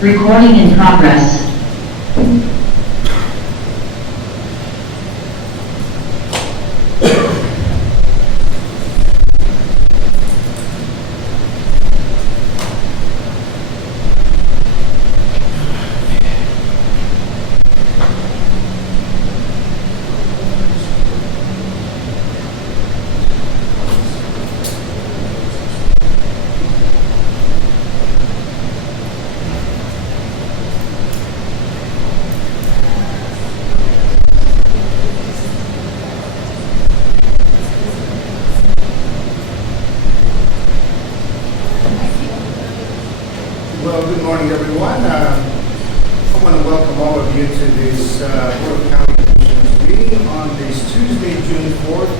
Recording in progress. Well, good morning, everyone. I want to welcome all of you to this Board of County Commissioners meeting on this Tuesday, June 4th,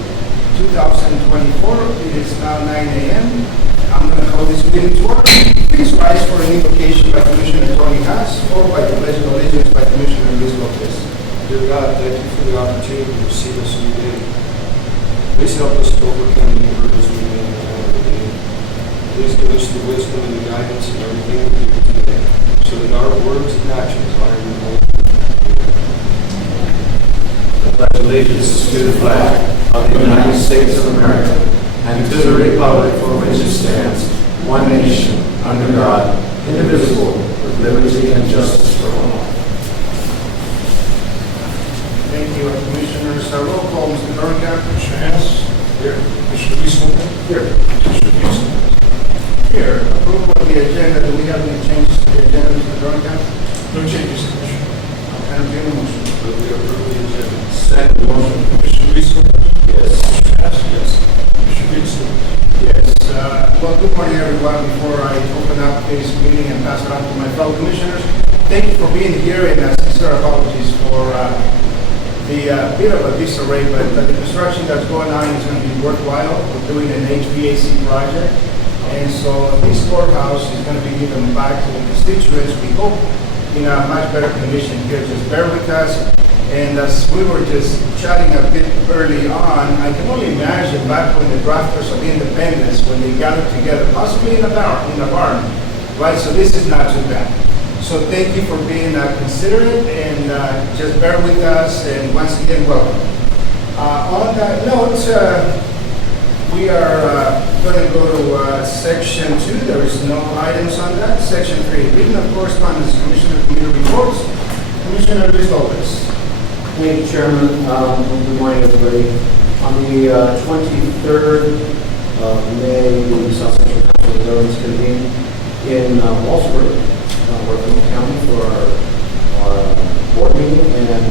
2024. It is now 9 a.m. I'm going to call this meeting to order. Please rise for an invocation by Commissioner Tony Haas, followed by the Pledge of Allegiance by Commissioner Luis Lopez. Dear God, thank you for the opportunity to see this new day. Please help us to overcome any hurdles we may encounter today. Please give us the wisdom and the guidance in everything we do today, so that our words and actions honor you more. I pledge allegiance to the flag of the United States of America and to the republic for which it stands, one nation, under God, indivisible, with liberty and justice for all. Thank you, Commissioners. Roll call, Mr. Dorncamp. Commissioner Hess. Here. Commissioner Wiesel. Here. Commissioner Houston. Here. Approval of the agenda. Do we have any changes to the agenda, Mr. Dorncamp? No changes, Commissioner. Entertain a motion. But we approve the agenda. Second motion. Commissioner Wiesel. Yes. Commissioner Hess. Yes. Commissioner Houston. Yes. Well, good morning, everyone. Before I open up this meeting and pass it on to my fellow commissioners, thank you for being here, and sincere apologies for the bit of a disarray, but the construction that's going on is going to be worthwhile. We're doing an HVAC project, and so this courthouse is going to be given back to the constituents, we hope, in a much better condition here. Just bear with us. And as we were just chatting a bit early on, I can only imagine back when the drafters of independence, when they gathered together, possibly in a barn, right? So this is not too bad. So thank you for being considerate, and just bear with us, and once again, welcome. On that note, we are going to go to Section 2. There is no items on that. Section 3, reading of correspondence, Commissioner Committee reports. Commissioner Luis Lopez. Thank you, Chairman. Good morning, everybody. On the 23rd of May, the South Central Council of Governments convened in Walsburg, Wortham County, for our board meeting, and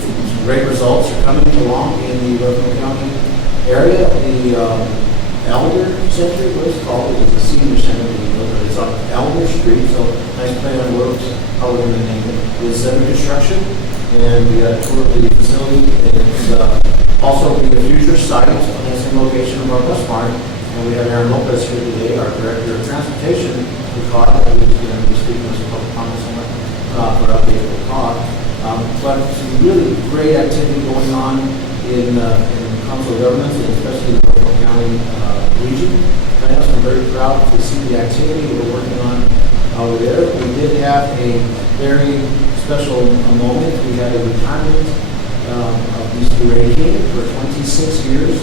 some great results are coming along in the Wortham County area. The Elder Center, what it's called, is a senior center, but it's on Elder Street, so nice play on words, how we're going to name it, is under construction. And we got a tour of the facility, and it's also be a future site on the same location of our bus barn. And we have Aaron Lopez here today, our Director of Transportation, who caught, who's going to be speaking with some public comments on that for update of the talk. But some really great activity going on in council governments, and especially in the Norfolk County region. So I'm very proud to see the activity we're working on over there. We did have a very special moment. We had a retirement of Mr. Ray King for 26 years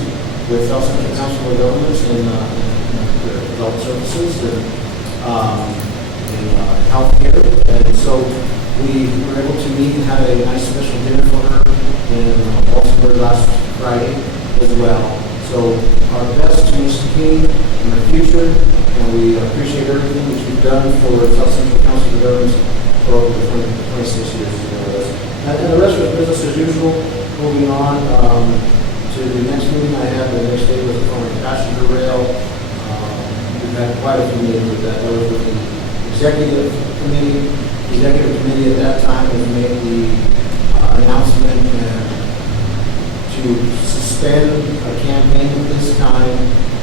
with South Central Council of Governments in adult services and healthcare. And so we were able to meet and have a nice special dinner for her in Baltimore last Friday as well. So our best to Mr. King in the future, and we appreciate everything that you've done for South Central Council of Governments for over 26 years. And the rest of it, business as usual. Moving on to the next meeting I had the next day was on passenger rail. We've had quite a few meetings with that. That was with the executive committee. The executive committee at that time has made the announcement to suspend a campaign at this time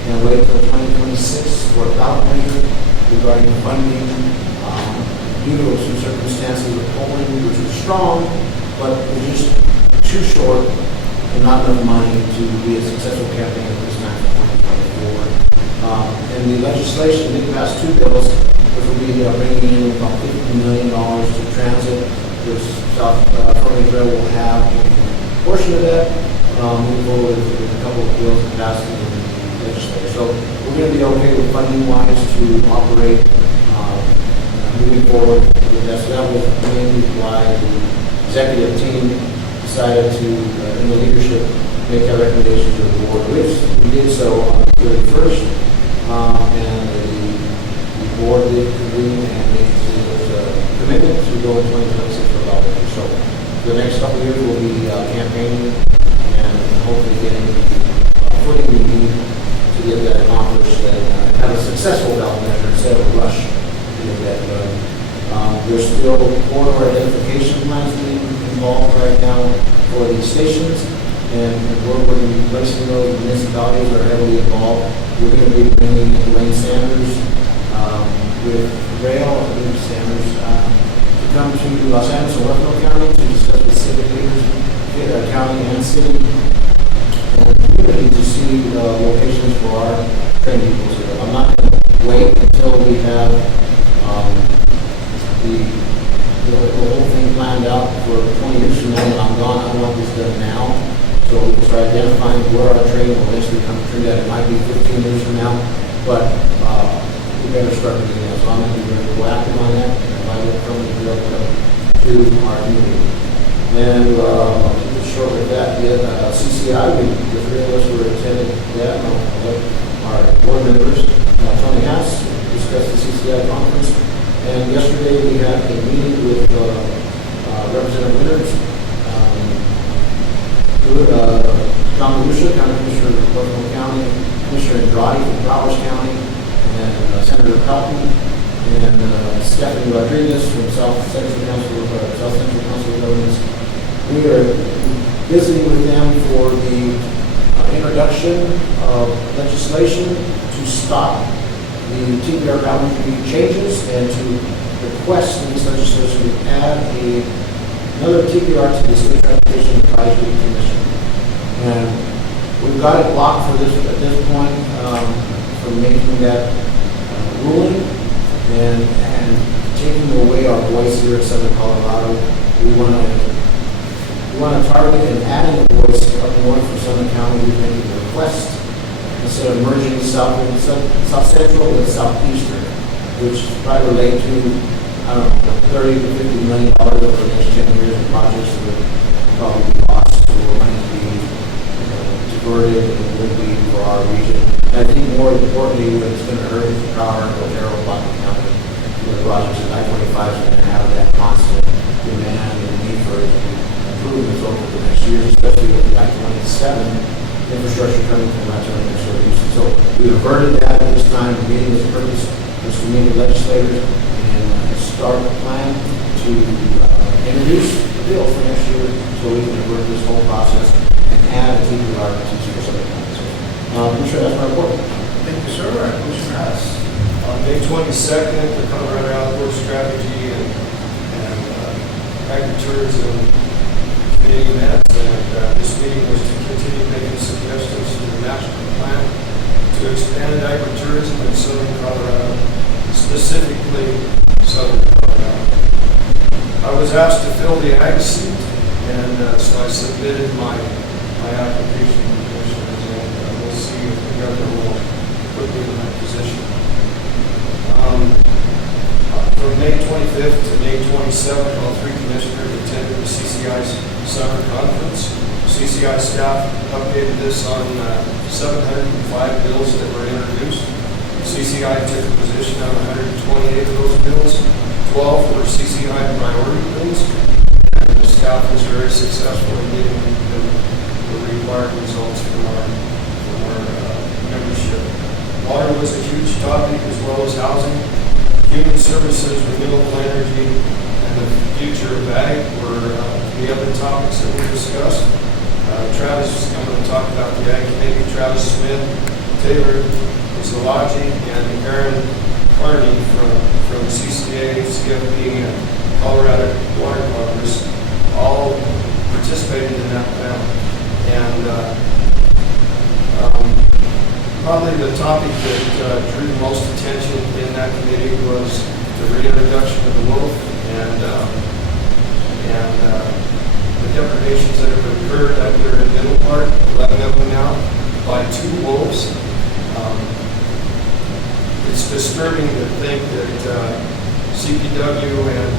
and wait until 2026 for a ballot measure regarding funding. Due to some circumstances of polling, which was strong, but was just too short and not enough money to be a successful campaign at this time for 2024. And the legislation did pass two bills, which will be bringing in about $50 million to transit. This South Florida Rail will have a portion of that. Move forward with a couple of bills that passed in the legislature. So we're going to be okay with funding wise to operate moving forward with that. So that was mainly why the executive team decided to, in the leadership, make that recommendation to the board, which we did so on the 31st, and the board did convene and make the commitment to go in 2026 for about it. So the next couple of years will be campaigning and hopefully getting the footing we need to get that accomplished and have a successful ballot measure instead of a rush to get that done. There's still corridor identification plans being involved right now for these stations, and we're going to be placing those. Municipalities are heavily involved. We're going to be bringing Wayne Sanders with rail, I believe Sanders, to come to Los Angeles and Westfield County to discuss with civic leaders, county and city, and community to see locations for our train depots here. I'm not going to wait until we have the whole thing planned out for 20 years from now when I'm gone. I want this done now. So we can start identifying where our train will eventually come through that. It might be 15 years from now, but we better start doing that. So I'm going to be very proactive on that and invite it from the rail to our community. And I'll keep it short with that. CCI, the three of us were attending that. I'll let our board members, Tony Haas, discuss the CCI conference. And yesterday we had a meeting with Representative Leonard, John Lucia, County Commissioner of Westmoreland County, Commissioner Andrade from Broward County, and Senator Pelton, and Stephanie Rodriguez from South Central Council of Governments. We are visiting with them for the introduction of legislation to stop the TBR boundary changes and to request in this legislation to add another TBR to the State Transportation Advisory Commission. And we've got it blocked for this at this point from making that ruling and taking away our voice here in Southern Colorado. We want to target and adding a voice up north for Southern County. We're making a request instead of merging South Central with Southeastern, which probably relate to, I don't know, $30 to $50 million over the next 10 years of projects that would probably be lost or money to be diverted and would be for our region. And I think more importantly, what it's going to hurt is the power of Otero, Platte County, the projects that I-25 is going to have that constant demand and need for improvements over the next years, especially with the I-27 infrastructure coming from that next region. So we averted that at this time. The meeting was purpose was to meet with legislators and start a plan to introduce the bill for next year so we can avert this whole process and add a TBR to Southern County. I'm sure that's my report. Thank you, sir. Commissioner Haas. On May 22nd, the Colorado Outdoor Strategy and Agritourism Committee met, and this meeting was to continue making suggestions to the master plan to expand agritourism in Southern Colorado, specifically Southern Colorado. I was asked to fill the ag seat, and so I submitted my application to the commissioners, and we'll see if the governor will put me in that position. From May 25th to May 27th, all three commissioners attended the CCI's summer conference. CCI staff updated this on 705 bills that were introduced. CCI took a position on 128 of those bills. 12 were CCI priority bills, and the staff was very successful in getting the required results from our membership. Water was a huge topic, as well as housing. Human services, renewable energy, and the future of ag were the other topics that were discussed. Travis is going to talk about the ag committee. Travis Smith, Taylor Zalaji, and Aaron Carney from CCA, CFP, and Colorado Water Congress all participated in that panel. And probably the topic that drew the most attention in that committee was the reintroduction of the wolf and the depredations that have occurred out there in Middle Park, 11 of them now, by 2 wolves. It's disturbing to think that CPW and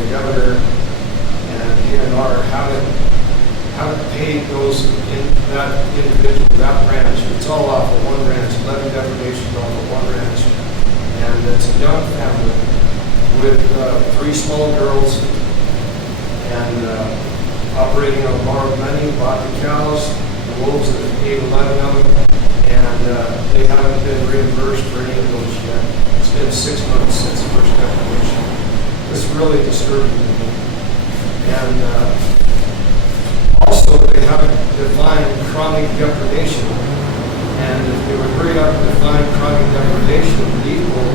the governor and DNR haven't paid that individual, that ranch. It's all off of one ranch, 11 depredations off of one ranch. And it's a young family with 3 small girls and operating on borrowed money, bought the cows, the wolves that have paid 11 of them, and they haven't been reimbursed for any of those yet. It's been 6 months since the first depredation. It's really disturbing to me. And also, they haven't defined chronic depredation. And if they would hurry up and define chronic depredation, lethal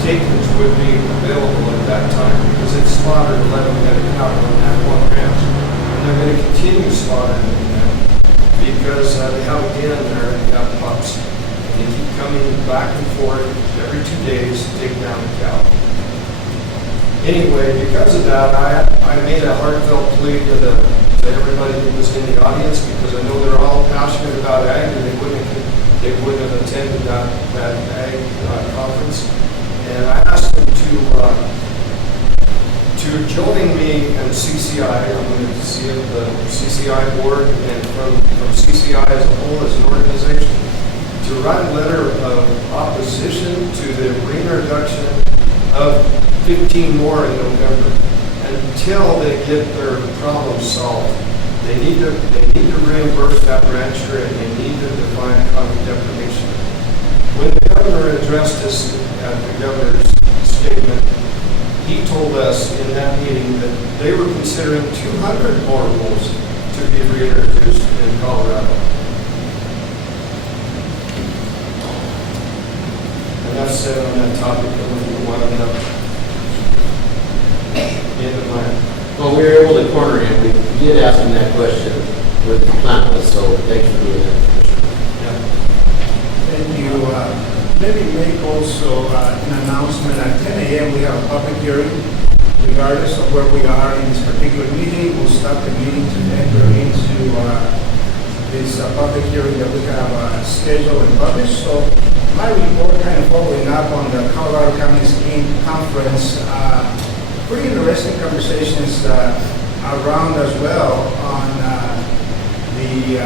takings would be available at that time, because it's slaughtered 11 head of cattle on that one ranch. And they're going to continue slaughtering them because they have a den there and they have pups. And they keep coming back and forth every 2 days to take down the cow. Anyway, because of that, I made a heartfelt plea to everybody who was in the audience, because I know they're all passionate about ag, and they wouldn't have attended that ag conference. And I asked them to join me and CCI. I'm going to see if the CCI board and from CCI as a whole, as an organization, to write a letter of opposition to the reintroduction of 15 more in November until they get their problems solved. They need to reimburse that rancher, and they need to define chronic depredation. When the governor addressed us at the governor's statement, he told us in that meeting that they were considering 200 more wolves to be reintroduced in Colorado. Enough said on that topic. I'm going to wind up. End of my. Well, we were able to corner him. We did ask him that question with the plant list, so thanks for doing that. Yeah. Thank you. Let me make also an announcement. At 10 a.m. we have a public hearing. Regardless of where we are in this particular meeting, we'll start the meeting to enter into this public hearing that we have scheduled and published. So my report kind of following up on the Colorado County Scheme Conference. Pretty interesting conversations around as well on the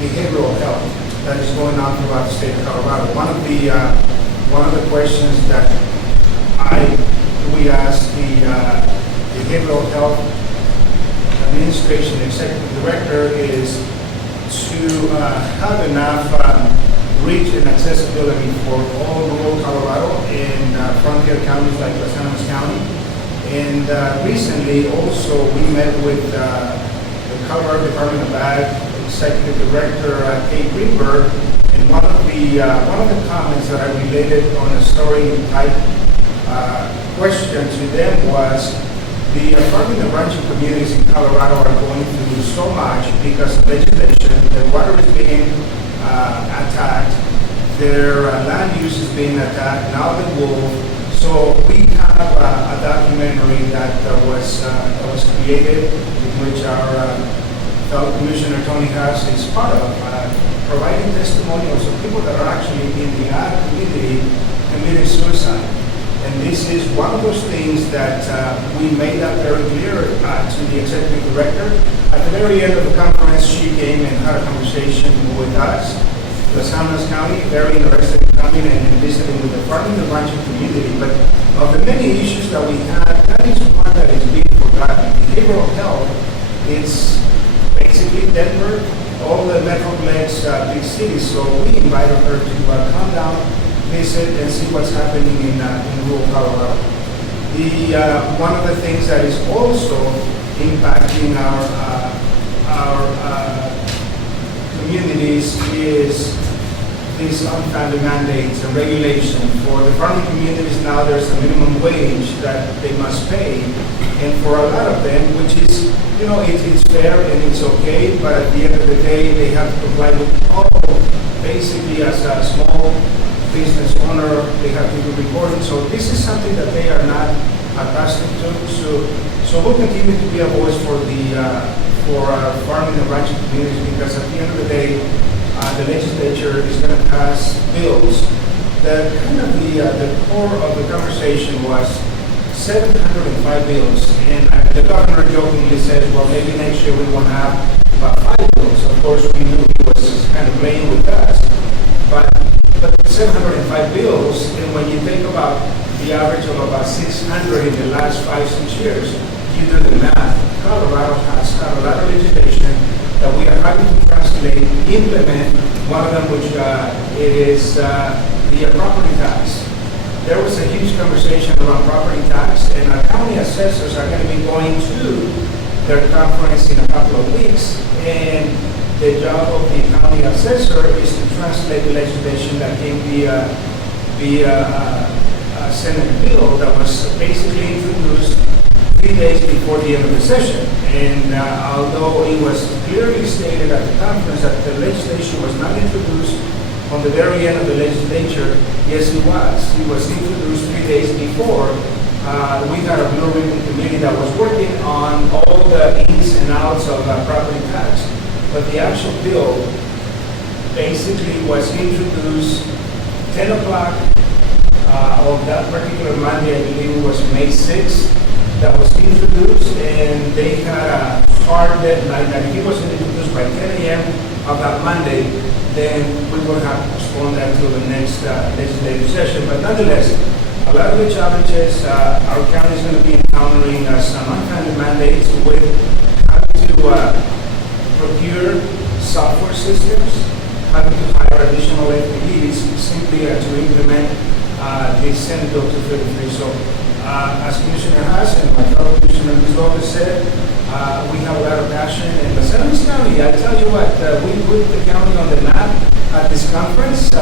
behavioral health that is going on throughout the state of Colorado. One of the questions that we asked the Behavioral Health Administration Executive Director is to have enough reach and accessibility for all rural Colorado and frontier counties like Los Animas County. And recently also we met with the Colorado Department of Ag Executive Director Kate Greenberg, and one of the comments that I related on a story type question to them was the farming and ranching communities in Colorado are going through so much because of legislation. The water is being attacked, their land use is being attacked, now the wolf. So we have a documentary that was created, in which our fellow Commissioner Tony Haas is part of, providing testimonials of people that are actually in the ag community committing suicide. And this is one of those things that we made that very clear to the executive director. At the very end of the conference, she came and had a conversation with us. Los Animas County, very interested in coming and visiting with the farming and ranching community. But of the many issues that we had, that is one that is being forgotten. Behavioral health is basically Denver, all the Metroplex big cities. So we invited her to come down, visit, and see what's happening in rural Colorado. One of the things that is also impacting our communities is these unfounded mandates and regulation. For the farming communities now, there's a minimum wage that they must pay, and for a lot of them, which is, it's fair and it's okay, but at the end of the day, they have to comply with all, basically as a small business owner, they have to do reporting. So this is something that they are not accustomed to. So we'll continue to be a voice for for our farming and ranching communities, because at the end of the day, the legislature is going to pass bills. The kind of the core of the conversation was 705 bills, and the governor jokingly said, well, maybe next year we won't have about 5 bills. Of course, we knew he was kind of playing with us, but 705 bills, and when you think about the average of about 600 in the last 5-6 years, you do the math. Colorado has a lot of legislation that we are having to translate, implement. One of them, which it is the property tax. There was a huge conversation around property tax, and our county assessors are going to be going to their conference in a couple of weeks. And the job of the county assessor is to translate the legislation that came via Senate bill that was basically introduced 3 days before the end of the session. And although it was clearly stated at the conference that the legislation was not introduced on the very end of the legislature, yes, it was. It was introduced 3 days before. We had a blue ribbon committee that was working on all the ins and outs of property tax. But the actual bill basically was introduced 10 o'clock of that particular Monday. I believe it was May 6th. That was introduced, and they had a hard deadline that if it wasn't introduced by 10 a.m. of that Monday, then we would have to postpone that to the next legislative session. But nonetheless, a lot of the challenges our county is going to be encountering some unfunded mandates with having to procure software systems, having to hire additional employees simply to implement the Senate Bill 233. So, as Commissioner Haas and my fellow Commissioner Ms. Lopez said, we have a lot of passion. And the San Luis County, I tell you what, we put the county on the map at this conference.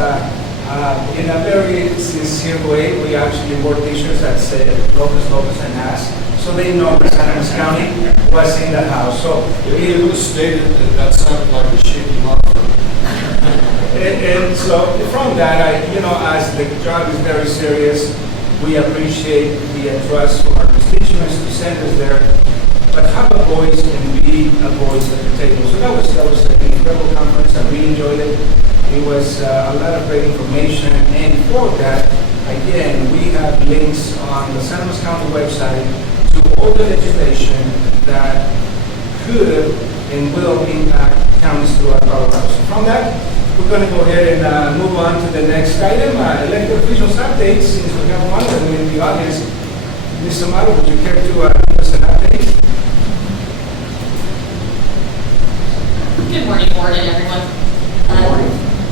In a very sincere way, we actually wore t-shirts that said Lopez, Lopez, and Haas. So they know that San Luis County was in the house. So It was stated that sounded like a shaky offer. and so from that, as the job is very serious, we appreciate the trust from our constituents to send us there, but have a voice and be a voice at the table. So that was an incredible conference. I really enjoyed it. It was a lot of great information, and for that, again, we have links on the San Luis County website to all the legislation that could and will impact counties throughout Colorado. So from that, we're going to go ahead and move on to the next item, elected officials updates. Since we have one of them in the audience, Ms. Amaro, would you care to give us an update? Good morning, board and everyone.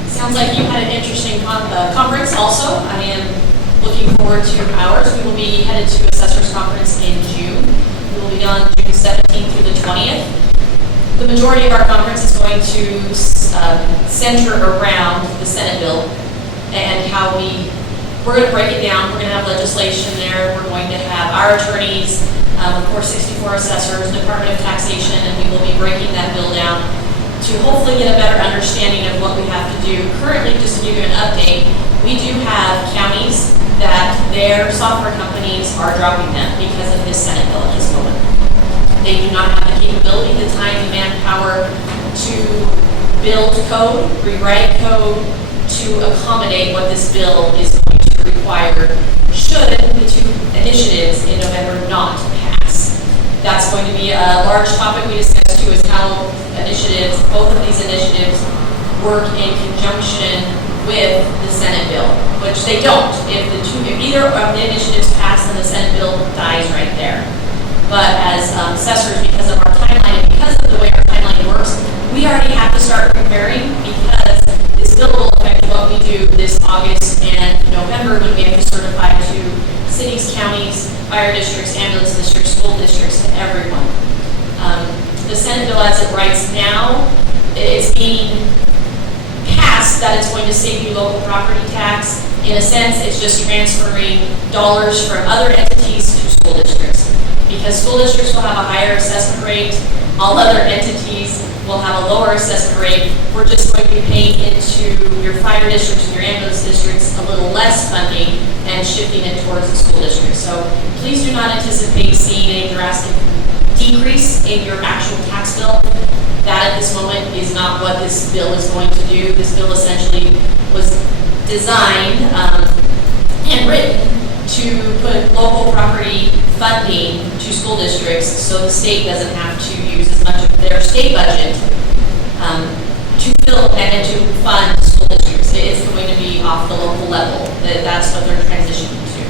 Sounds like you had an interesting conference also. I am looking forward to ours. We will be headed to Assessors Conference in June. We will be on June 17th through the 20th. The majority of our conference is going to center around the Senate bill and how we're going to break it down. We're going to have legislation there. We're going to have our attorneys, of course, 64 assessors, Department of Taxation, and we will be breaking that bill down to hopefully get a better understanding of what we have to do. Currently, just to give you an update, we do have counties that their software companies are dropping them because of this Senate bill at this moment. They do not have the capability, the time, the manpower to build code, rewrite code to accommodate what this bill is going to require should the two initiatives in November not pass. That's going to be a large topic we discussed too, is how both of these initiatives work in conjunction with the Senate bill, which they don't. If either of the initiatives pass, then the Senate bill dies right there. But as assessors, because of our timeline and because of the way our timeline works, we already have to start preparing because this bill will affect what we do this August and November when we have to certify to cities, counties, fire districts, ambulance districts, school districts, and everyone. The Senate bill as it writes now is being passed that it's going to save you local property tax. In a sense, it's just transferring dollars from other entities to school districts. Because school districts will have a higher assessment rate, all other entities will have a lower assessment rate. We're just going to be paying into your fire fire districts and your ambulance districts a little less funding and shifting it towards the school district. So please do not anticipate seeing a drastic decrease in your actual tax bill. That at this moment is not what this bill is going to do. This bill essentially was designed and written to put local property funding to school districts so the state doesn't have to use as much of their state budget to fill and to fund school districts. It's going to be off the local level. That's what they're transitioning to.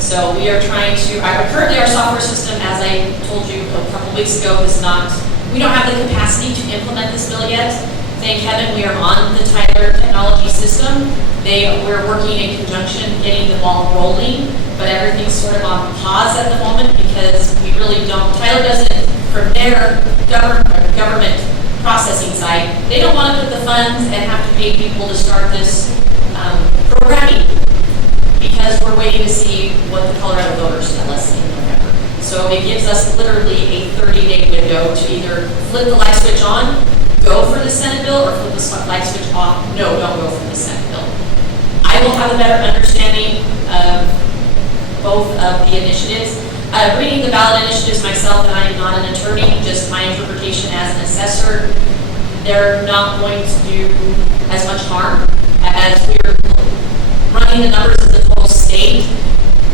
So we are trying to, currently our software system, as I told you a couple weeks ago, is not, we don't have the capacity to implement this bill yet. Thank heaven we are on the Tyler technology system. We're working in conjunction, getting the ball rolling, but everything's sort of on pause at the moment because we really don't, Tyler doesn't, from their government processing side, they don't want to put the funds and have to pay people to start this programming because we're waiting to see what the Colorado voters tell us in November. So it gives us literally a 30-day window to either flip the light switch on, go for the Senate bill, or flip the light switch off. No, don't go for the Senate bill. I will have a better understanding of both of the initiatives. Reading the ballot initiatives myself, and I am not an attorney, just my interpretation as an assessor, they're not going to do as much harm as we're running the numbers of the total state.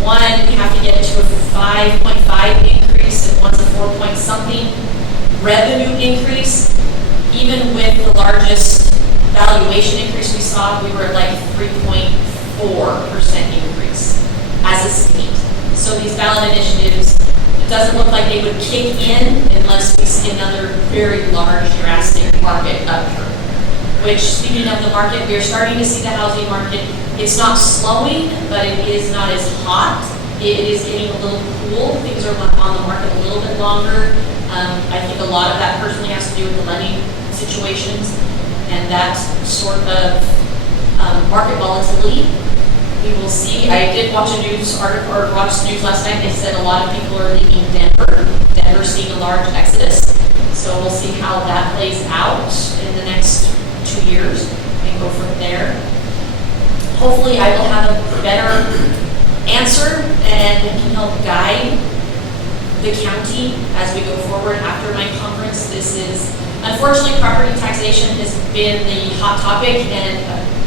One, you have to get to a 5.5 increase, and one's a 4 point something revenue increase. Even with the largest valuation increase we saw, we were at like 3.4% increase as a state. So these ballot initiatives, it doesn't look like they would kick in unless we see another very large, drastic market upturn. Which, speaking of the market, we are starting to see the housing market. It's not slowing, but it is not as hot. It is getting a little cool. Things are on the market a little bit longer. I think a lot of that personally has to do with the lending situations and that sort of market volatility. We will see. I did watch a news article or watch the news last night. They said a lot of people are leaving Denver. Denver's seeing a large exodus. So we'll see how that plays out in the next 2 years and go from there. Hopefully I will have a better answer and can help guide the county as we go forward after my conference. This is, unfortunately, property taxation has been the hot topic and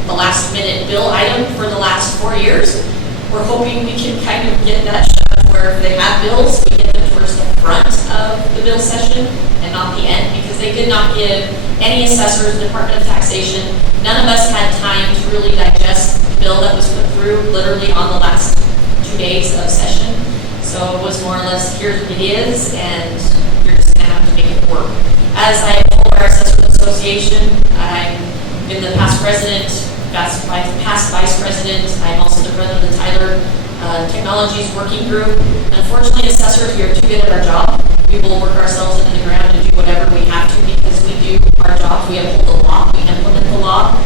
the last minute bill item for the last 4 years. We're hoping we can kind of get that shut where if they have bills, we get them towards the front of the bill session and not the end, because they did not give any assessors, Department of Taxation, none of us had time to really digest the bill that was put through literally on the last 2 days of session. So it was more or less, here's what it is, and you're just going to have to make it work. As I told our Assessors Association, I've been the past president, past vice president. I'm also the president of the Tyler Technologies Working Group. Unfortunately, assessors, we are too good at our job. We will work ourselves into the ground and do whatever we have to because we do our jobs. We uphold the law, we implement the law,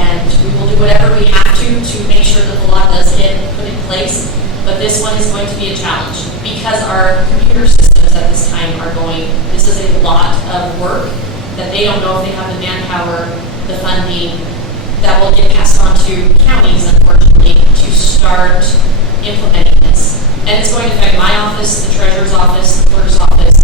and we will do whatever we have to make sure that the law does get put in place. But this one is going to be a challenge because our computer systems at this time are going, this is a lot of work that they don't know if they have the manpower, the funding that will get passed on to counties, unfortunately, to start implementing this. And it's going to affect my office, the treasurer's office, the clerk's office,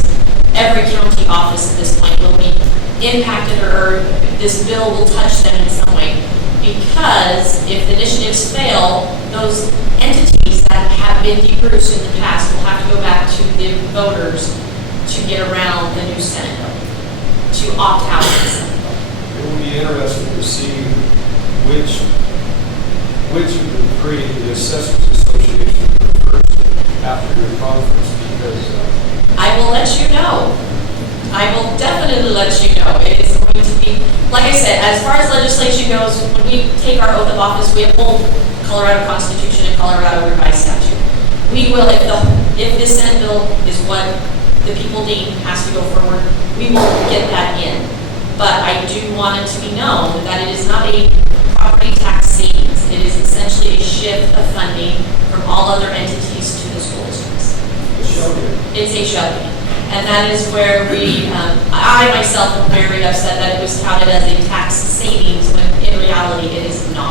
every county office at this point will be impacted or this bill will touch them in some way. Because if the initiatives fail, those entities that have been de-Bruced in the past will have to go back to the voters to get around the new Senate bill, to opt out of the Senate bill. It will be interesting to see which of the three the Assessors Association prefers after your conference, because I will let you know. I will definitely let you know. It is going to be, like I said, as far as legislation goes, when we take our oath of office, we uphold Colorado Constitution and Colorado Revised Statute. We will, if this Senate bill is what the people deem has to go forward, we will get that in. But I do want it to be known that it is not a property tax savings. It is essentially a shift of funding from all other entities to the school districts. It's a shoving. And that is where I myself am very upset that it was touted as a tax savings when in reality it is not.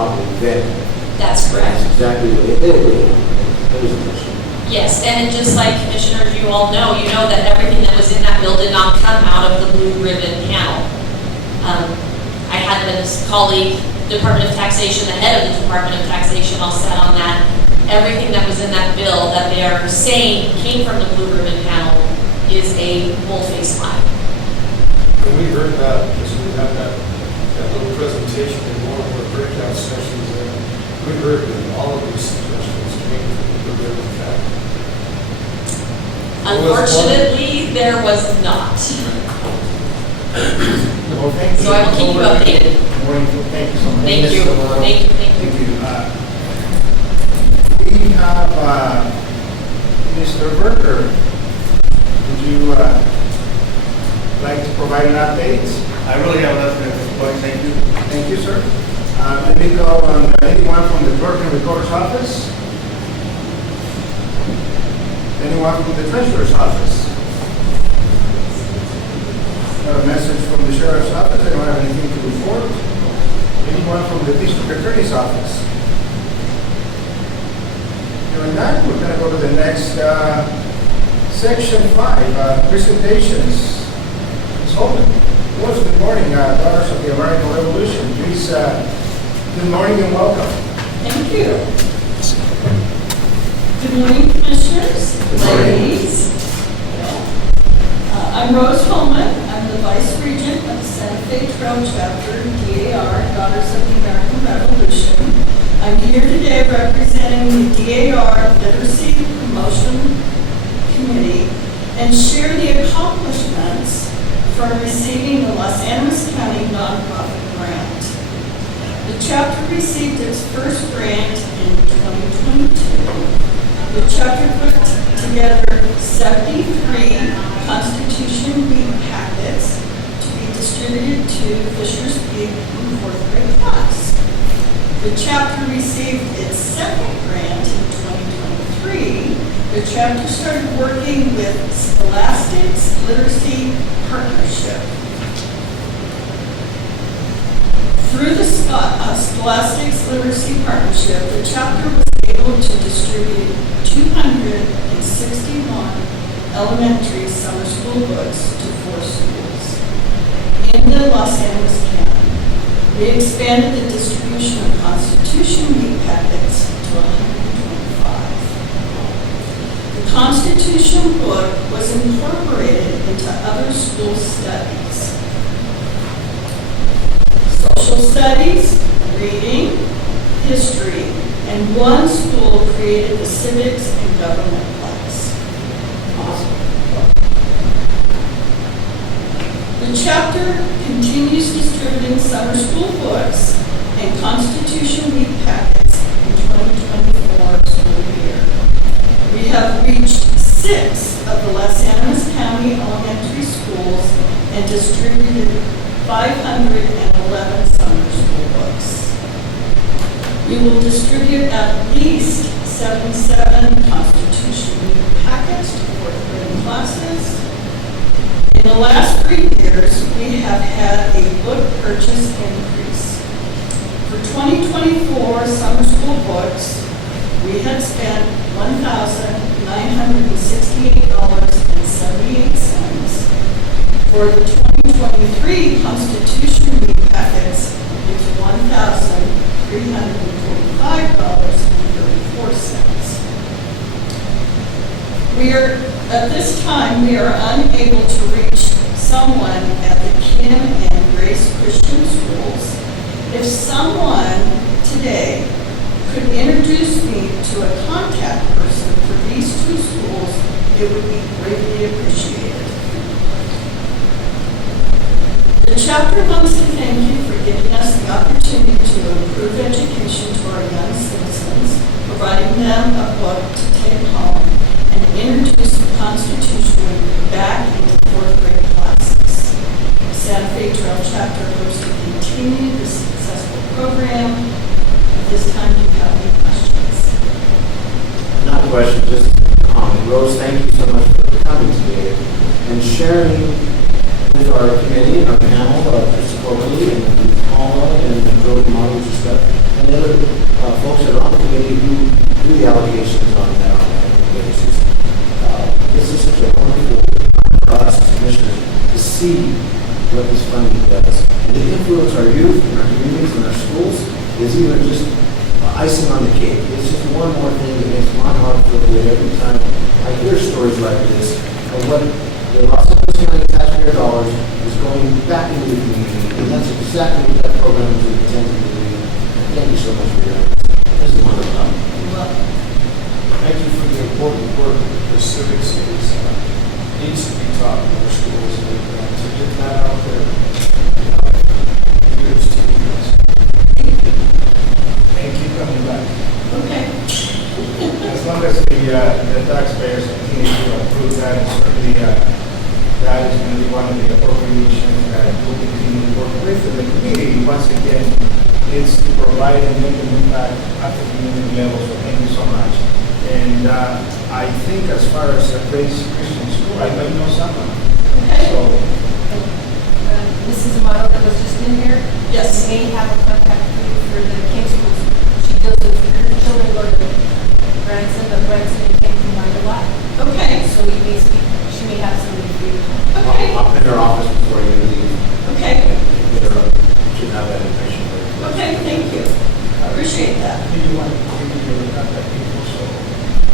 property then. That's correct. That's exactly what they did. That was interesting. Yes, and just like commissioners, you all know, you know that everything that was in that bill did not come out of the blue ribbon panel. I had this colleague, Department of Taxation, the head of the Department of Taxation, all sat on that. Everything that was in that bill that they are saying came from the blue ribbon panel is a full-face lie. And we heard that, because we had that little presentation in one of our breakout sessions there. We heard that all of these suggestions came from the ribbon panel. Unfortunately, there was not. Well, thank you. So I will keep you updated. Morning. Thank you so much. Thank you. Thank you. Thank you. Thank you. We have Mr. Berger. Would you like to provide an update? I really have nothing at this point, thank you. Thank you, sir. Let me call on anyone from the clerk and recorder's office. Anyone from the treasurer's office? Got a message from the sheriff's office. I don't have anything to report. Anyone from the district attorney's office? Hearing none, we're going to go to the next section 5, presentations. Ms. Holman. Well, good morning, daughters of the American Revolution. Please, good morning and welcome. Thank you. Good morning, commissioners, ladies. I'm Rose Holman. I'm the Vice Regent of the Santa Fe Trail Chapter, DAR, Daughters of the American Revolution. I'm here today representing the DAR Literacy Promotion Committee and share the accomplishments from receiving the Los Animas County nonprofit grant. The chapter received its first grant in 2022. The chapter put together 73 Constitution Week packets to be distributed to Fisher's Peak in 4th grade class. The chapter received its second grant in 2023. The chapter started working with Scholastic's Literacy Partnership. Through the Scholastic's Literacy Partnership, the chapter was able to distribute 261 elementary summer school books to 4 schools in the Los Angeles County. We expanded the distribution of Constitution Week packets to 125. The Constitution book was incorporated into other school studies. Social studies, reading, history, and one school created the civics and government class. The chapter continues distributing summer school books and Constitution Week packets in 2024 school year. We have reached 6 of the Los Animas County elementary schools and distributed 511 summer school books. We will distribute at least 77 Constitution Week packets to 4th grade classes. In the last 3 years, we have had a book purchase increase. For 2024 summer school books, we had spent $1,968.78. For the 2023 Constitution Week packets, it's $1,345.34. At this time, we are unable to reach someone at the Kim and Grace Christian schools. If someone today could introduce me to a contact person for these 2 schools, it would be greatly appreciated. The chapter wants to thank you for giving us the opportunity to improve education to our young citizens, providing them a book to take home, and introduce the Constitution back into 4th grade classes. The Santa Fe Trail Chapter hopes to continue this successful program. At this time, do you have any questions? Not a question, just a comment. Rose, thank you so much for coming today and sharing with our committee and our panel, Christopher Lee and Paula and Jody Models and stuff. And the other folks that are on the committee who do the allocations on that on an annual basis. This is such a wonderful time for us as commissioners to see what this funding does. And to influence our youth and our communities and our schools is even just icing on the cake. It's just one more thing that makes my heart feel good every time I hear stories like this of what the Los Angeles County taxpayer dollars is going back into the community. And that's exactly what that program is intended to do. And thank you so much for your efforts. This is wonderful. Thank you for the important work that civics needs to be taught in our schools, and to get that out there. Kudos to you guys. Thank you coming back. Okay. As long as the taxpayers continue to approve that, and certainly that is going to be one of the appropriations that we'll continue to work with. And the community, once again, is to provide and make an impact at the community level. So thank you so much. And I think as far as Grace Christian School, I know someone. Okay. So This is a model that was just in here. Yes. May have a contact for you for the King Schools. She deals with her children go to Branson, but Branson and King combined a lot. Okay. So we may speak, she may have somebody for you. Okay. I'll in their office before you leave. Okay. Should have that information. Okay, thank you. I appreciate that. do you want to give your contact people? So,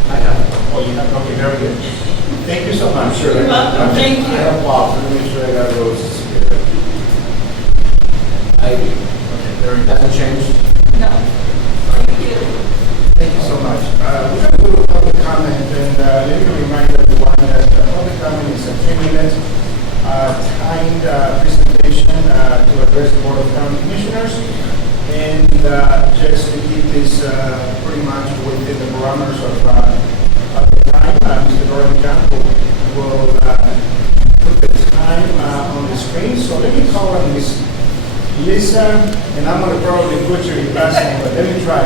I have. oh, you have, okay, very good. Thank you so much. I'm sure. You're welcome. Thank you. I have Bob. Let me make sure I got roses here. I do. Okay, very good. Hasn't changed? No. Thank you. Thank you so much. We're going to go to public comment, and let me remind everyone that public comment is a 3-minute timed presentation to address the Board of County Commissioners, and just to keep this pretty much within the parameters of the time, Mr. Gordon Campbell will put the time on the screen. So let me call on Miss Lisa, and I'm going to probably butcher your last name, but let me try.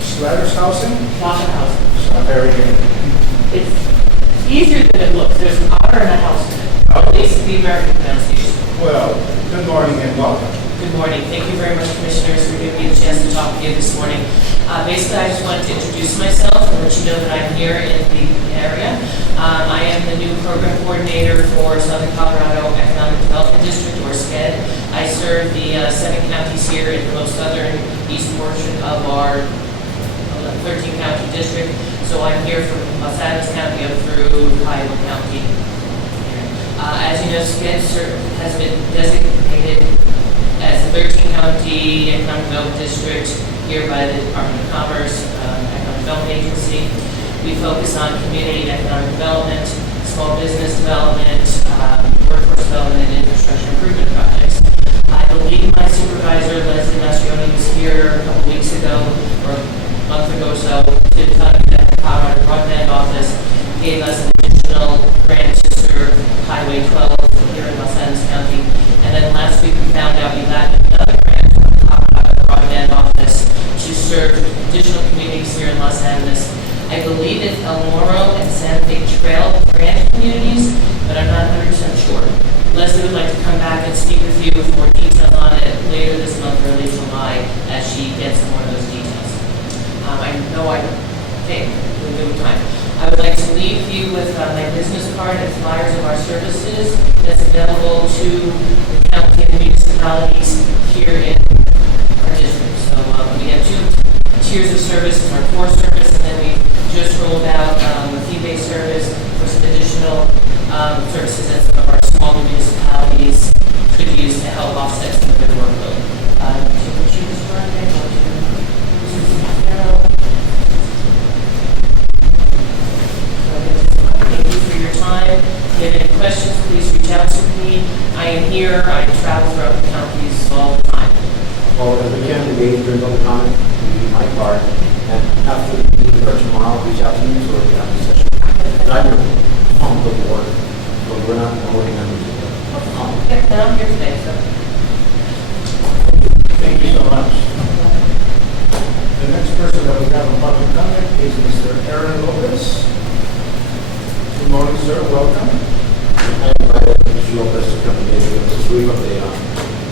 Schlattershausen? Schlatterhausen. Very good. It's easier than it looks. There's an otter and a house in it. At least the American pronunciation. Well, good morning and welcome. Good morning. Thank you very much, Commissioners, for giving me the chance to talk to you this morning. Basically, I just wanted to introduce myself and let you know that I'm here in the area. I am the new program coordinator for Southern Colorado Economic Development District, or SCED. I serve the 7 counties here in the most southern east portion of our 13-county district. So I'm here from Los Angeles County up through Iowa County. As you know, SCED has been designated as the 13-county economic development district here by the Department of Commerce Economic Development Agency. We focus on community economic development, small business development, workforce development, and infrastructure improvement projects. I believe my supervisor, Leslie Mastrioni, was here a couple weeks ago, or a month ago or so, to tell you that the Colorado Broadband Office gave us an additional grant to serve Highway 12 here in Los Angeles County. And then last week we found out we got another grant from the Colorado Broadband Office to serve additional communities here in Los Angeles. I believe it's El Moro and San Fe Trail grant communities, but I'm not 100% sure. Leslie would like to come back and speak with you with more details on it later this month, early July, as she gets more of those details. I think we'll give time. I would like to leave you with my business card and flyers of our services that's available to the county and the municipalities here in our district. So we have 2 tiers of service: our core service, and then we just rolled out a fee-based service for some additional services that some of our smaller municipalities could use to help offset some of their workload. Thank you for your time. If you have any questions, please reach out to me. I am here. I travel throughout the counties all the time. Well, if we can engage during public comment, we need my card. And after the meeting or tomorrow, reach out to me so we can have a session. I'm your home with work, but we're not working on it. Yeah, and I'm here today, so. Thank you so much. The next person that we have on public comment is Mr. Aaron Lopez. Good morning, sir. Welcome. I invited Mr. Lopez to come and give us a brief update on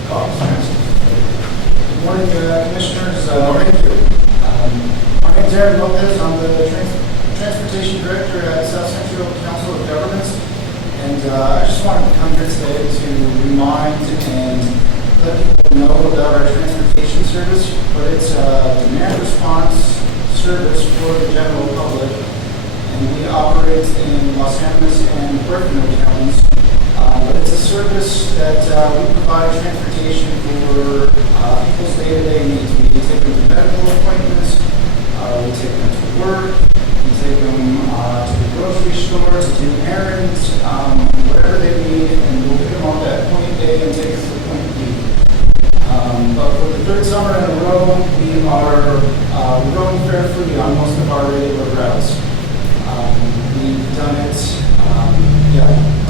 costs. Good morning, Commissioner. Aaron Lopez. I'm the Transportation Director at South Central Council of Governments. And I just wanted to come here today to remind and let people know about our transportation service. But it's a demand response service for the general public. And we operate in Los Animas and Berkeley counties. But it's a service that we provide transportation for people's day-to-day needs. We take them to medical appointments, we take them to work, we take them to the grocery store, to do errands, whatever they need, and we'll pick them up at point A and take them to point B. But for the third summer in a row, we are rowing fare free on most of our regular routes. We've done it,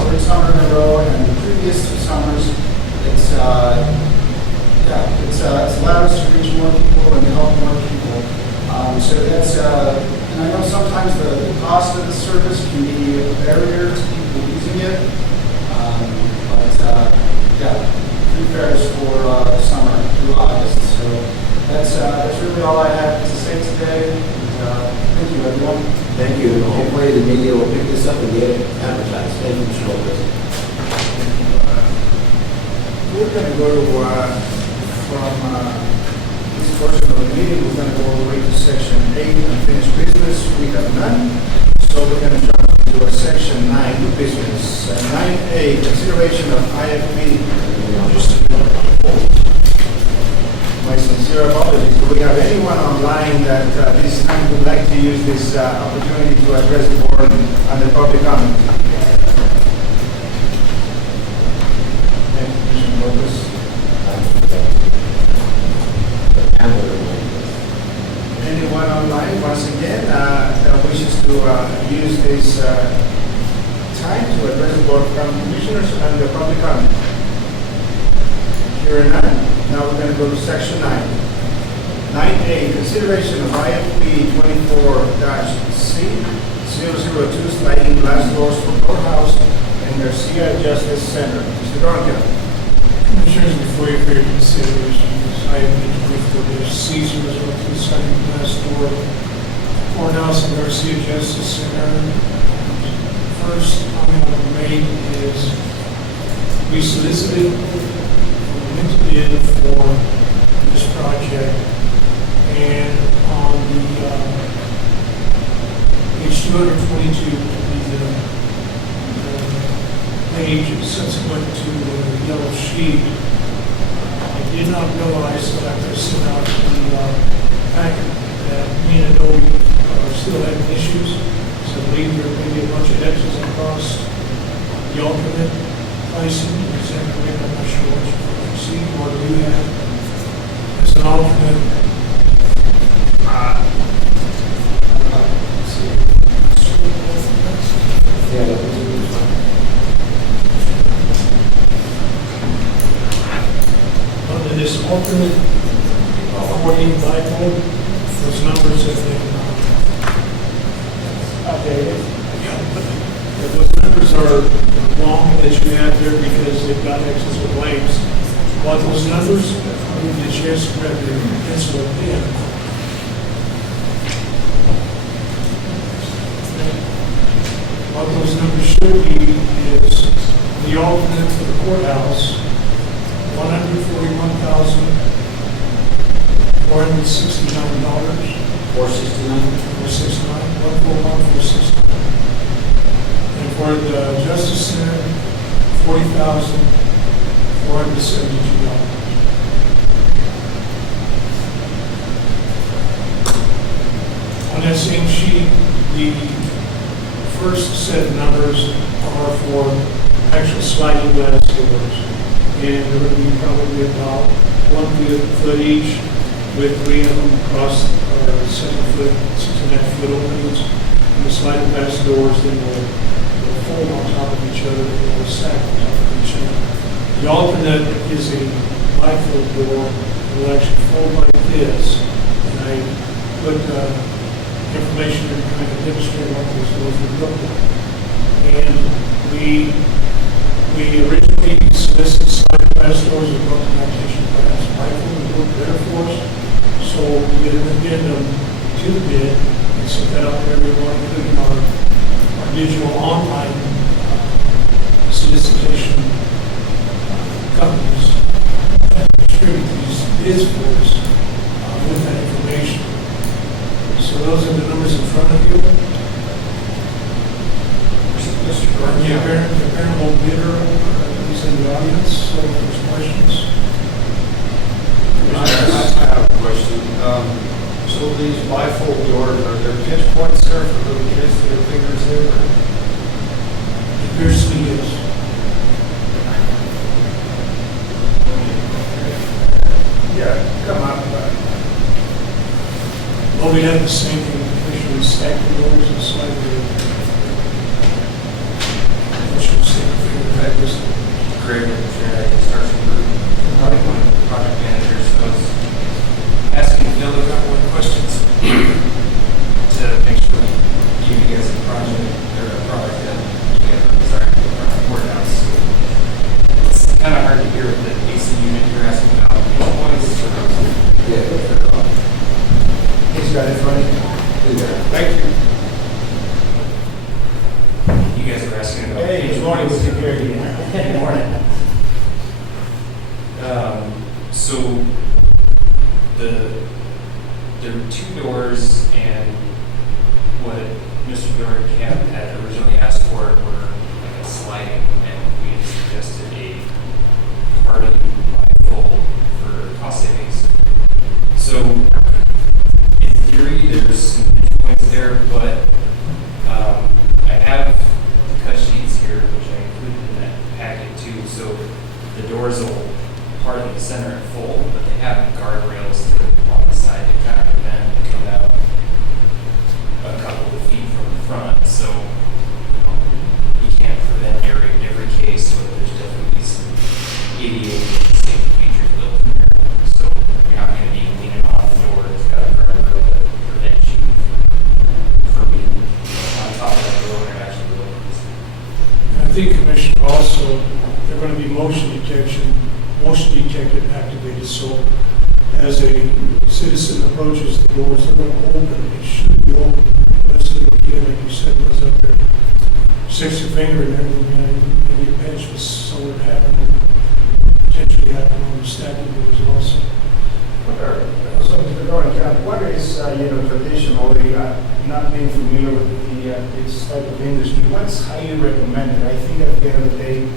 third summer in a row, and the previous 2 summers, it's allowed us to reach more people and help more people. So that's, and I know sometimes the cost of the service can be a barrier to people using it, free fares for summer through August. So that's really all I have to say today. And, thank you, everyone. Thank you. Hopefully the media will pick this up and get it advertised. Thank you, Mr. Lopez. We're going to go from this portion of the meeting, we're going to go all the way to section 8, unfinished business. We have none. So we're going to jump to section 9, new business. 9A, consideration of IFP. My sincere apologies. Do we have anyone online that this time would like to use this opportunity to address the board under public comment? Thank you, Commissioner Lopez. Anyone online, once again, that wishes to use this time to address the board from commissioners under public comment? Here and none. Now we're going to go to section 9. 9A, consideration of IFP 24-C 002 sliding glass doors for courthouse and Garcia Justice Center. Mr. Dornica. Commissioners, before you for your consideration, I have been with Caesar as well to the sliding glass door, courthouse and Garcia Justice Center. First comment I'll make is we solicited to bid for this project, and on the page 222 the page subsequent to the yellow sheet, I did not realize that after I sent out the packet that me and Adobe are still having issues. So I believe there may be a bunch of X's across the alternate pricing. Exactly, I'm not sure what what do you have as an alternate? Under this alternate according bipolar, those numbers have been updated. Yeah, those numbers are wrong that you have there because they've got X's or blanks. What those numbers, I need the chance to grab your pencil and pen. What those numbers should be is the alternate for the courthouse, $141,469. $141,469. And for the Justice Center, $40,472. On that same sheet, the first set of numbers are for actual sliding glass doors. And there will be probably about 1 foot each with 3 of them across 6.5 foot openings. And the sliding glass doors then will fold on top of each other and will stack on top of each other. The alternate is a bifold door that will actually fold like this, and I put information in to kind of demonstrate what those doors would look like. And we originally solicited sliding glass doors with multi-navigation glass. Bifold would work better for us, so we did an addendum sealed bid, and sent that out to everyone, including our digital online solicitation companies that distribute these bids for us with that information. So those are the numbers in front of you. Mr. Gordon? The apparent bidder is in the audience, so if there's questions. I have a question. So these bifold doors, are there pinch points there for little kids to get their fingers in? Or? It appears to be yes. Yeah, come on. Well, we have the same thing, usually stack the doors and slightly. Great, I can start some project manager, so I was asking Phil a couple of questions to make sure we give you guys a project or a product that you guys are desiring for our courthouse. It's kind of hard to hear with the AC unit you're asking about. Which ones? He's got it running. Thank you. You guys were asking about. Hey, good morning, with security. Good morning. So there were two doors, and what Mr. Dornkamp had originally asked for were like a sliding, and we had suggested a party bifold for cost savings. So in theory, there's some pinch points there, but I have the cut sheets here, which I included in that packet too. So the doors will part of the center and fold, but they have guardrails on the side to kind of prevent it coming out a couple of feet from the front. So you can't prevent every case, but there's definitely some ADA safety features built in there. So you're not going to be leaning on the door. It's got a guardrail that prevents you from being on top of that door when you're actually building this. I think, Commissioner, also, they're going to be motion detected activated, so as a citizen approaches the doors, they're going to open, it should be open. Unless the little kid, like you said, was up there, sticks your finger in there, and maybe a pinch was somewhere happening, potentially happen on the stacking doors also. So, Mr. Dornkamp, what is, traditionally, not being familiar with this type of industry, what's highly recommended? I think at the end of the day,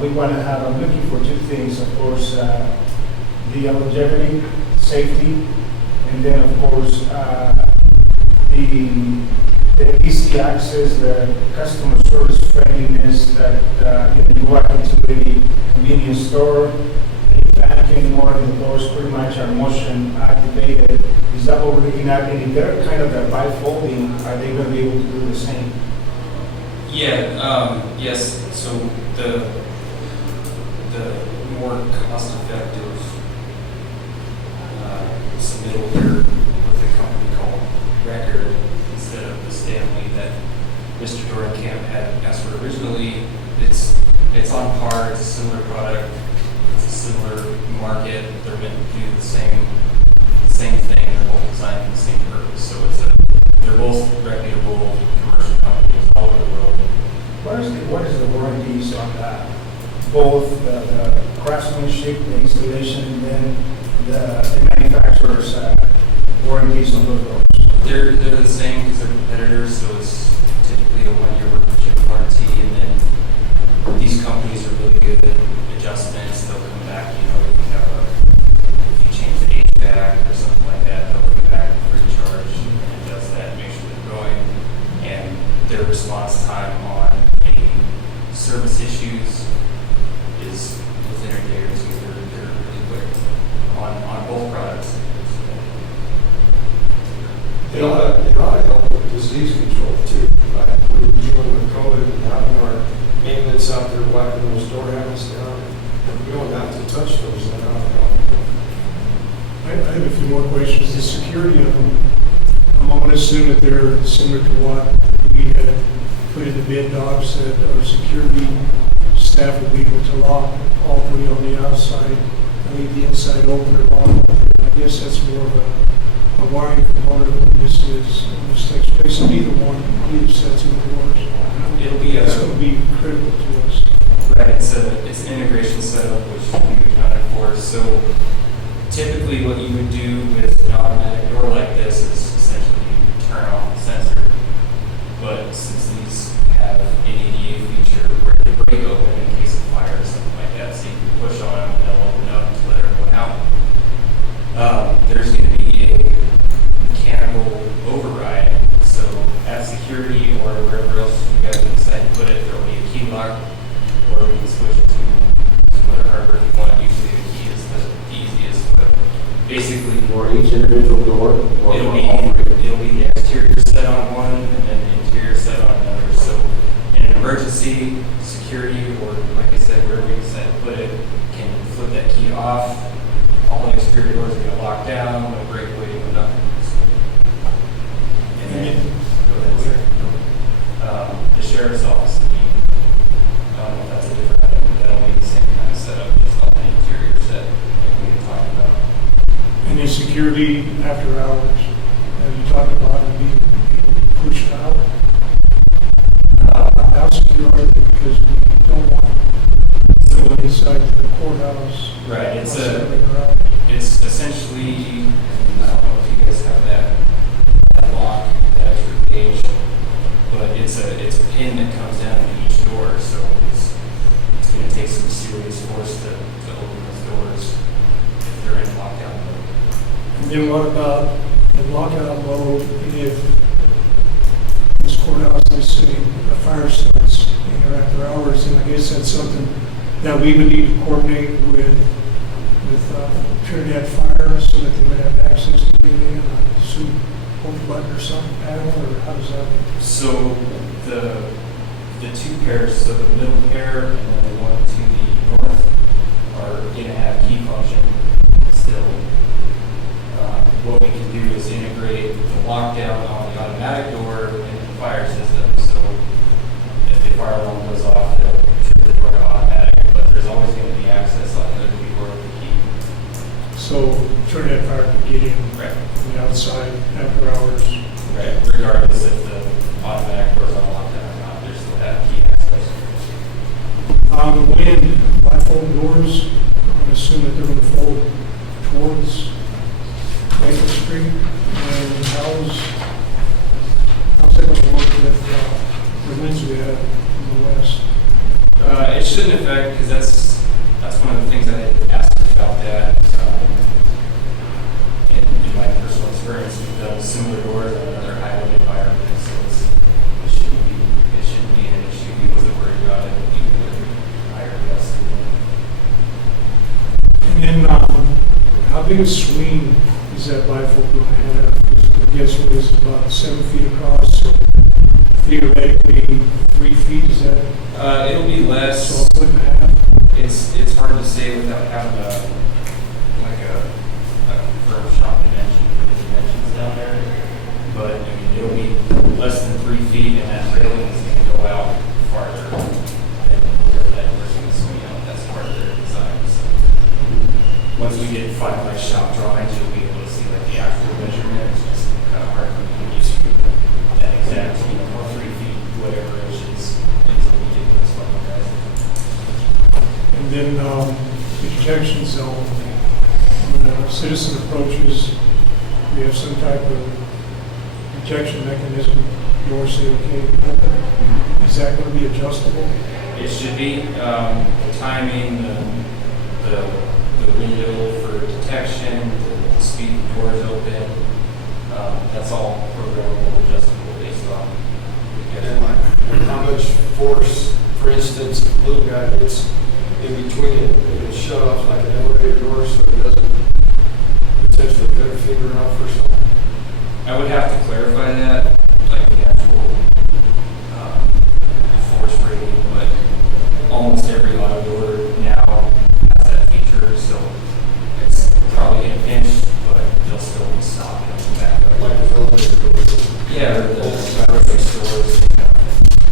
we want to have, I'm looking for two things, of course, the longevity, safety, and then, of course, the easy access, the customer service friendliness that, you walk into any convenience store, back anymore, the doors pretty much are motion activated. Is that what we're looking at? And if they're kind of a bifolding, are they going to be able to do the same? Yeah, yes, so the more cost-effective submittal here with a company called Record instead of the Stanley that Mr. Dornkamp had asked for originally. It's on par, it's a similar product, it's a similar market, they're meant to do the same thing, they're both designed for the same purpose. So they're both reputable commercial companies all over the world. What is the warranties on that? Both the craftsmanship, the installation, and then the manufacturer's warranties on those doors? They're the same because they're competitors, so it's typically a 1-year workmanship warranty, and then these companies are really good at adjustments. They'll come back, if you change the HVAC or something like that, they'll come back free of charge and adjust that, make sure they're going. And their response time on any service issues is within a day or two. They're really quick on both products. It ought to help with disease control too. Like we were dealing with COVID and having our maintenance out there wiping those door handles down. We don't have to touch those. That ought to help. I have a few more questions. The security of them, I'm going to assume that they're similar to what we had put in the bid docs, that our security staff will be able to lock all three on the outside and leave the inside open or locked. I guess that's more of a wiring component of this takes place in either sets of doors. It'll be It's going to be critical to us. right. It's an integration setup which we accounted for. So typically, what you would do with an automatic door like this is essentially turn off the sensor. But since these have an ADA feature where they break open in case of fire or something like that, so you can push on them and they'll open up to let everyone out. There's going to be a mechanical override. So at security or wherever else you guys decide to put it, there will be a key lock, or we can switch it to whatever you want. Usually the key is the easiest, but basically For each individual door? Or it'll all three? be the exterior set on one and then the interior set on another. So in an emergency, security, or like I said, wherever you decide to put it, can flip that key off. All the exterior doors are going to lock down, no breakaway, no nothing. And then, go ahead, sir. The sheriff's office, I don't know if that's a different item, but that'll be the same kind of setup, just on the interior set like we were talking about. And then security after hours, as you talked about, it being pushed out. How secure are they? Because we don't want someone inside the courthouse. Right, It's it's essentially, I don't know if you guys have that lock, that extra page, but it's a pin that comes down to each door, so it's going to take some serious force to open those doors if they're in lockdown mode. And then what about the lockout mode if this courthouse is sitting, a fire starts in or after hours? And I guess that's something that we would need to coordinate with Trinidad Fire so that they would have access to get in, I assume, push button or something, panel, or how does that? So the two pairs, so the middle pair and then the one to the north, are going to have key function still. What we can do is integrate the lockdown on the automatic door into the fire system. So if the fire alarm goes off, it'll trip the door to automatic, but there's always going to be access on the door with the key. So Trinidad Fire can get in Right. from the outside after hours. Right. Regardless if the automatic doors are lockdown or not, they still have key access. Wind, bifold doors, I'm going to assume that they're going to fold towards Maple Street. And how's that going to work with the winds we have in the west? It shouldn't affect, because that's one of the things I had asked about that. In my personal experience, we've done similar doors on other highway environments, so it shouldn't be an issue. He wasn't worried about it, even with higher gusts. And then how big a swing is that bifold going to have? I guess it is about 7 feet across, so theoretically 3 feet, is that? It'll be less. So a foot and a half? It's hard to say without having a firm shop dimension for the dimensions down there. But I mean, it'll be less than 3 feet, and that railing is going to go out farther than where that door's going to swing out. That's part of their design. So once we get finalized shop drawings, you'll be able to see like the actual measurement. It's just kind of hard for me to give you that exact, 3 feet, whatever inches, until we get this finalized. And then the detection zone, when a citizen approaches, we have some type of detection mechanism. Door say, okay, open. Is that going to be adjustable? It should be. The timing, the window for detection, the speed the doors open, that's all programmable, adjustable based on the And how much force, for instance, if the little guy gets in between it, it's shut off like an elevator door so it doesn't potentially cut a finger off or something. I would have to clarify that, like the actual force rating, but almost every auto door now has that feature, so it's probably going to pinch, but they'll still be stopped and come back up. Like the elevator door. Yeah, or the grocery stores.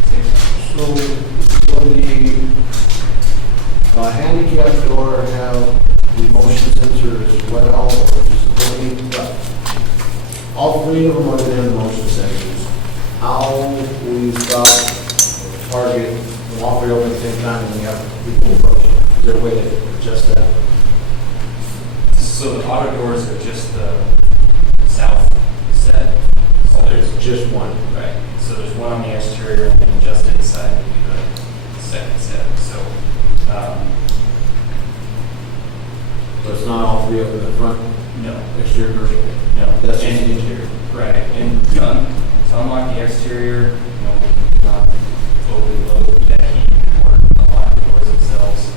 Same thing. So will the handicap door have the motion sensor as well, or just the, all three of them are in the motion sections. How we've got target, and all three open at the same time, and we have people approach. Is there a way to adjust that? So the auto doors are just the south set. So there's Just one. right. So there's one on the exterior, and then just inside would be the second set. So So it's not all three open in the front, no, exterior, commercial? no. That's just And- the interior. Right, and to unlock the exterior, not overload that heat or unlock the doors themselves.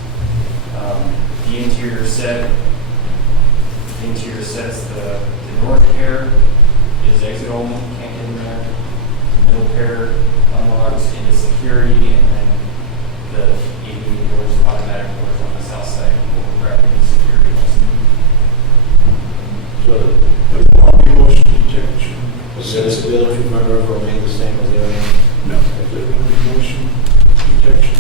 The interior sets the north pair is exit only, can't get in there. The middle pair unlocks into security, and then the AD doors, automatic doors on the south side will grab into security. So There will be motion detection. the accessibility from the river remain the same as the other one? No, there will be motion detection.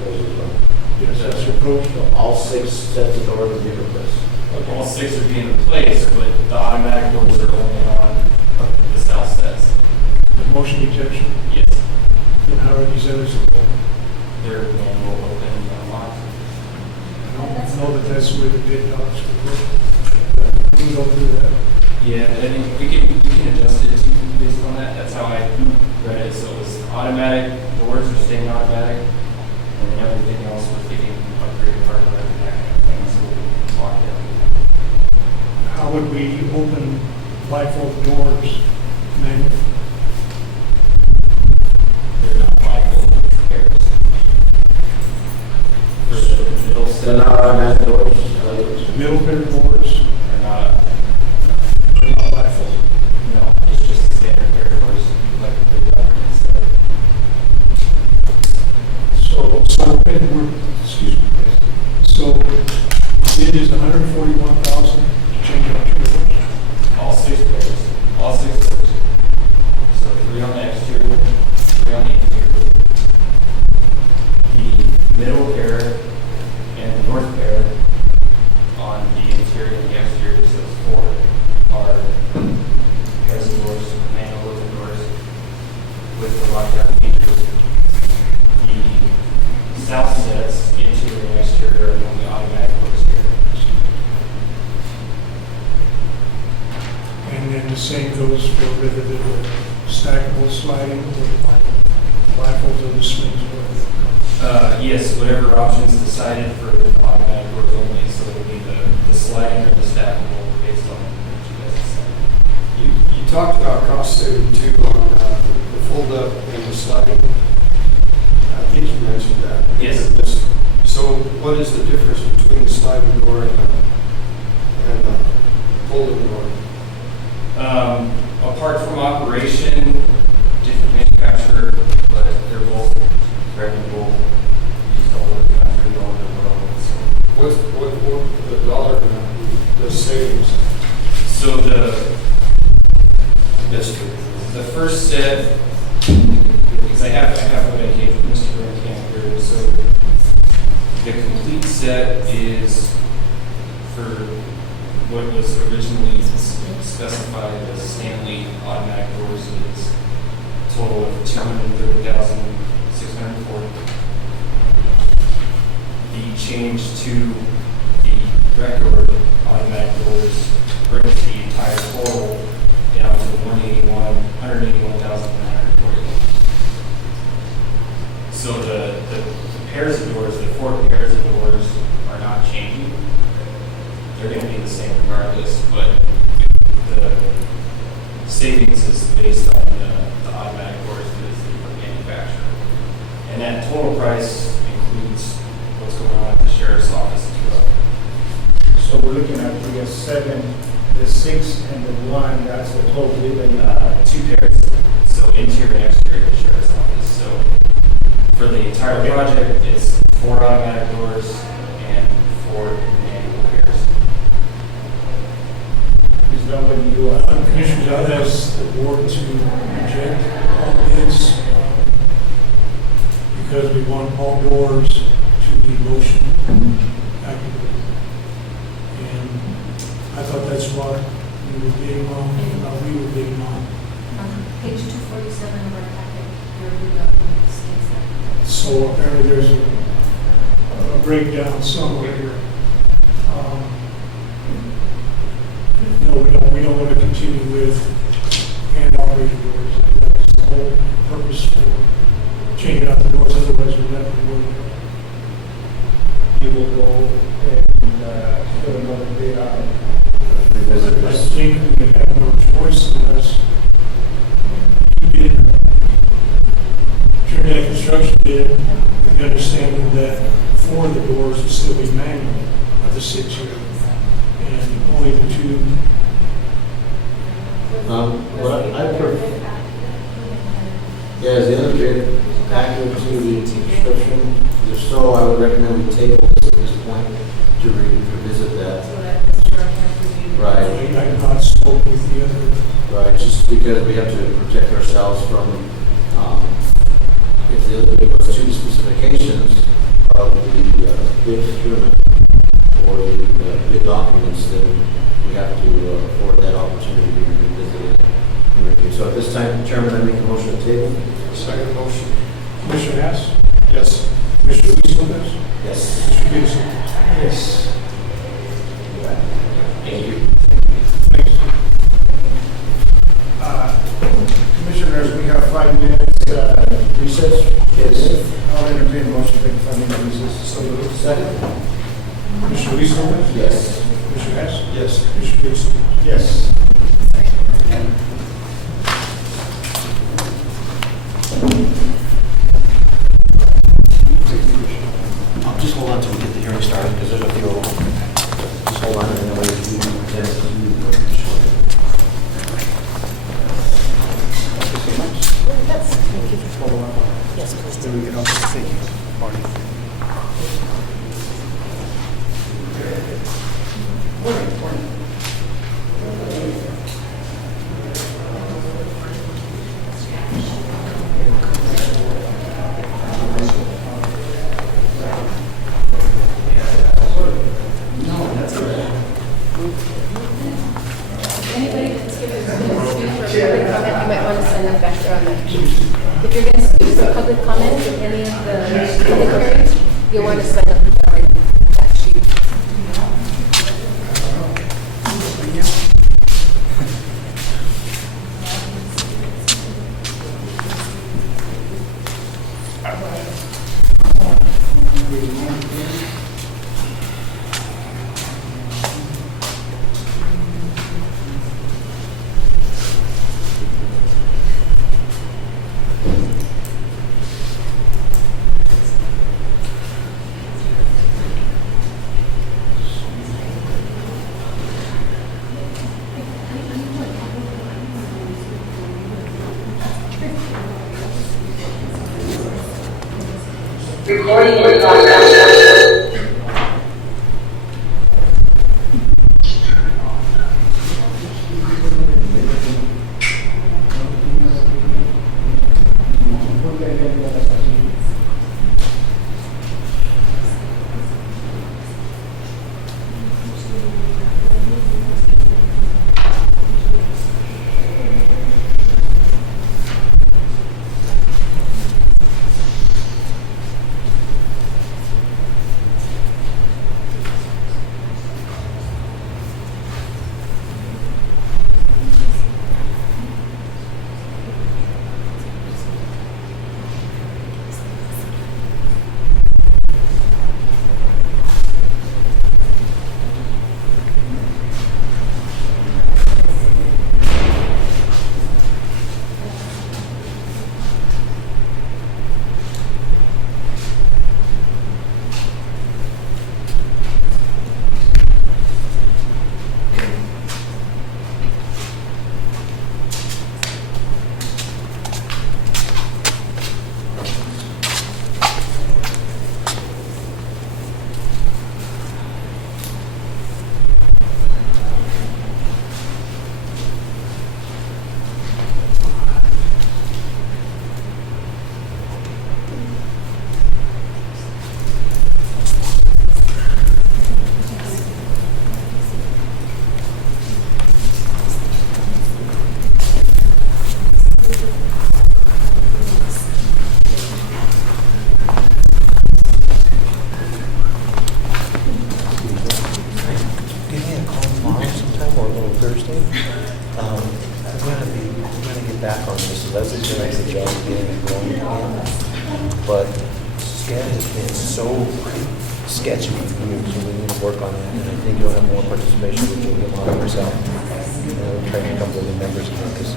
Those as well. Yes, that's approach. So all six sets of doors will be replaced. All six are being replaced, but the automatic doors are only on the south sets. Motion detection. Yes, And how are these others? they're manual open and unlocked. I don't know that that's the way the bid docs would work. We can go through that. Yeah, I think we can adjust it to based on that. That's how I read it. So it was automatic, doors are staying automatic, and then everything else we're getting upgraded hardware and that kind of thing, so we'll lock down. How would we open blindfold doors manually? They're not liable repairs. For the middle So set, now automatic doors, Middle pair doors they're not, are not blindfold. no, it's just the standard pair of doors, like the government said. So, excuse me. So, bid is 141,000 to change out two doors. All six pairs, all six doors. So 3 on the exterior, 3 on the interior. The middle pair and the north pair on the interior and the exterior, so it's 4, are pairs of doors, manual open doors with the lockdown features. The south sets, interior and exterior, are only automatic or exterior. And then the same goes for whether they're stackable sliding or blindfolds or the swings. Yes, whatever options decided for automatic doors only, so it'll be the sliding or the stackable based on what you guys decide. You talked about cost saving too on the fold up and the sliding. I think you mentioned that. Yes. So what is the difference between the sliding door and the folding door? Apart from operation, different manufacturer, but they're both reputable, used all over the country, all over the world. So, What the dollar amount, the savings? so the first set, because I have what I gave Mr. Camp here. So the complete set is for what was originally specified as Stanley automatic doors is a total of $230,640. The change to the record automatic doors brings the entire total down to $181,940. So the pairs of doors, the 4 pairs of doors are not changing. They're going to be the same regardless, but the savings is based on the automatic doors that is the manufacturer. And that total price includes what's going on at the sheriff's office as well. So we're looking at the 7, the 6, and the 1, that's the total bid that you 2 pairs, so interior and exterior of the sheriff's office. So for the entire project, it's 4 automatic doors and 4 manual pairs. is done when you, Commissioners, I'd ask the board to reject all bids because we want all doors to be motion activated. And I thought that's what we were getting on. Page 247 of our packet, your blue document states that. So apparently there's a breakdown somewhere here. No, we don't want to continue with hand operated doors. That's the whole purpose for changing out the doors, otherwise we're never going to. You will go and put another bid out. I think we have no choice unless you get Trinidad Construction bid, with the understanding that 4 of the doors will still be manual of the 6 here, and only the 2. What I prefer, is the other bid accurate to the description? If so, I would recommend we table this at this point to revisit that. So that Mr. Arquette reviewed. Right. I have not spoken with the other. Right, just because we have to protect ourselves from, if the other bid was to the specifications of the bid procurement or the bid documents, then we have to afford that opportunity to revisit it and review. So at this time, Chairman, I make a motion to table. Second motion. Commissioner Hess, Yes. Commissioner Luis, Yes. Mr. Peterson. Yes. Thank you. Thanks. Commissioners, we have 5 minutes recess. Yes. I'll entertain a motion to take 5 minute recess. So moved. Second? Commissioner Luis, Yes. Commissioner Hess, Yes. Mr. Peterson. Yes. Just hold on until we get the hearing started, because there's a few. Just hold on and then wait a few minutes. Anybody that's going to speak for public comment, you might want to sign up back there on that sheet. If you're going to speak for public comment in any of the public hearings, you'll want to sign up there on that sheet. Recording in progress. it's so sketchy. So we need to work on that, and I think you'll have more participation with you along yourself. We'll try to come with the members of it, because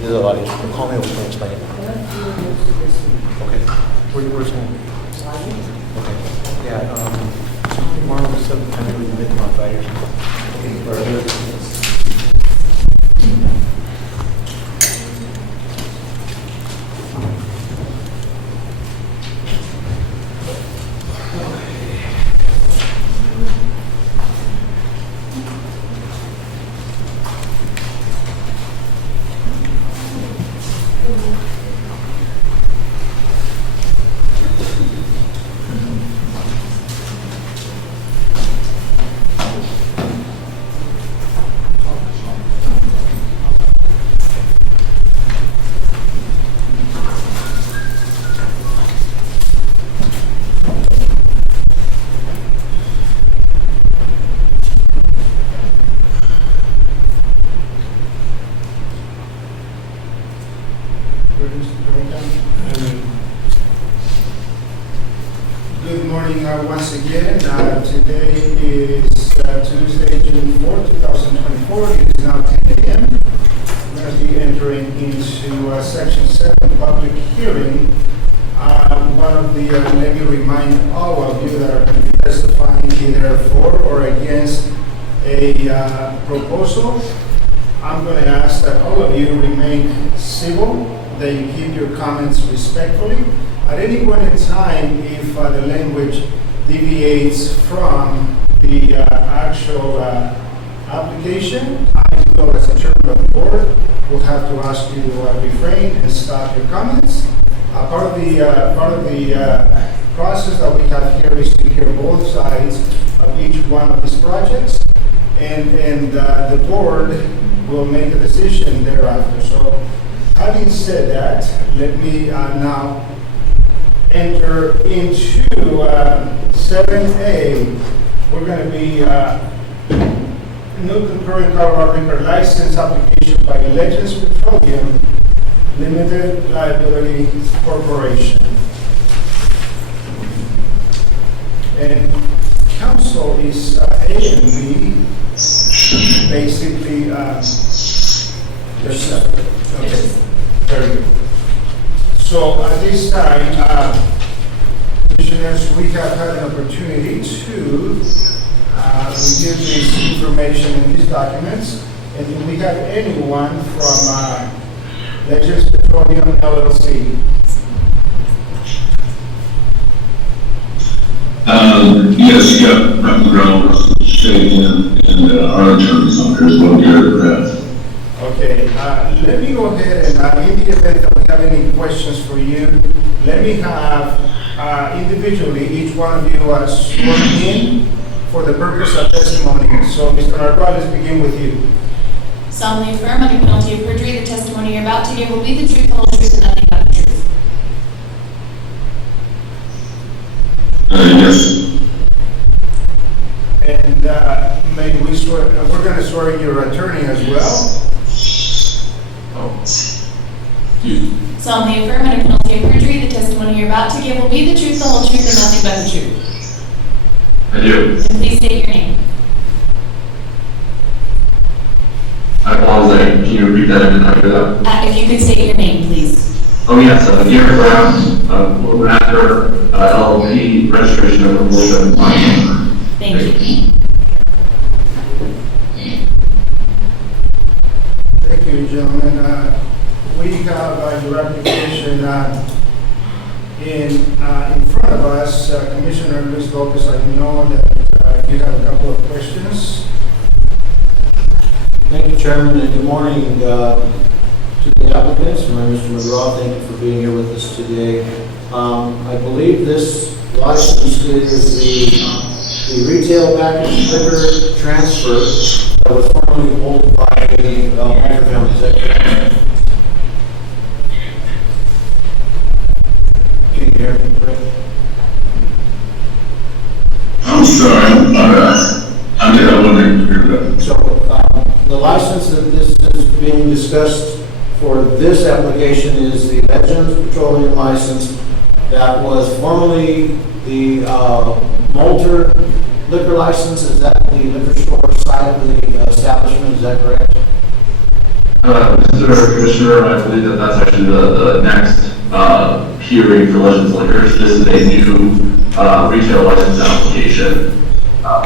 there's a lot of issues. Call me over and explain it. Okay. Where's home? Okay. Yeah, tomorrow was 7:00 we mid-month, right? Okay. Good morning once again. Today is Tuesday, June 4, 2024. It is now 10 a.m. We're going to be entering into Section 7 public hearing. Let me remind all of you that are going to be testifying either for or against a proposal. I'm going to ask that all of you remain civil, that you keep your comments respectfully. At any point in time, if the language deviates from the actual application, I know as a chairman of the board will have to ask you to refrain and stop your comments. Part of the process that we have here is to hear both sides of each one of these projects, and the board will make a decision thereafter. So, having said that, let me now enter into 7A. We're going to be new concurrent car liquor license application by Legends Petroleum Limited Liability Corporation. And council is A and B, basically. Okay, very good. So at this time, commissioners, we have had an opportunity to review this information in these documents. And do we have anyone from Legends Petroleum LLC? Yes, yeah, Dr. Brown, Shagan, and our attorneys on here as well, Gary Pratt. Okay, let me go ahead and in the event that we have any questions for you, let me have individually each one of you sworn in for the purpose of testimony. So, Mr. Narval, let's begin with you. Solemnly affirm under penalty of perjury the testimony you're about to give will be the truth, the whole truth, and nothing but the truth. Yes. And may we swear, we're going to swear in your attorney as well. Solemnly affirm under penalty of perjury the testimony you're about to give will be the truth, the whole truth, and nothing but the truth. I do. And please state your name. I apologize. Can you repeat that? I did not hear that. If you could state your name, please. Oh, yes. Gary Brown, Raptor, LLP, registration number 475. Thank you. Thank you, gentlemen. We have your application in front of us. Commissioner Luis Lopez, I know that you have a couple of questions. Thank you, Chairman, and good morning to the applicants. My name is Mr. McGraw. Thank you for being here with us today. I believe this license is the retail package liquor transfer that was formerly held by the family. Is that correct? Can you hear me, Brett? I'm sorry. I did not want to hear that. So, the license that this is being discussed for this application is the Legends Petroleum license, that was formerly the Moulter liquor license. Is that the liquor store side of the establishment? Is that correct? Mr. Commissioner, I believe that that's actually the next hearing for Legends Liquors. This is a new retail license application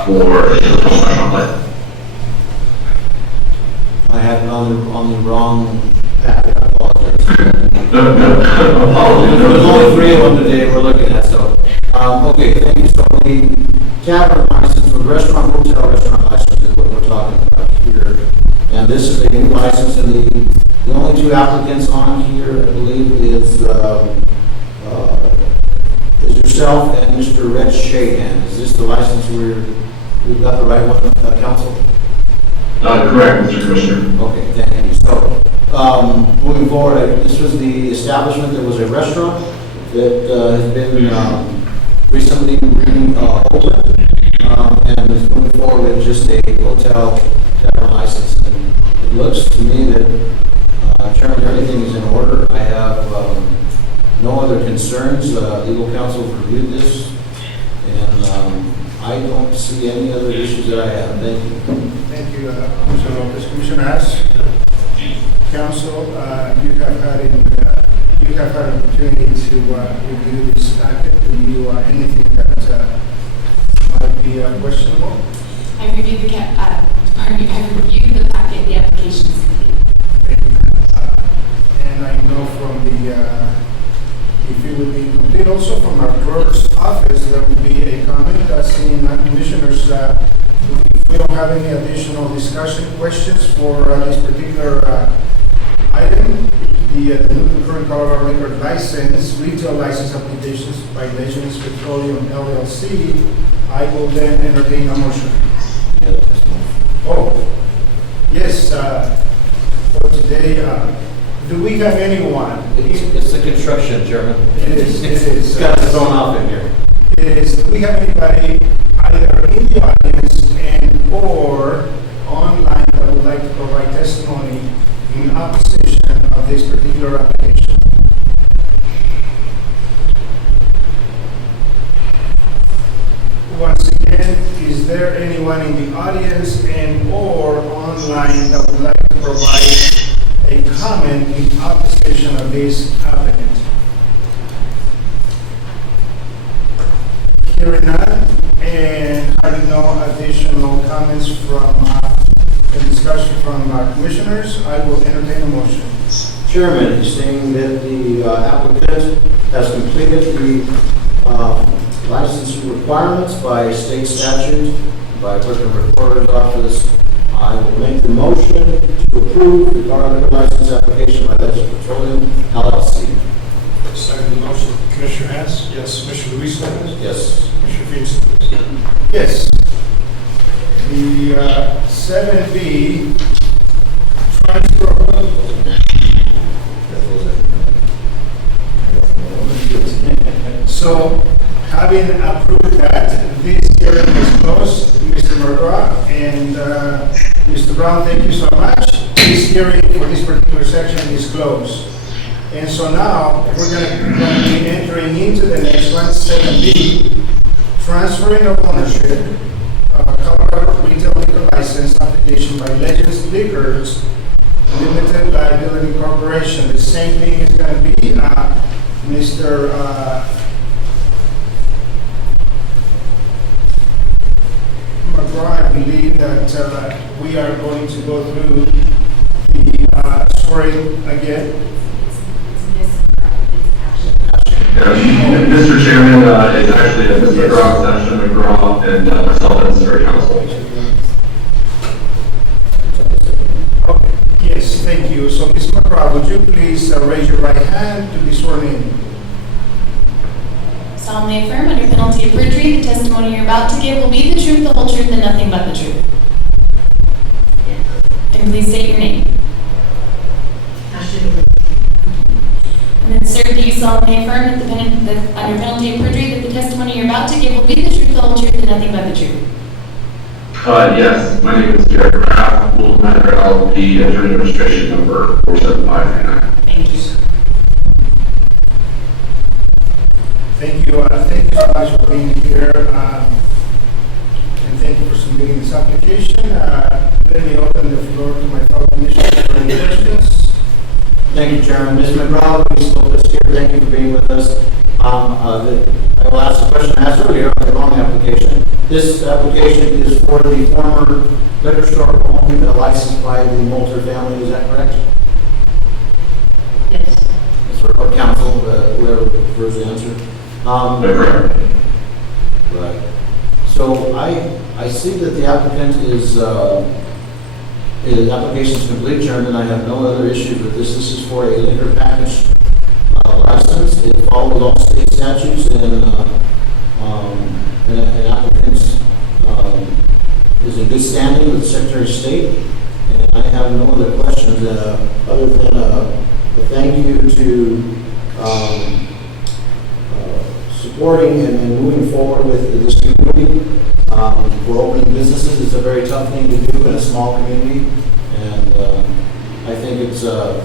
for a restaurant license. I had it on the wrong packet. I apologize. Apologies. There's only 3 of them today we're looking at, so. Okay, thank you. So the tavern license, or restaurant, hotel restaurant license is what we're talking about here. And this is a new license, and the only 2 applicants on here, I believe, is yourself and Mr. Rhett Shahan. Is this the license we've got the right one, council? Correct, Mr. Commissioner. Okay, thank you. So, moving forward, this was the establishment that was a restaurant that has been recently opened, and is moving forward with just a hotel tavern license. And it looks to me that, Chairman, everything is in order. I have no other concerns. Legal counsel reviewed this, and I don't see any other issues that I have. Thank you. Thank you, Commissioner Lopez. Commissioner Hess? Council, you have had an opportunity to review this packet. Do you anything that might be questionable? I reviewed the packet, the application is complete. Thank you. And I know from if it would be complete also from our clerk's office, there would be a comment seeing commissioners, if we don't have any additional discussion questions for this particular item, the new current Colorado liquor license, retail license applications by Legends Petroleum LLC, I will then entertain a motion. Oh, yes, for today, do we have anyone? It's the construction, Chairman. It is. It's got its own off in here. It is. Do we have anybody either in the audience and or online that would like to provide testimony in opposition of this particular application? Once again, is there anyone in the audience and or online that would like to provide a comment in opposition of this applicant? Hearing none, and having no additional comments from the discussion from commissioners, I will entertain a motion. Chairman is saying that the applicant has completed the licensing requirements by state statute, by clerk and recorder's office. I will make the motion to approve the Colorado liquor license application by Legends Petroleum LLC. Second the motion. Commissioner Hess? Yes. Commissioner Luis Lopez? Yes. Commissioner Felix? Yes. The 7B transfer. So, having approved that, this hearing is closed. Mr. McGraw and Mr. Brown, thank you so much. This hearing for this particular section is closed. And so now, we're going to be entering into the next one, 7B, transferring of ownership of a Colorado retail liquor license application by Legends Liquors Limited Liability Corporation. The same thing is going to be Mr. McGraw. I believe that we are going to go through the swearing again. Mr. Chairman, it's actually Mr. McGraw, Senator McGraw, and myself as the council. Okay. Yes, thank you. So, Ms. McGraw, would you please raise your right hand to be sworn in? Solemnly affirm under penalty of perjury, the testimony you're about to give will be the truth, the whole truth, and nothing but the truth. And please state your name. And then, sir, do you solemnly affirm that under penalty of perjury that the testimony you're about to give will be the truth, the whole truth, and nothing but the truth? Yes, my name is Jared Kraft, Wolf Matter LLP, attorney registration number 47539. Thank you. Thank you so much for being here, and thank you for submitting this application. Let me open the floor to my fellow commissioners for any questions. Thank you, Chairman. Ms. McGraw, please slow this here. Thank you for being with us. I will ask the question I asked earlier on the wrong application. This application is for the former liquor store owner licensed by the Moulter family, is that correct? Yes. Or council, whoever prefers the answer. Correct. Right. So I see that the applicant is, his application is complete, Chairman. I have no other issues with this. This is for a liquor package license. It follows all state statutes and applicants is in good standing with the Secretary of State. And I have no other questions other than a thank you to supporting and moving forward with this community. For opening businesses, it's a very tough thing to do in a small community, and I think it's a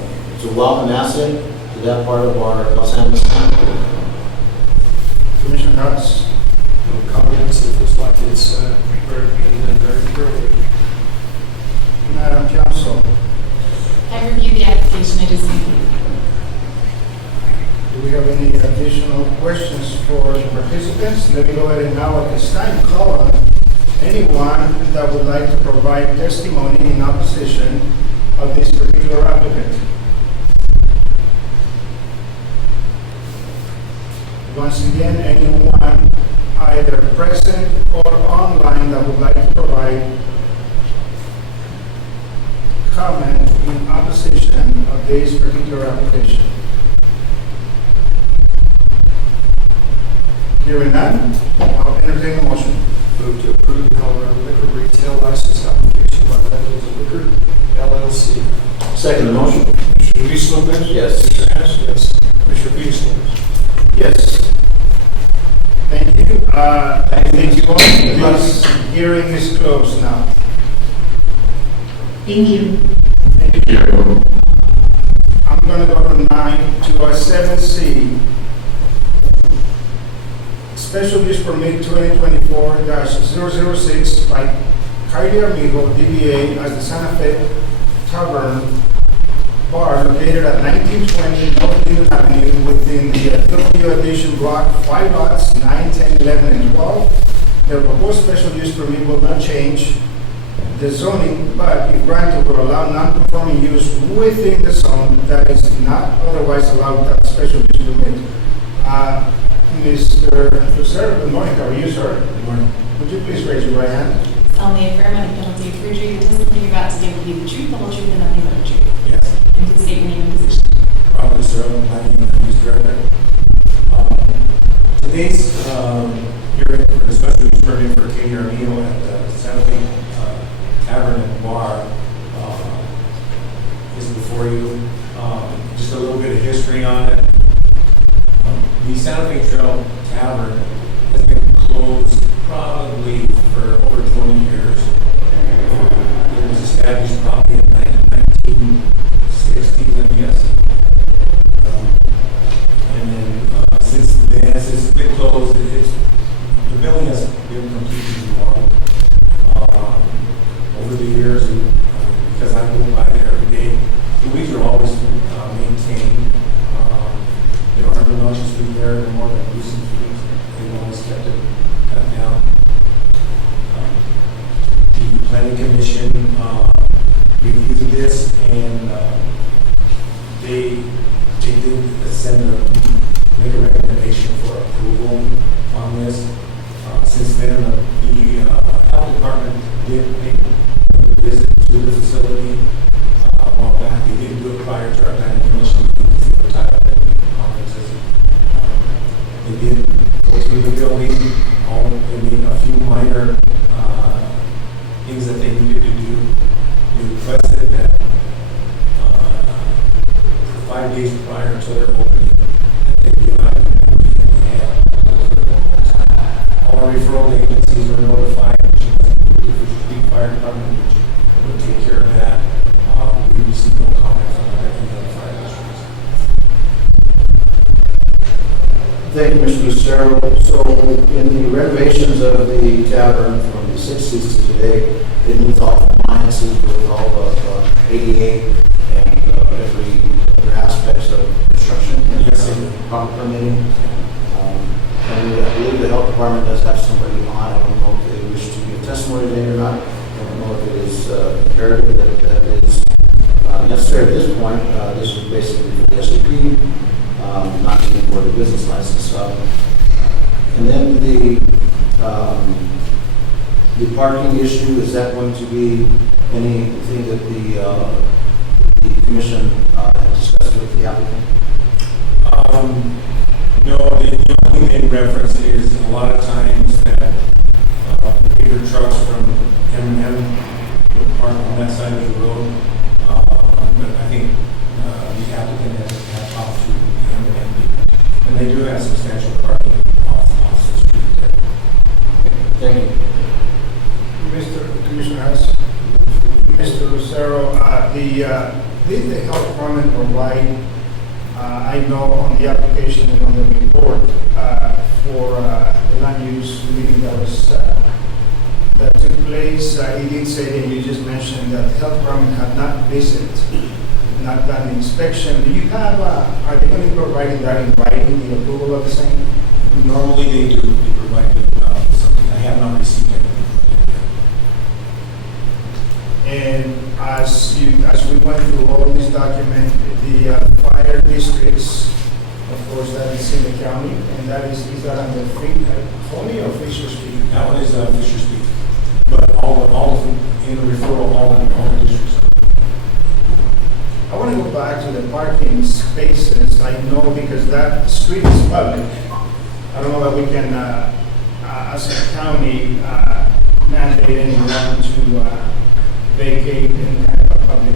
welcome asset to that part of our Los Angeles county. Commissioner Nuts. No comments, it looks like it's being done very thoroughly. Madam Council, I reviewed the application, it is complete. do we have any additional questions for the participants? Let me go ahead and now at this time call on anyone that would like to provide testimony in opposition of this particular applicant. Once again, anyone either present or online that would like to provide comment in opposition of this particular application. Hearing none, I'll entertain a motion. Move to approve the Colorado Liquor Retail License Application by Levels of Liquor, LLC. Second the motion. Commissioner Luis Lopez? Yes. Commissioner Hess? Yes. Commissioner Peters Lopez? Yes. Thank you. Thank you all. This hearing is closed now. Thank you. Thank you. I'm going to go to 7C. Special use permit 2024-006 by Kylie Amigo, DBA, as the Santa Fe Tavern Bar located at 1920 North Newton Avenue within the Tokyo Edition Block 5 lots 9, 10, 11, and 12. The proposed special use permit will not change the zoning, but if granted, will allow non-conforming use within the zone that is not otherwise allowed without special use permit. Mr. Sir, good morning. How are you, sir? Good morning. Would you please raise your right hand? Solemnly affirm under penalty of perjury, the testimony you're about to give will be the truth, the whole truth, and nothing but the truth. Yes. And please state your name and position. Robert Searle, Planning and Use Director. Today's hearing for the special use permit for Katie Armino at the Santa Fe Tavern and Bar is before you. Just a little bit of history on it. The Santa Fe Trail Tavern has been closed probably for over 20 years. It was established probably in 1960s, I guess. And then since it's been closed, the building has been completely remodeled. Over the years, because I go by there every day, the weeds are always maintained. There are no noxious weeds there, no more than nuisance weeds. They've always kept it cut down. The planning commission reviewed this, and they did make a recommendation for approval on this. Since then, the health department did make a visit to the facility a while back. They didn't do it prior to our planning commission meetings. They were tied up in conferences. They did go through the building. They made a few minor things that they needed to do. They requested that 5 days prior to their opening, that they give out all referral agencies were notified, which was included the Street Fire Department, which would take care of that. We received no comment from any of the fire districts. Thank you, Mr. Lucero. So in the renovations of the tavern from the 60s to today, it moved all compliances with all the ADA and every other aspects of construction. Yes, sir. Proper permitting. And I believe the health department does have somebody on. I don't know if they wish to give testimony today or not. I don't know if it is imperative that is necessary at this point. This is basically for the SAP, not even for the business license. And then the parking issue, is that going to be anything that the commission has discussed with the applicant? No, the only thing reference is a lot of times that bigger trucks from M&M would park on that side of the road. But I think the applicant has talked to the M&M people, and they do have substantial parking off the street there. Thank you. Mr. Commissioner Hess, Mr. Lucero, did the health department provide, I know on the application and on the report for the land use meeting that took place, he did say, and you just mentioned that the health department had not visited, not done the inspection. Do you have, are they going to be providing that in writing, the approval of the same? Normally they do, they provide me something. I have not received anything. And as we went through all of these documents, the fire districts, of course, that is in the county, and that is that on the Honey or Fisher Street? That one is Fisher Street, but all of them in the referral, all the districts. I want to go back to the parking spaces. I know because that street is public. I don't know that we can, as a county, mandate anyone to vacate any kind of a public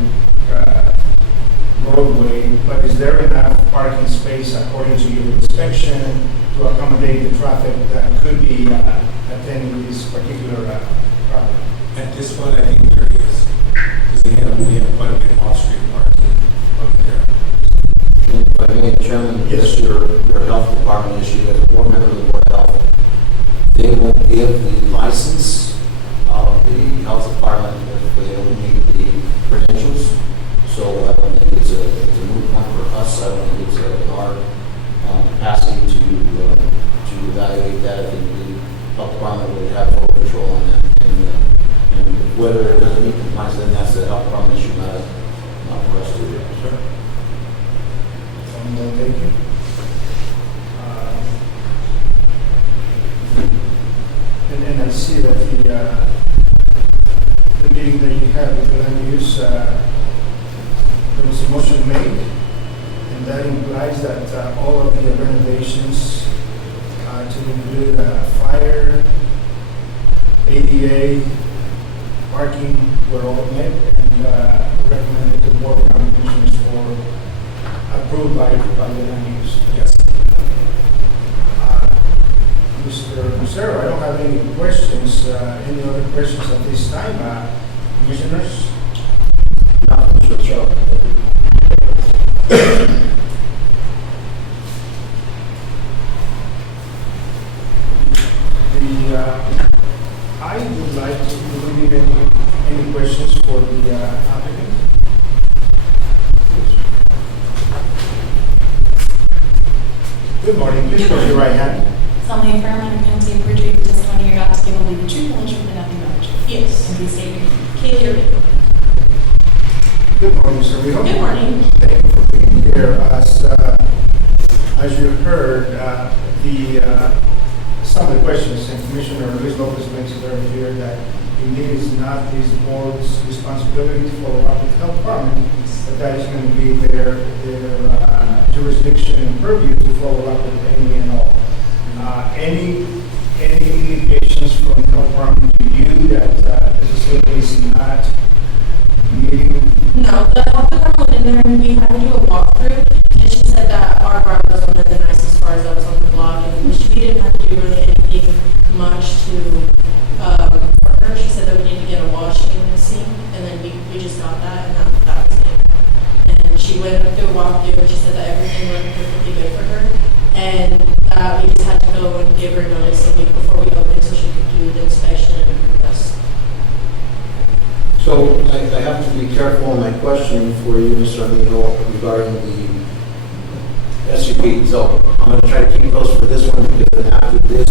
roadway, but is there enough parking space according to your inspection to accommodate the traffic that could be attending this particular property? At this point, I think there is, because we have quite a bit of off-street parking over there. If I may, Chairman, Yes. your health department issue, as a board member of the Board of Health, they won't give the license of the health department if they don't meet the credentials. So I don't think it's a moot point for us. I don't think it's in our capacity to evaluate that. I think the health department would have full control on that. And whether it doesn't meet compliance, then that's the health department issue, not for us to do. Sure. Thank you. And I see that the meeting that you had with the land use, there was a motion made, and that implies that all of the renovations to include fire, ADA, parking were all met and recommended to the Board of County Commissioners for approved by the land use. Yes. Mr. Lucero, I don't have any questions. Any other questions at this time? Commissioners? Not Mr. Cho. I would like to, do we need any questions for the applicant? Good morning. Please raise your right hand. Solemnly affirm under penalty of perjury the testimony you're about to give will be the truth, the whole truth, and nothing but the truth. Yes. And please state your name. Kaylee Rico. Good morning, Mr. Rijo. Good morning. Thank you for being here. As you heard, some of the questions, and Commissioner Luis Lopez makes it very clear that indeed it's not this board's responsibility to follow up with the health department, but that is going to be their jurisdiction and purview to follow up with any and all. Any indications from the health department to you that the facility is not meeting? No, the health department went in there and we had to do a walkthrough, and she said that our bar was one of the nicest bars that was on the block, and we didn't have to do really anything much for her. She said that we need to get a washing sink, and then we just got that, and that was it. And she went through a walkthrough, and she said that everything worked perfectly good for her, and we just had to go her notice a week before we opened so she could do the inspection and us. So I have to be careful in my question for you, Mr. Amigo, regarding the SUP. So I'm going to try to keep those for this one because then after this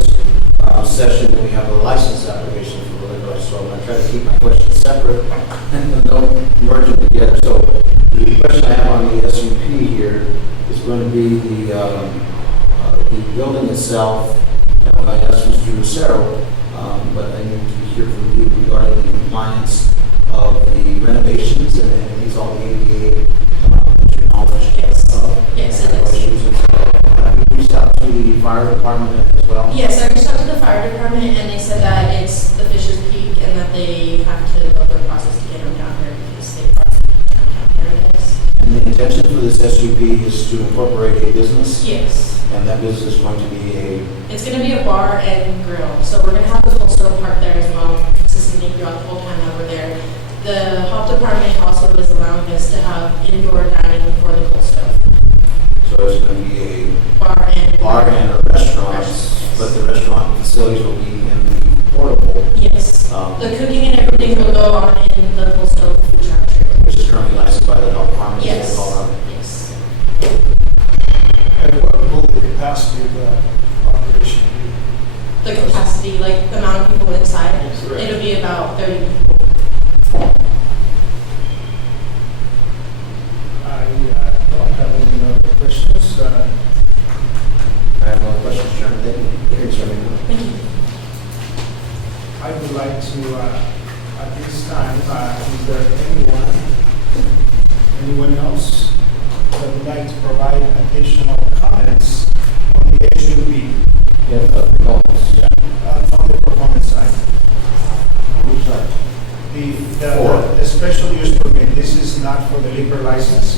session, we have a license application for the liquor license. So I'm going to try to keep my questions separate and don't merge them together. So the question I have on the SUP here is going to be the building itself. I asked Mr. Lucero, but I need to hear from you regarding the compliance of the renovations and it meets all the ADA knowledge. Yes. Yes, it is. Issues and stuff. Have you reached out to the fire department as well? Yes, I reached out to the fire department and they said that it's the Fisher's Peak and that they have to go through a process to get them down here because they are paradise. And the intention for this SUP is to incorporate a business? Yes. And that business is going to be It's going to be a bar and grill. So we're going to have the full stove park there as well, consistently throughout the whole time that we're there. The health department also is allowing us to have indoor dining for the full stove. So it's going to be a Bar and a restaurant, but the restaurant facilities will be in the portable. Yes. The cooking and everything will go on in the full stove food truck trailer. Which is currently licensed by the health department. Yes. Yes. And what will the capacity of the operation be? The capacity, like the amount of people inside, Correct. it'll be about 30 people. I don't have any other questions. I have no questions, Chairman. Thank you. Thanks, Chairman. Thank you. I would like to, at this time, is there anyone else that would like to provide additional comments on the SUP? Yeah, comments. On the performance side. Which side? The special use permit, this is not for the liquor license?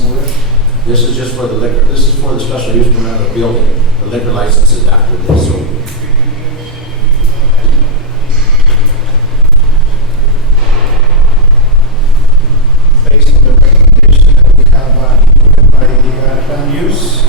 This is just for the liquor, this is for the special use permit of the building. The liquor license is after this, so. Based on the recommendation that we have given by the land use.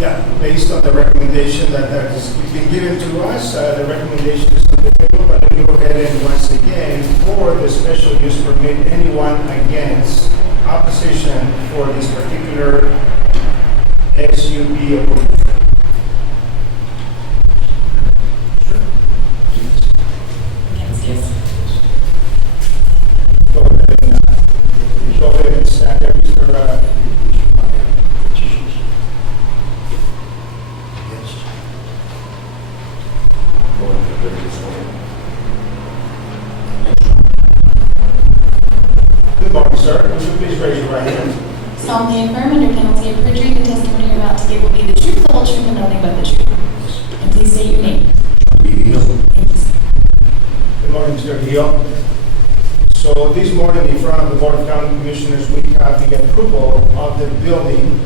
Yeah, based on the recommendation that has been given to us, the recommendation is on the table, but let me go ahead and once again, for the special use permit, anyone against opposition for this particular SUP approval? Yes. Go ahead and stand there, Mr. Good morning, sir. Would you please raise your right hand? Solemnly affirm under penalty of perjury the testimony you're about to give will be the truth, the whole truth, and nothing but the truth. And please state your name. Thank you, sir. Good morning, Mr. Hill. So this morning, in front of the Board of County Commissioners, we have the approval of the building.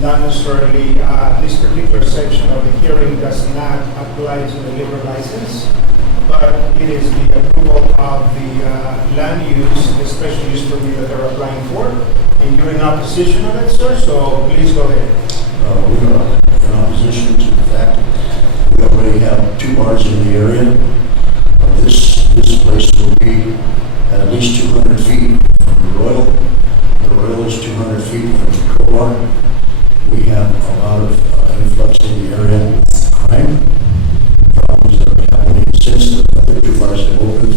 Not necessarily, this particular section of the hearing does not apply to the liquor license, but it is the approval of the land use, the special use permit that they're applying for. And you're in opposition of it, sir, so please go ahead. We are in opposition to the fact we already have 2 bars in the area. This place will be at least 200 feet from the Royal. The Royal is 200 feet from the Crowbar. We have a lot of influx in the area with crime, problems that are happening since the other 2 bars have opened,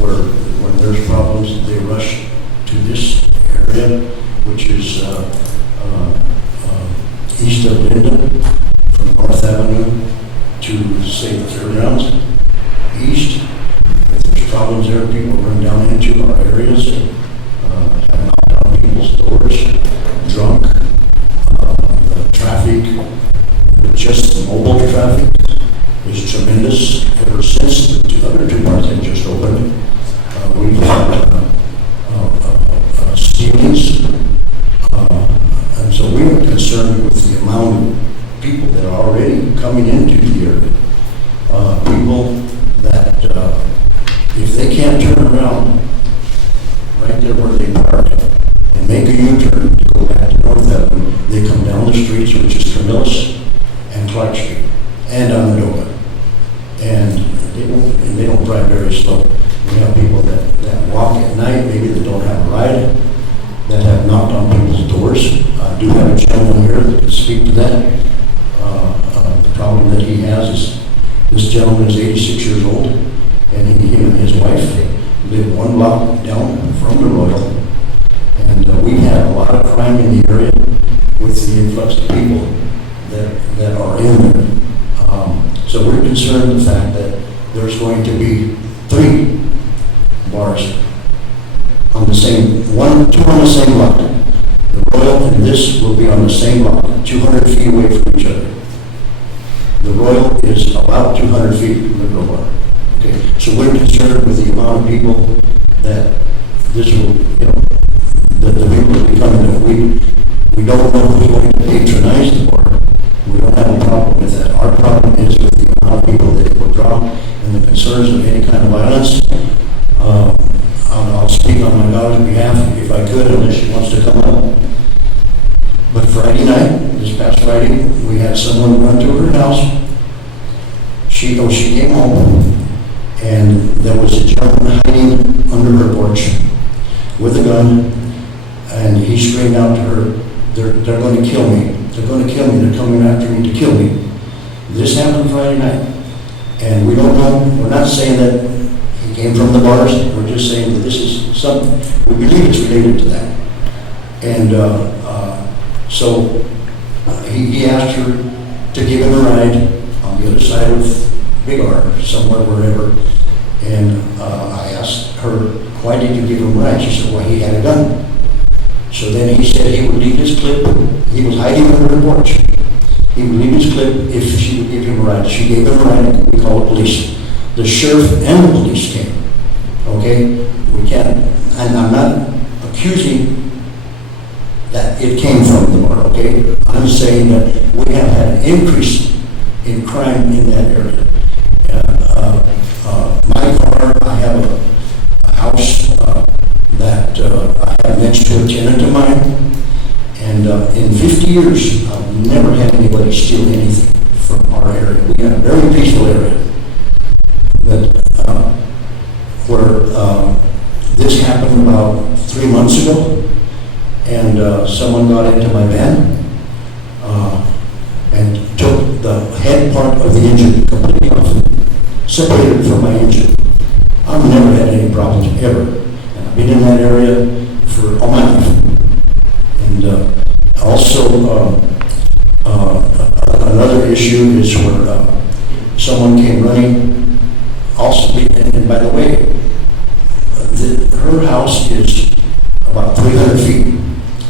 where when there's problems, they rush to this area, which is east of Linden, from North Avenue to St. Fairgrounds. East, if there's problems there, people run down into our areas, have knocked down people's doors, drunk. The traffic, with just the mobile traffic, is tremendous. Ever since the other 2 bars have just opened, we've had stealings, and so we are concerned with the amount of people that are already coming into the area. People that, if they can't turn around right there where they park and make a U-turn to go back to North Avenue, they come down the streets, which is Camillus and Clark Street and on Madoka. And they don't drive very slow. We have people that walk at night, maybe that don't have a ride, that have knocked on people's doors. I do have a gentleman here that can speak to that. The problem that he has is this gentleman is 86 years old, and him and his wife live 1 block down from the Royal. And we've had a lot of crime in the area with the influx of people that are in there. So we're concerned with the fact that there's going to be 3 bars on the same, 2 on the same block. The Royal and this will be on the same block, 200 feet away from each other. The Royal is about 200 feet from the Middle Bar. Okay, so we're concerned with the amount of people that this will, that the people will be coming. We don't know who's going to patronize the bar. We don't have a problem with that. Our problem is with the amount of people that it will draw and the concerns of any kind of violence. I'll speak on my daughter's behalf if I could, unless she wants to come up. But Friday night, this past Friday, we had someone run to her house. She came home, and there was a gentleman hiding under her porch with a gun, and he screamed out to her, they're going to kill me. They're going to kill me. They're coming after me to kill me. This happened Friday night. And we don't know, we're not saying that he came from the bars. We're just saying that this is something, we believe it's related to that. And so he asked her to give him a ride on the other side of Big R, somewhere, wherever. And I asked her, why did you give him a ride? She said, well, he had a gun. So then he said he would leave his clip. He was hiding under the porch. He would leave his clip if she would give him a ride. She gave him a ride, we call it police. The sheriff and the police came. Okay? We can't, and I'm not accusing that it came from the bar, okay? I'm saying that we have had an increase in crime in that area. My car, I have a house that I have next to a tenant of mine, and in 50 years, I've never had anybody steal anything from our area. We have a very peaceful area. But where this happened about 3 months ago, and someone got into my van and took the head part of the engine completely off, separated from my engine. I've never had any problems ever. And I've been in that area for all my life. And also another issue is where someone came running. Also, and by the way, her house is about 300 feet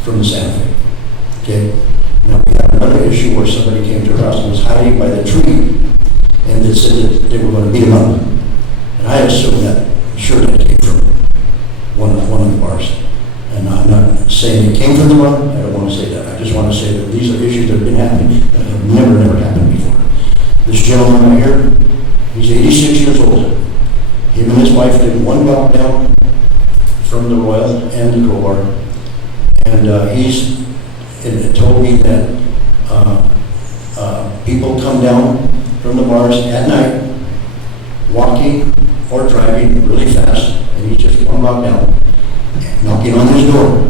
from the Santa Fe. Okay. Now we had another issue where somebody came to her house and was hiding by the tree, and they said that they were going to beat him up. And I assume that that came from one of the bars. And I'm not saying it came from the bar. I don't want to say that. I just want to say that these are issues that have been happening that have never happened before. This gentleman right here, he's 86 years old. Him and his wife live 1 block down from the Royal and the Crowbar. And he's told me that people come down from the bars at night, walking or driving really fast, and he's just 1 block down, knocking on his door.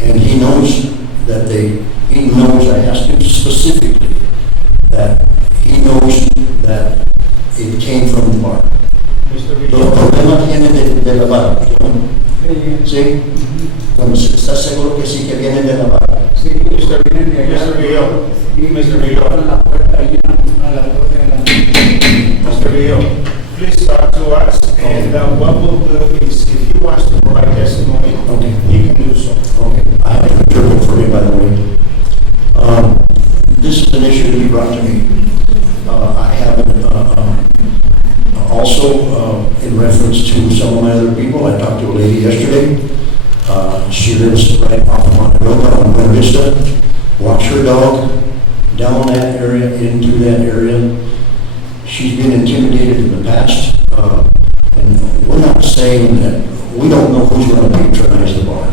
And he knows that he knows, I asked him specifically, that he knows that it came from the bar. Los problemas vienen de la bar, ¿sí? Entonces, ¿estás seguro que sí que vienen de la bar? Sí, usted viene de allá. Mr. Rio, please talk to us, and what we'll do is, if he wants to provide testimony, he can do so. Okay, I have a interpret for me, by the way. This is an issue that he brought to me. I have also, in reference to some of my other people, I talked to a lady yesterday. She lives right off of Montego on Buena Vista. Walks her dog down that area, into that area. She's been intimidated in the past. And we're not saying that we don't know who's going to patronize the bar.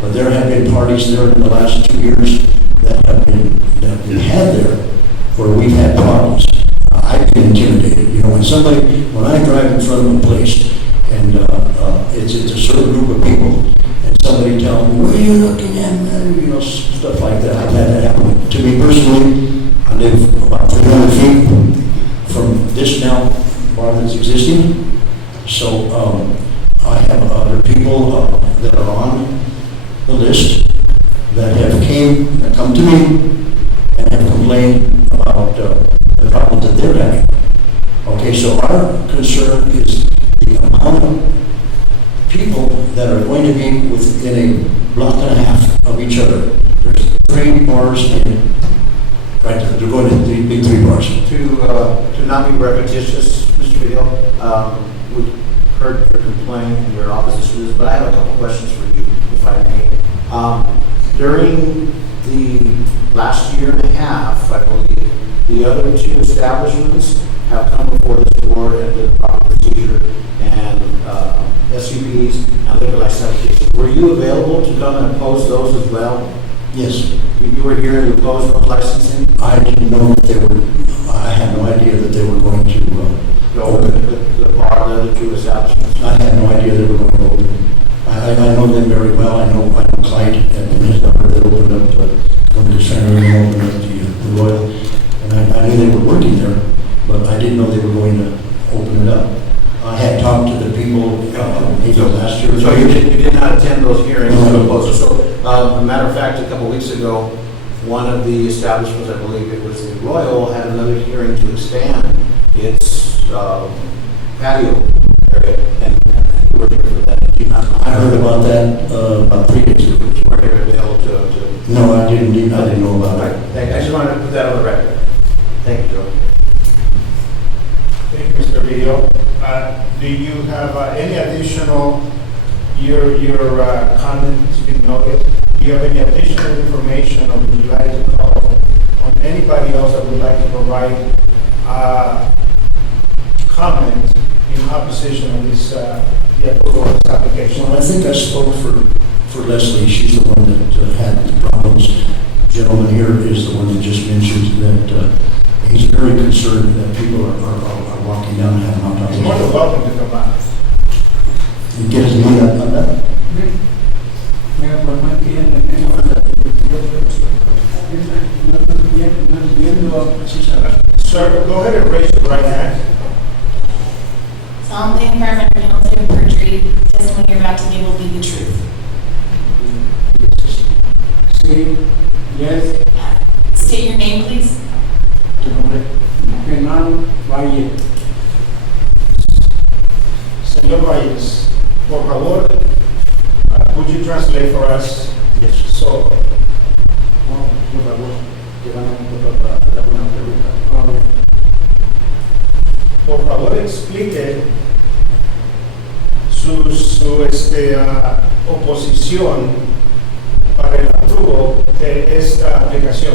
But there have been parties there in the last 2 years that have been had there where we we've had problems. I've been intimidated, you know, when I drive in front of a place, and it's a certain group of people, and somebody tells me, "What are you looking at, man?" You know, stuff like that. I've had that happen to me personally. I live about 300 feet from this now bar that's existing, so I have other people that are on the list that have come to me and have complained about the problems that they're having. Okay, so our concern is the amount of people that are going to be within a block and a half of each other. There's 3 bars in, right, they're going to be 3 bars. To not be repetitious, Mr. Video, we heard your complaint and your opposition to this, but I have a couple questions for you, if I may. During the last year and a half, I believe, the other 2 establishments have come before this board and did the proper procedure and SUPs and liquor license applications. Were you available to come and oppose those as well? Yes. You were here to oppose those licensing? I didn't know that they were, I had no idea that they were going to open. The bar, the other 2 establishments? I had no idea they were going to open. I know them very well. I know Clyde and his daughter that opened up, when the center and opened up the Royal. And I knew they were working there, but I didn't know they were going to open it up. I had talked to the people maybe last year. So you did not attend those hearings to oppose it. So, a matter of fact, a couple weeks ago, one of the establishments, I believe it was the Royal, had another hearing to expand its patio area, and you were here for that. Did you not know? I heard about that about 3 days ago. You were here available to... No, I didn't know about it. Thank you. I just wanted to put that on the record. Thank you, Joe. Thank you, Mr. Video. Do you have any additional, your comment has been noted. Do you have any additional information, or would you like to call on anybody else that would like to provide comment in opposition of this, the approval of this application? Well, I think I spoke for Leslie. She's the one that had the problems. The gentleman here is the one that just mentioned that he's very concerned that people are walking down and having hot dogs. He's more than welcome to come back. You get his name on that? Sir, go ahead and raise your right hand. Solemnly affirm under penalty of perjury, testimony you're about to give will be the truth. Sí, yes, State your name, please. Fernando Valle. Señor Valles, por favor, would you translate for us? Yes. So, Por favor, te van a dar una pregunta. por favor, explique su oposición para el apruebo de esta aplicación.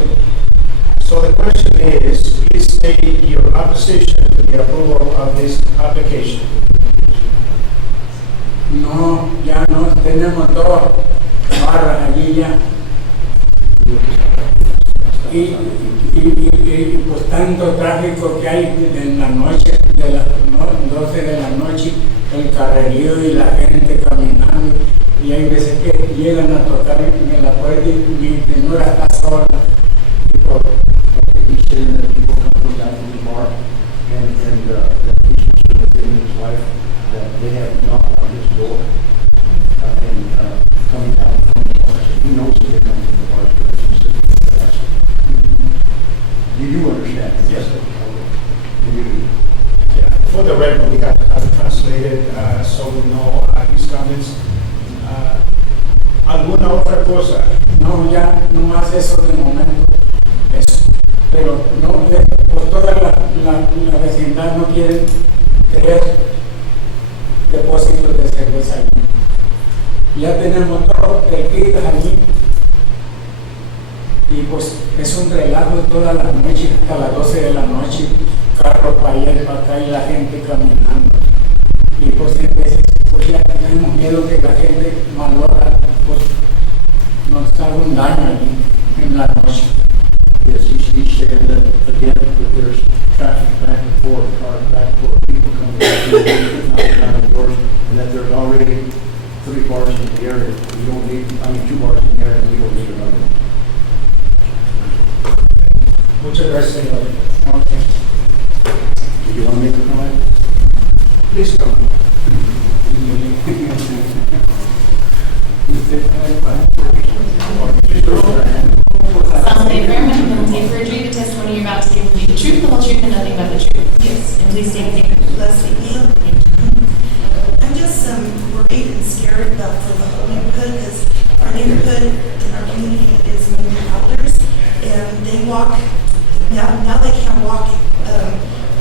So the question is, please state your opposition to the approval of this application. No, ya no, tenemos 2 barras allí ya. Y pues tanto tráfico que hay en la noche, de las 12 de la noche, el carrerío y la gente caminando. Y hay veces que llegan a tocar en la puerta y mi señora está sola. Y por He said that people come from down from the bar, and that he's concerned with him and his wife, that they have knocked on his door, and coming down from the bar. So he knows that they come from the bar, but he said he asked. You do understand? Yes, sir. You- Yeah, for the record, we have to have it translated, so we know his comments. ¿Alguna otra cosa? no, ya no más eso de momento. Eso. Pero no, pues toda la vecindad no quiere 3 depósitos de cerveza allí. Ya tenemos todos cerquitas allí. Y pues es un relajo toda la noche, hasta las 12 de la noche, carros para allá y para acá y la gente caminando. Y pues en veces pues ya tenemos miedo que la gente malora, pues nos haga un daño allí en la noche. Yes, he said that, again, the truth, the whole truth, and nothing but the truth? Yes. And please state your name. Leslie Neal. I'm just worried and scared about for the whole neighborhood because our neighborhood and our community is mainly elders, and they walk now they can't walk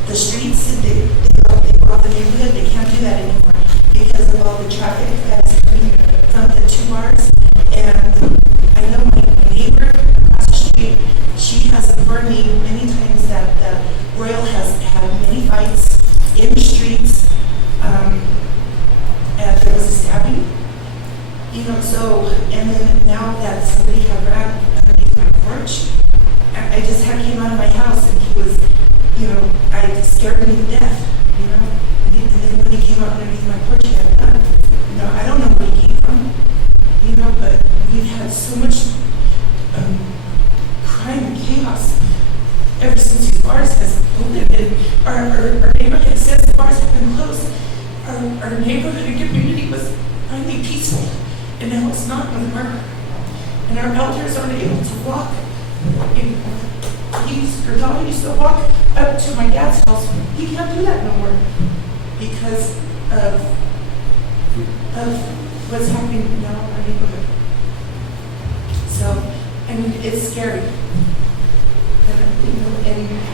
the streets. They go off the neighborhood. They can't do that anymore because of all the traffic that's coming from the 2 bars. And I know my neighbor across the street, she has informed me many times that the Royal has had many fights in the streets. And there was a stabbing, so, and then now that somebody had ran underneath my porch, I just came out of my house and he was, I scared me to death, and then when he came out underneath my porch, he had a gun. I don't know where he came from, but we've had so much crime and chaos ever since these bars has opened, and our neighborhood says the bars have been closed. Our neighborhood and community was finally peaceful, and now it's not anymore. And our elders aren't able to walk. Her daughter used to walk up to my dad's house. He can't do that no more because of what's happening now in our neighborhood. So, it's scary.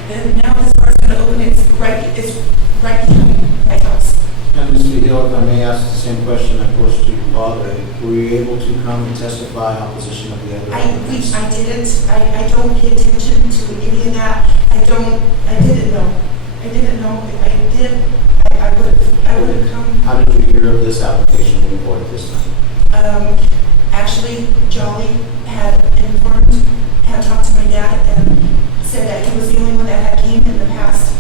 And now this bar's going to open. It's right behind my house. And Mr. Hill, if I may ask the same question I posed to your father, were you able to come and testify opposition of the other applicants? I didn't. I don't pay attention to any of that. I didn't know. I did. I would have come. How did you hear of this application being brought at this time? Actually, Jolly had talked to my dad and said that he was the only one that had came in the past.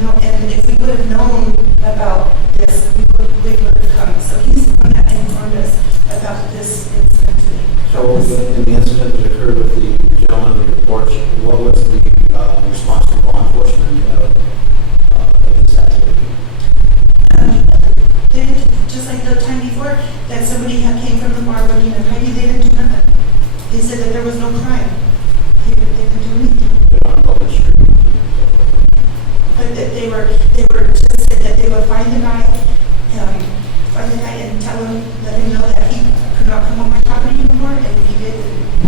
And if we would have known about this, we would have come. So he's the one that informed us about this incident today. So in the incident that occurred with the gentleman on the porch, what was the response from law enforcement in this activity? They didn't, just like the time before, that somebody had came from the bar running and hiding, they didn't do nothing. They said that there was no crime. They didn't do anything. They were on public street. But that they were just said that they would find the guy and tell him, let him know that he could not come on my property anymore, and if he did,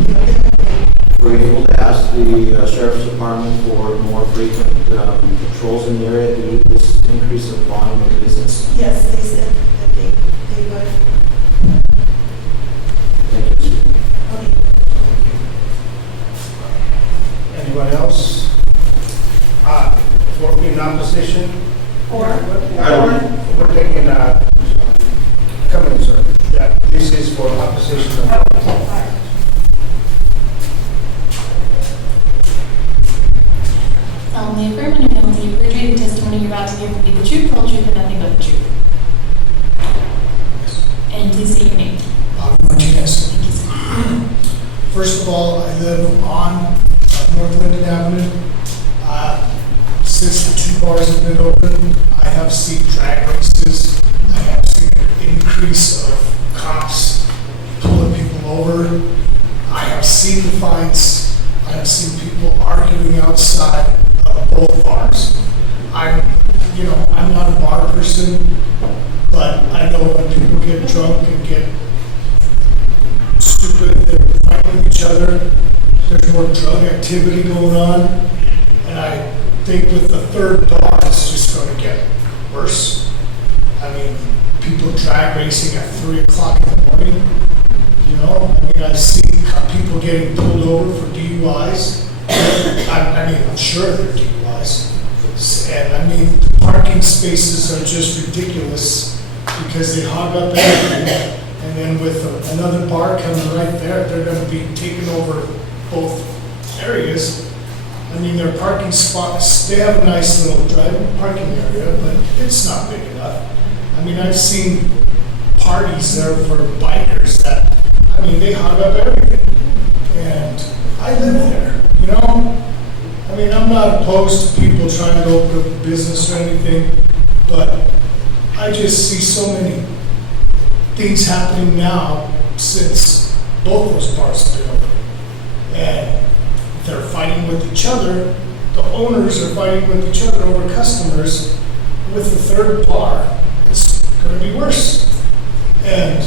then Were you able to ask the sheriff's department for more frequent patrols in the area due to this increase of volume of business? yes, they said that they would. Thank you. Okay. Anyone else? For in opposition? We're taking, come in, sir. Yeah, this is for opposition. Solemnly affirm under penalty of perjury the testimony you're about to give will be the truth, the whole truth, and nothing but the truth. And please state your name. Martinez. First of all, I live on North Linden Avenue. Since the 2 bars have been open, I have seen drag races. I have seen an increase of cops pulling people over. I have seen the fights. I have seen people arguing outside of both bars. I'm not a bar person, but I know when people get drunk and get stupid, they're fighting with each other. There's more drug activity going on, and I think with the 3rd bar, it's just going to get worse. I mean, people drag racing at 3 o'clock in the morning. I've seen people getting pulled over for DUIs. I'm sure they're DUIs. And the parking spaces are just ridiculous because they hog up everything. And then with another bar coming right there, they're going to be taking over both areas. Their parking spots, they have a nice little parking area, but it's not big enough. I've seen parties there for bikers that, they hog up everything. And I live there, I'm not opposed to people trying to open up a business or anything, but I just see so many things happening now since both those bars have been open. And they're fighting with each other, the owners are fighting with each other over customers with the third bar. It's going to be worse. And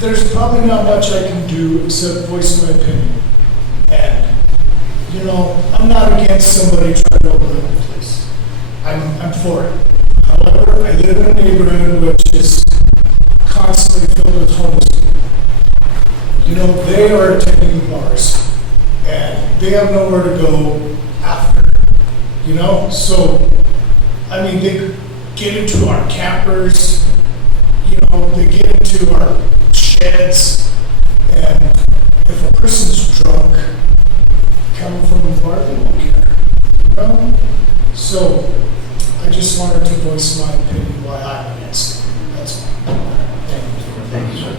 there's probably not much I can do except voice my opinion. And, you know, I'm not against somebody trying to open up a place. I'm for it. However, I live in a neighborhood which is constantly filled with homeless people. You know, they are attending the bars, and they have nowhere to go after, you know? So, I mean, they get into our campers, you know, they get into our sheds, and if a person's drunk, coming from the bar, they won't care, you know? So, I just wanted to voice my opinion why I'm against it. That's all. Thank you, sir.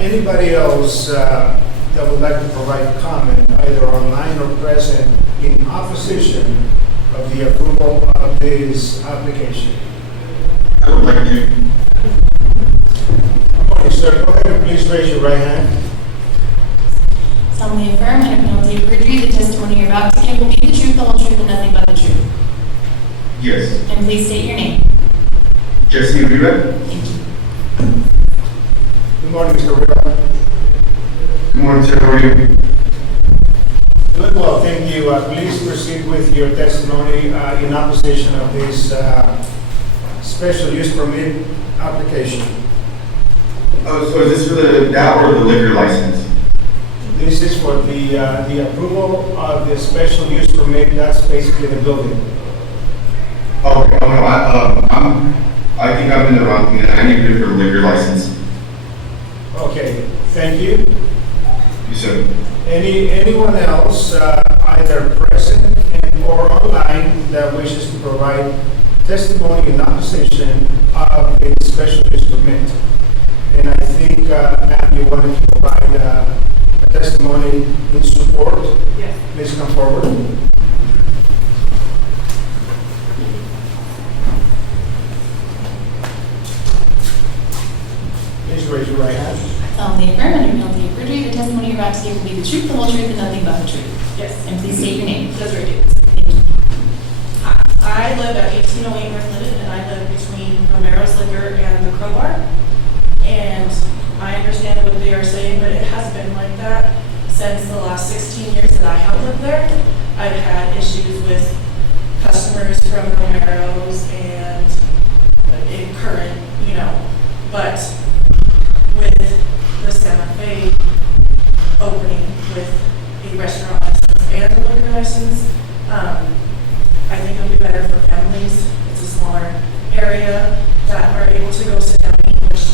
Anybody else that would like to provide comment, either online or present, in opposition of the approval of this application? I would like to. Okay, sir, go ahead and please raise your right hand. Solemnly affirm under penalty of perjury the testimony you're about to give will be the truth, the whole truth, and nothing but the truth. Yes. And please state your name. Jesse Rivera. Thank you. Good morning, Mr. Rivera. Good morning, sir. How are you? Good, well, thank you. Please proceed with your testimony in opposition of this special use permit application. Oh, so is this for that or the liquor license? This is for the approval of the special use permit. That's basically the building. Okay. Oh no, I think I'm in the wrong thing. I need to do it for the liquor license. Okay, thank you. Yes, sir. Anyone else, either present and or online, that wishes to provide testimony in opposition of a special use permit? And I think, ma'am, you wanted to provide a testimony in support. Yes. Please come forward. Please raise your right hand. Solemnly affirm under penalty of perjury the testimony you're about to give will be the truth, the whole truth, and nothing but the truth. Yes. And please state your name. Desiree Davis. Thank you. I live at 1808 North Linden, and I live between Romero's Liquor and the Crowbar. And I understand what they are saying, but it has been like that since the last 16 years that I have lived there. I've had issues with customers from Romero's and in current, you know, but with the Santa Fe opening with a restaurant license and a liquor license, I think it'll be better for families. It's a smaller area that are able to go sit down and eat, which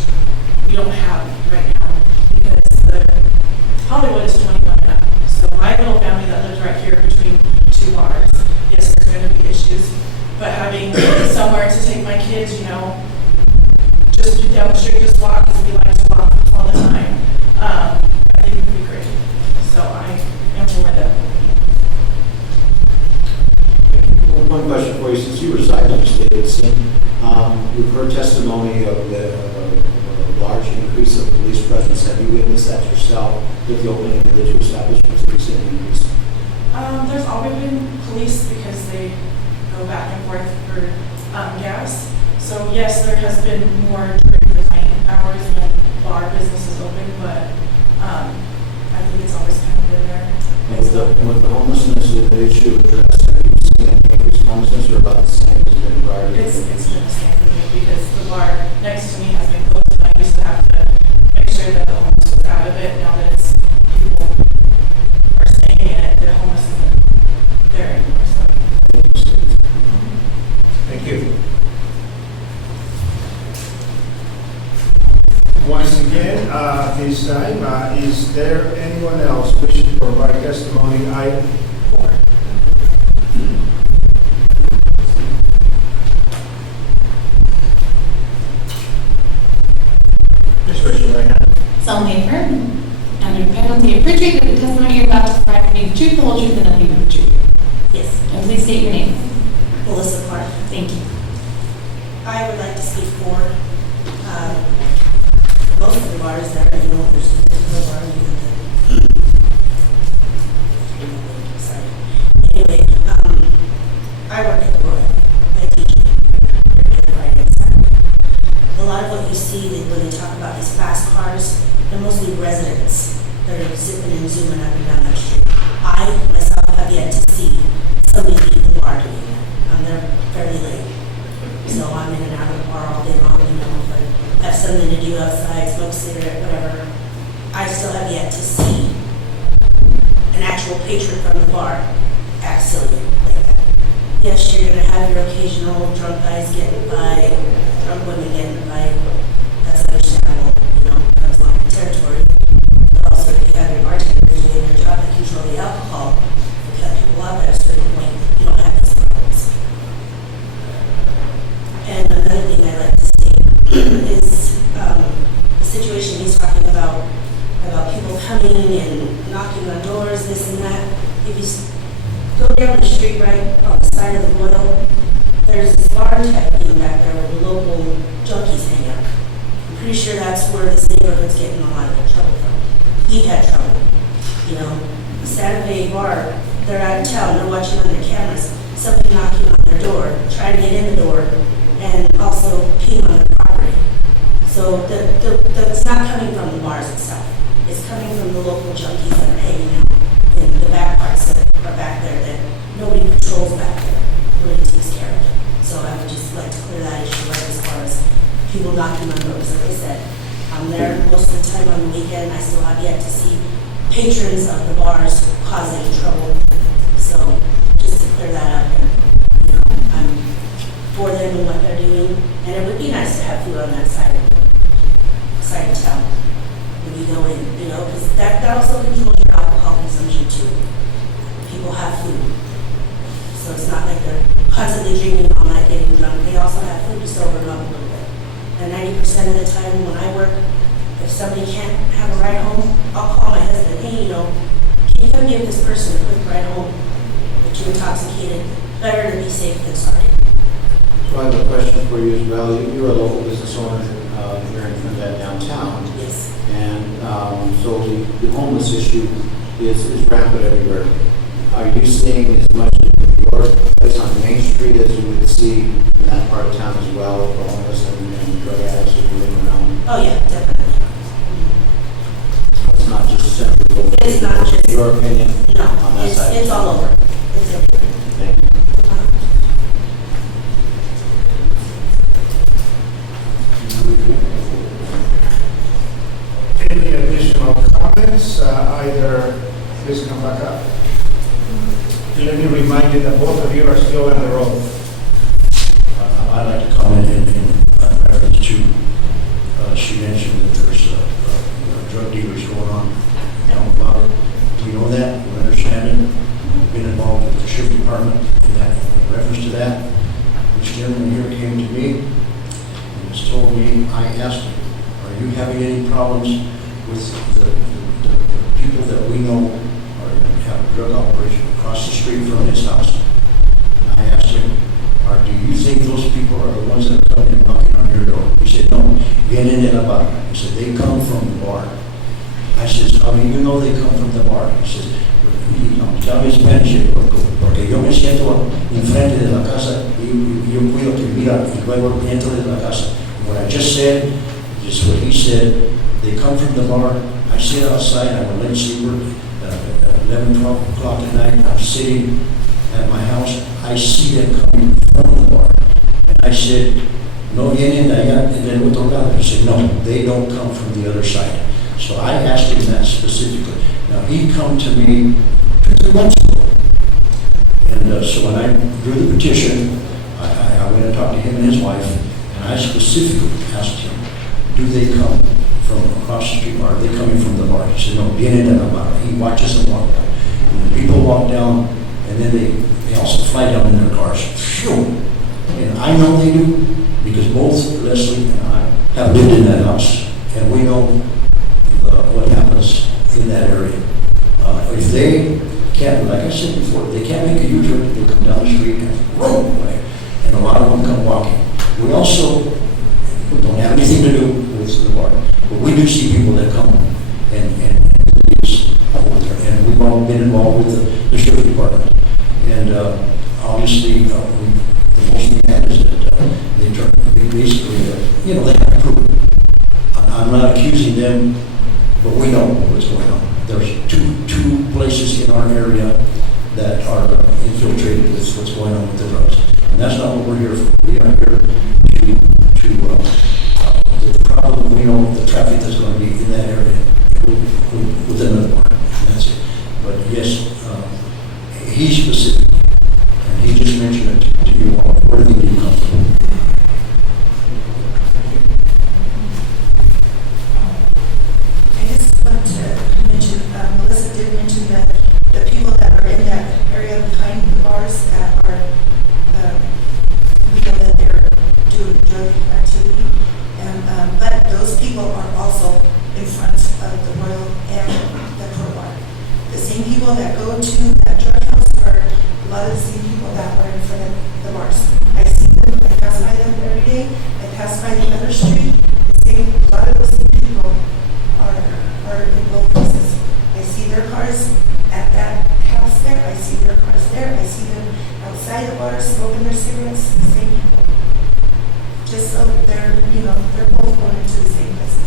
we don't have right now because the Hollywood is 21 and up. So my little family that lives right here between two bars, yes, there's going to be issues, but having somewhere to take my kids, you know, just down the street, just walk, because we like to walk all the time. I think it would be great. So I am for that. One question for you, since you reside in the state of Sin, we've heard testimony of a large increase of police presence. Have you witnessed that yourself with the opening of the two establishments? Have you seen an increase? There's always been police because they go back and forth for gas. So yes, there has been more during the night hours when bar business is open, but I think it's always kind of been there. With the homelessness issue addressed, have you seen any increase in homelessness or about the same as been prior to? It's been the same for me because the bar next to me has been closed and I used to have to make sure that the homeless was out of it. Now that it's people are staying in it, the homeless isn't there anymore. So. Thank you. Once again, this time, is there anyone else wishing to provide testimony item 4? Please raise your right hand. Honor, under penalty of perjury, that the testimony you're about to provide will be the truth, the whole truth, and nothing but the truth. Yes. And please state your name. Melissa Clark. Thank you. I would like to speak for most of the bars there. I know there's no bar sorry. Anyway, I work at the Royal. I teach every Friday and Saturday. A lot of what you see when they talk about these fast cars, they're mostly residents that are zipping and zooming up and down that street. I myself have yet to see somebody leave the bar doing that. They're fairly late. So I'm in and out of the bar all day long, you know, if I have something to do outside, smoke a cigarette, whatever. I still have yet to see an actual patron from the bar act silly like that. Yes, you're going to have your occasional drunk guys getting by, drunk women getting by. That's understandable, you know, comes along with territory. But also, if you have your bartenders doing their job to control the alcohol, and cut people up at a certain point, you don't have these problems. And another thing I'd like to say is the situation he's talking about people coming and knocking on doors, this and that. If you go down the street right on the side of the Royal, there's this bar type thing back there where the local junkies hang out. I'm pretty sure that's where this neighborhood's getting a lot of trouble from. He had trouble. You know, the Santa Fe bar, they're out of town, they're watching on their cameras, somebody knocking on their door, trying to get in the door, and also peeing on their property. So that's not coming from the bars itself. It's coming from the local junkies that are hanging out in the back parts that are back there that nobody patrols back there. Nobody takes care of it. So I would just like to clear that issue right as far as people knocking on doors. Like I said, I'm there most of the time on the weekend. I still have yet to see patrons of the bars cause any trouble. So just to clear that up, and you know, I'm for them and what they're doing. And it would be nice to have food on that side of town when you go in, you know, because that also controls your alcohol consumption too. People have food. So it's not like they're constantly drinking all night, getting drunk. They also have food to sober them up a little bit. And 90% of the time when I work, if somebody can't have a ride home, I'll call my husband, hey, you know, can you come give this person a quick ride home? They're too intoxicated. Better to be safe than sorry. So I have a question for you as well. You're a local business owner here in Trinidad downtown. Yes. And so the homeless issue is rampant everywhere. Are you seeing as much of your place on Main Street as you would see in that part of town as well, for homeless and drug addicts who are living around? Oh yeah, definitely. So it's not just central. It's not just your opinion no, on that side. it's all over. It's everywhere. Thank you. Any additional comments? Either, please come back up. Let me remind you that both of you are still on the road. I'd like to comment in reference to, she mentioned that there's drug dealers going on down the block. We know that, we understand it. We've been involved with the sheriff department in reference to that. This gentleman here came to me and has told me, I asked him, are you having any problems with the people that we know have a drug operation across the street from his house? And I asked him, do you think those people are the ones that are coming and knocking on your door? He said, no, vienen de la barra. He said, they come from the bar. I said, how do you know they come from the bar? He says, tell me Spanish, porque yo me siento enfrente de la casa y yo cuido que mira y luego dentro de la casa. What I just said, just what he said, they come from the bar. I sit outside, I'm a late sleeper, 11, 12 o'clock at night, I'm sitting at my house, I see them coming from the bar. And I said, no vienen de allá del otro lado. He said, no, they don't come from the other side. So I asked him that specifically. Now he come to me 2 months ago. And so when I drew the petition, I went and talked to him and his wife, and I specifically asked him, do they come from across the street, or are they coming from the bar? He said, no, vienen de la barra. He watches them walk down. And the people walk down, and then they also fly down in their cars. Phew. And I know they do, because both Leslie and I have lived in that house, and we know what in that area. If they can't, like I said before, they can't make a U-turn, they come down the street and run away. And a lot of them come walking. We also don't have anything to do with the bar, but we do see people that come and police over there. And we've all been involved with the sheriff department. And obviously, the most we had is that they basically, they have to prove it. I'm not accusing them, but we know what's going on. There's two places in our area that are infiltrated with what's going on with the drugs. And that's not what we're here for. We are here to the problem, we know the traffic that's going to be in that area within the park. And that's it. But yes, he's specific, and he just mentioned it to you all. Where did he come from? I just want to mention, Melissa did mention that the people that are in that area behind the bars that are, we know that they're doing drug activity, and but those people are also in front of the Royal and the Pro Bar. The same people that go to that drug house are a lot of the same people that are in front of the bars. I see them, I pass by them every day, I pass by the other street, a lot of those same people are in both places. I see their cars at that house there, I see their cars there, I see them outside the bar smoking their cigarettes, the same people. Just so they're both going to the same places.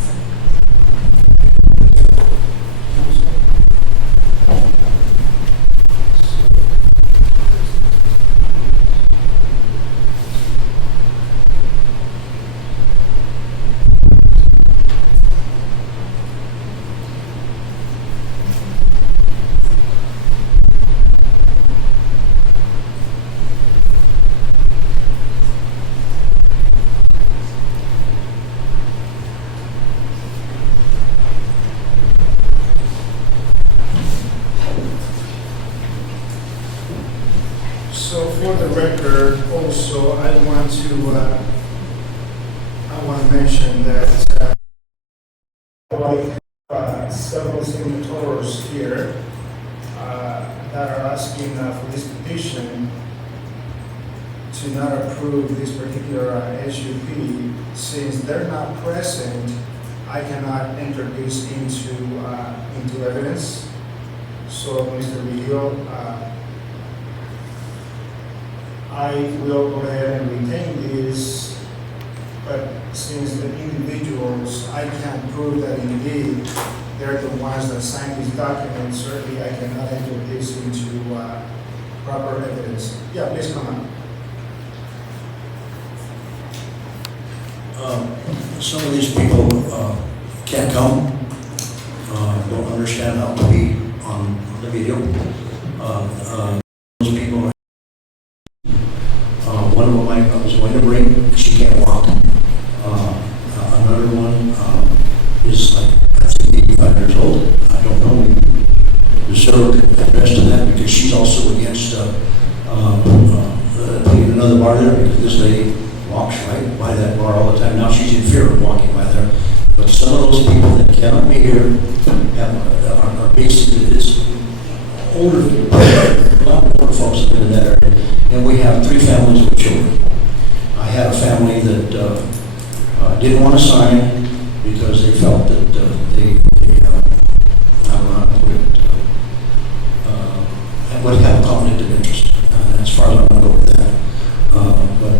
So for the record, also, I want to mention that several signatories here that are asking for this petition to not approve this particular SUP. Since they're not present, I cannot enter this into evidence. So, Mr. Vigil, I will go ahead and retain this, but since the individuals, I can't prove that indeed they're the ones that signed this document, certainly I cannot enter this into proper evidence. Yeah, please come on. Some of these people can't come, don't understand how to be on the video. Those people are one of them I was going to bring, she can't walk. Another one is like, I think 85 years old. I don't know. The server can attest to that because she's also against putting another bar there because this lady walks right by that bar all the time. Now she's in fear of walking by there. But some of those people that cannot be here are basically this older people, a lot of older folks that live in that area. And we have 3 families with children. I had a family that didn't want to sign because they felt that they I don't know how to put it, would have a conflict of interest. As far as I'm going to go with that. But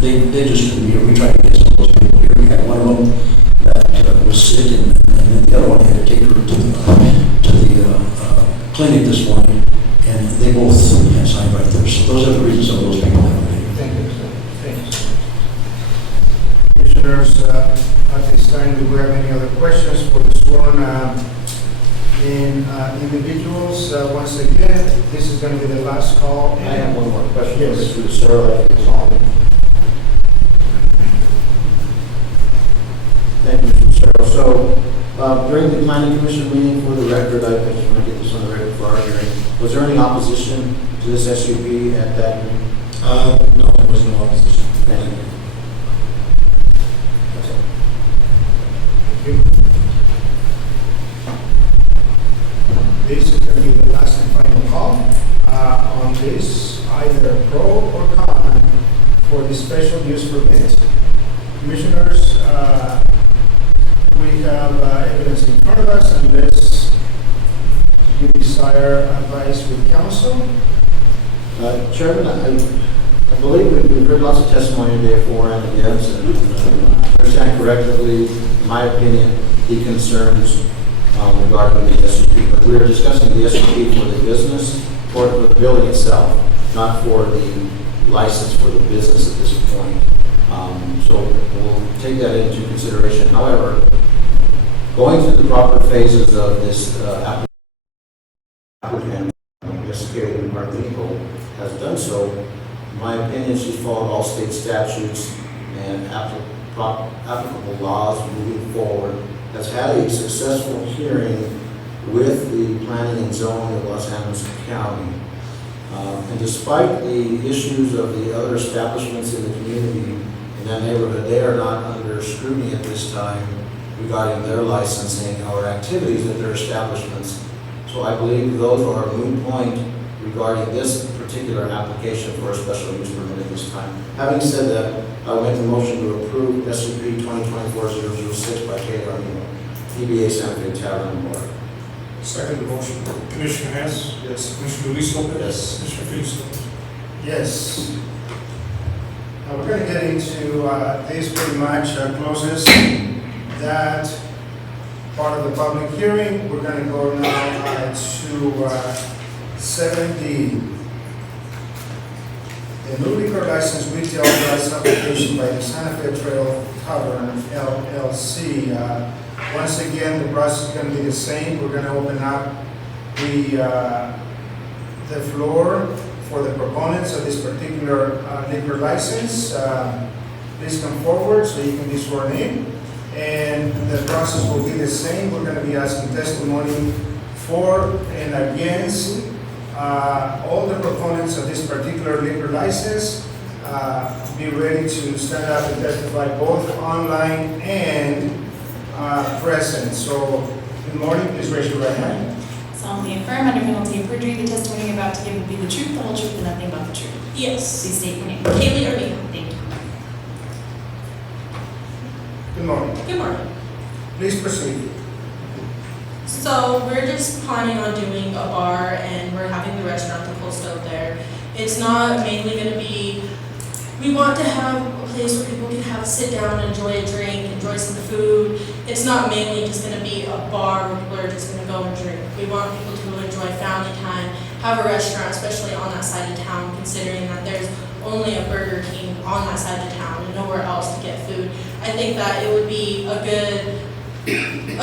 they just couldn't be here. We tried to get some of those people here. We had one of them that was sick, and then the other one had to take her to the clinic this morning. And they both had signed right there. So those are the reasons some of those people haven't been here. Thank you, sir. Thank you, sir. Commissioners, at this time, do we have any other questions for the sworn individuals? Once again, this is going to be the last call. I have one more question. Yes. For the sir, I think it's on. Thank you, Mr. Sir. So, during the planning commission meeting, for the record, I just want to get this on the record for our hearing. Was there any opposition to this SUP at that meeting? No, there was no opposition. Thank you. That's all. Thank you. This is going to be the last and final call on this, either pro or con for the special use permit. Commissioners, we have evidence in front of us, unless you desire advice with counsel. Chairman, I believe we've heard lots of testimony today for and against, and I understand correctly, in my opinion, the concerns regarding the SUP, but we are discussing the SUP for the business, or for the building itself, not for the license for the business at this point. So we'll take that into consideration. However, going through the proper phases of this applicant, Carrie Martinico, has done so. In my opinion, she's followed all state statutes and applicable laws moving forward. Has had a successful hearing with the Planning and Zoning of Los Angeles County. And despite the issues of the other establishments in the community in that neighborhood, they are not under scrutiny at this time regarding their licensing or activities at their establishments. So I believe those are a moot point regarding this particular application for a special use permit at this time. Having said that, I'll make the motion to approve SUP 2024-006 by Taylor Animas, DBA Santa Fe Tavern and Bar. Second the motion. Commissioner Hess? Yes. Commissioner Luis Lopez? Yes. Commissioner Felix Lopez? Yes. Now we're going to get into this pretty much closes that part of the public hearing. We're going to go now to 7D. The new liquor license retail price application by the Santa Fe Trail Tavern LLC. Once again, the process is going to be the same. We're going to open up the floor for the proponents of this particular liquor license. Please come forward so you can be sworn in. And the process will be the same. We're going to be asking testimony for and against all the proponents of this particular liquor license. Be ready to stand up and testify both online and present. So, good morning. Please raise your right hand. Solemnly affirm under penalty of perjury the testimony you're about to give will be the truth, the whole truth, and nothing but the truth. Yes. Please state your name. Kaylee Ernie. Thank you. Good morning. Good morning. Please proceed. So we're just planning on doing a bar and we're having the restaurant, the post out there. It's not mainly going to be, we want to have a place where people can have a sit down, enjoy a drink, enjoy some food. It's not mainly just going to be a bar where people are just going to go and drink. We want people to enjoy family time, have a restaurant, especially on that side of town, considering that there's only a Burger King on that side of town and nowhere else to get food. I think that it would be a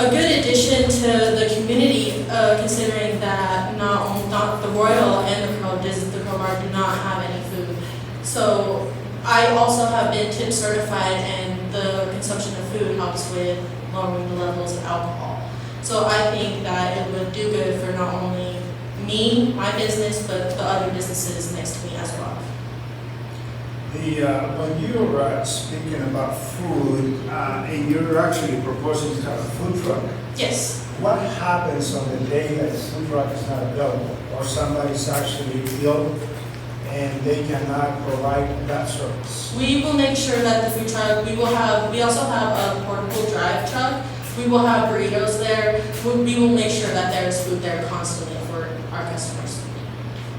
good addition to the community, considering that not the Royal and the Crow Bar do not have any food. So I also have been tip certified, and the consumption of food helps with lowering the levels of alcohol. So I think that it would do good for not only me, my business, but the other businesses next to me as well. When you're speaking about food, and you're actually proposing to have a food truck, yes. What happens on the day that the food truck is not available, or somebody's actually ill and they cannot provide that service? We will make sure that the food truck, we also have a portable drive truck. We will have burritos there. We will make sure that there is food there constantly for our customers.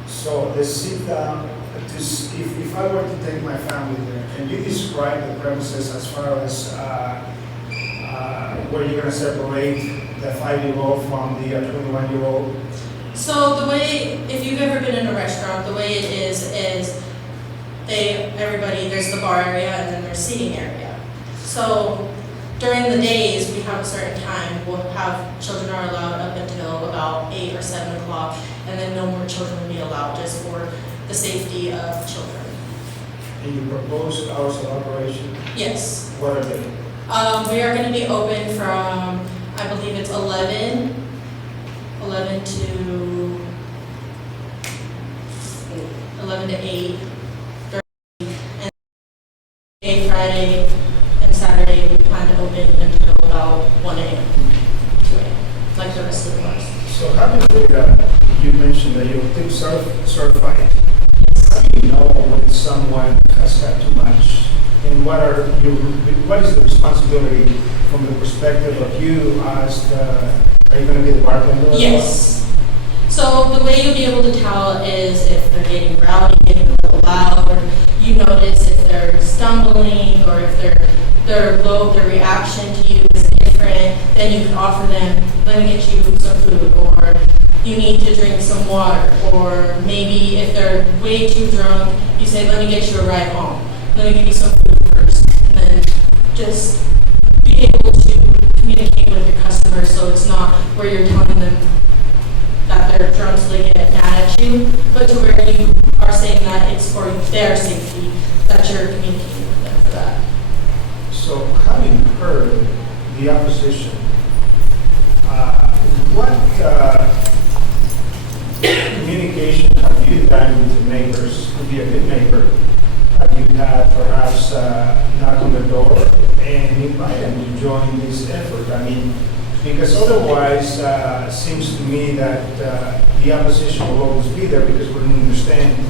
So the sit down, if I were to take my family there, can you describe the premises as far as where you're going to separate the 5-year-old from the 21-year-old? So the way, if you've ever been in a restaurant, the way it is there's the bar area and then there's seating area. So during the days, we have a certain time. We'll have children are allowed up until about 8 or 7 o'clock, and then no more children will be allowed, just for the safety of children. And you propose hours of operation? Yes. What are they? We are going to be open from, I believe it's 11 to 8, and Friday and Saturday we plan to open until about 1 a.m., 2 a.m., like the rest. rest of the doors. So how do you mentioned that you're tip certified. How do you know when someone has had too much? And what is the responsibility from the perspective of you as are you going to be the bartender? Yes. So the way you'll be able to tell is if they're getting rowdy, getting a little loud. You notice if they're stumbling or if they're low, their reaction to you is different. Then you can offer them, let me get you some food, or you need to drink some water, or maybe if they're way too drunk, you say, let me get you a ride home. Let me give you some food first. And then just be able to communicate with your customers so it's not where you're telling them that they're drunk so they get mad at you, but to where you are saying that it's for their safety, that you're communicating with them for that. So having heard the opposition, what communication have you done with the neighbors to be a good neighbor? Have you had perhaps knock on the door and invite them to join this effort? I mean, because otherwise, it seems to me that the opposition will always be there because we don't understand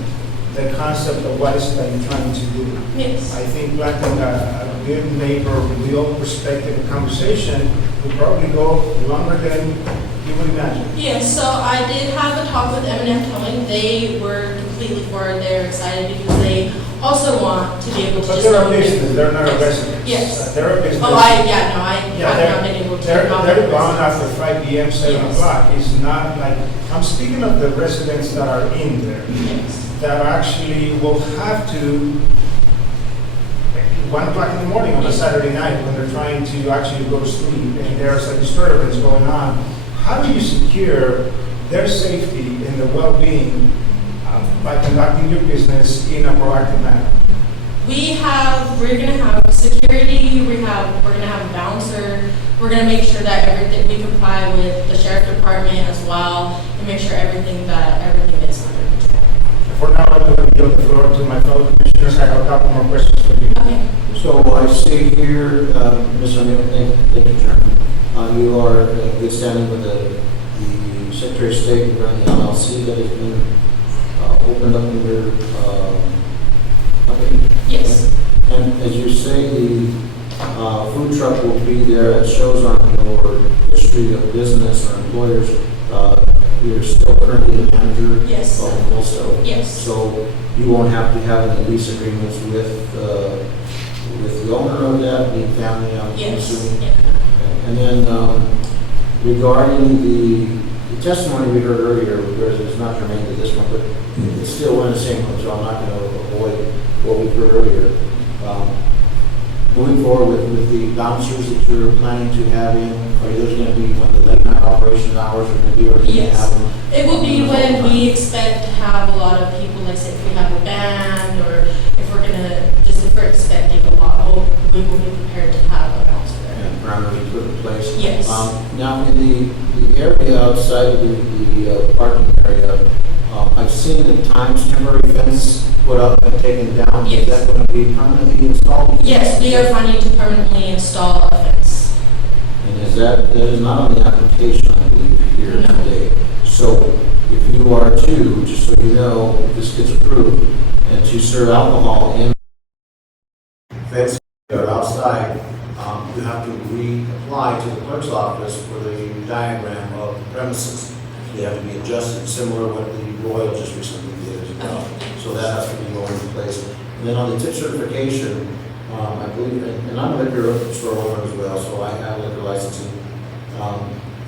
the concept of what is it that you're trying to do. Yes. I think planting a good neighbor, real perspective and conversation would probably go longer than you would imagine. Yes, so I did have a talk with M&M Towing. They were completely for it. They're excited because they also want to be able to But just... they're a business, they're not a Yes. resident. Yes. They're a business. Oh, I have not been able to... They're gone after 5 p.m., 7 Yes. o'clock. It's not like, I'm speaking of the residents that are in there. Yes. That actually will have to, 1 o'clock in the morning on a Saturday night when they're trying to actually go to sleep and there's a disturbance going on. How do you secure their safety and the well-being by conducting your business in a proactive manner? We're going to have security, we're going to have a bouncer, we're going to make sure that everything, we comply with the sheriff department as well, and make sure everything is under control. For now, I'm going to yield the floor to my fellow commissioners. I have a couple more questions for you. Okay. So I see here, Ms. O'Neill, thank you, Chairman. You are in good standing with the Secretary of State regarding the LLC that has been opened up in your company? Yes. And as you say, the food truck will be there. It shows on your history of business or employers. You're still currently the manager Yes. of Wholesale. Yes. So you won't have to have any lease agreements with the owner of that, being family, I'm Yes. assuming. Yeah. And then regarding the testimony we heard earlier, because it's not germane to this one, but it's still in the same one, so I'm not going to avoid what we heard earlier. Moving forward with the bouncers that you're planning to have in, are those going to be when the late night operation hours are going to be, or do you Yes. have them? It will be when we expect to have a lot of people, like say if we have a band, or if we're expecting a lot, we will be prepared to have a bouncer there. And parameters put in place. Yes. Now, in the area outside of the parking area, I've seen at times temporary fence put up and taken down. Yes. Is that going to be permanently installed? Yes, we are planning to permanently install a fence. And that is not on the application, I believe, here No. today. So if you are to, just so you know, if this gets approved, and to serve alcohol in fence or outside, you have to reapply to the clerk's office for the diagram of the premises. They have to be adjusted, similar to what the Royal just recently did as well. So that has to be going in place. And then on the tip certification, I believe, and I'm a liquor store owner as well, so I have liquor licensing.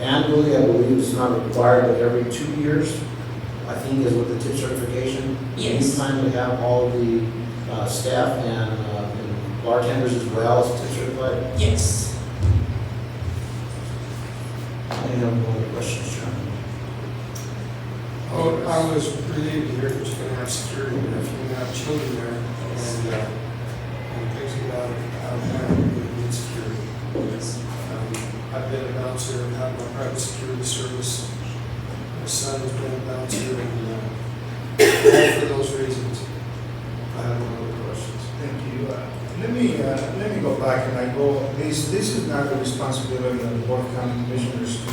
Annually, I believe it's not required, but every 2 years, I think is with the tip certification. Yes. Do you plan to have all the staff and bartenders as well as tip certified? Yes. I have no other questions, John. Oh, I was relieved to hear that you're going to have security there, if you're going to have children there, and things get out of hand, you're going to need security. I've been a bouncer and had my private security service. My son has been a bouncer, and all for those reasons, I have no other questions. Thank you. Let me go back and this is not the responsibility of the Board of County Commissioners to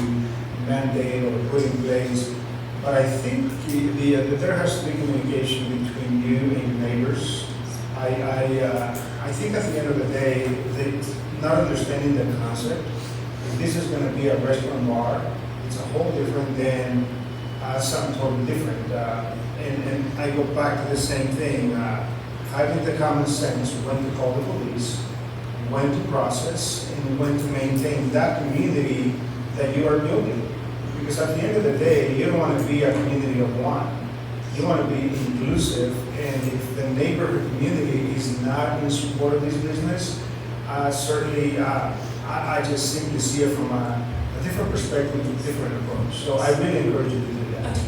mandate or put in place. But I think that there has to be communication between you and your neighbors. I think at the end of the day, not understanding the concept, if this is going to be a restaurant bar, it's a whole different than something totally different. And I go back to the same thing, having the common sense when to call the police, when to process, and when to maintain that community that you are building. Because at the end of the day, you don't want to be a community of one. You want to be inclusive, and if the neighborhood community is not in support of this business, certainly I just simply see it from a different perspective, a different approach. So I really encourage you to do that.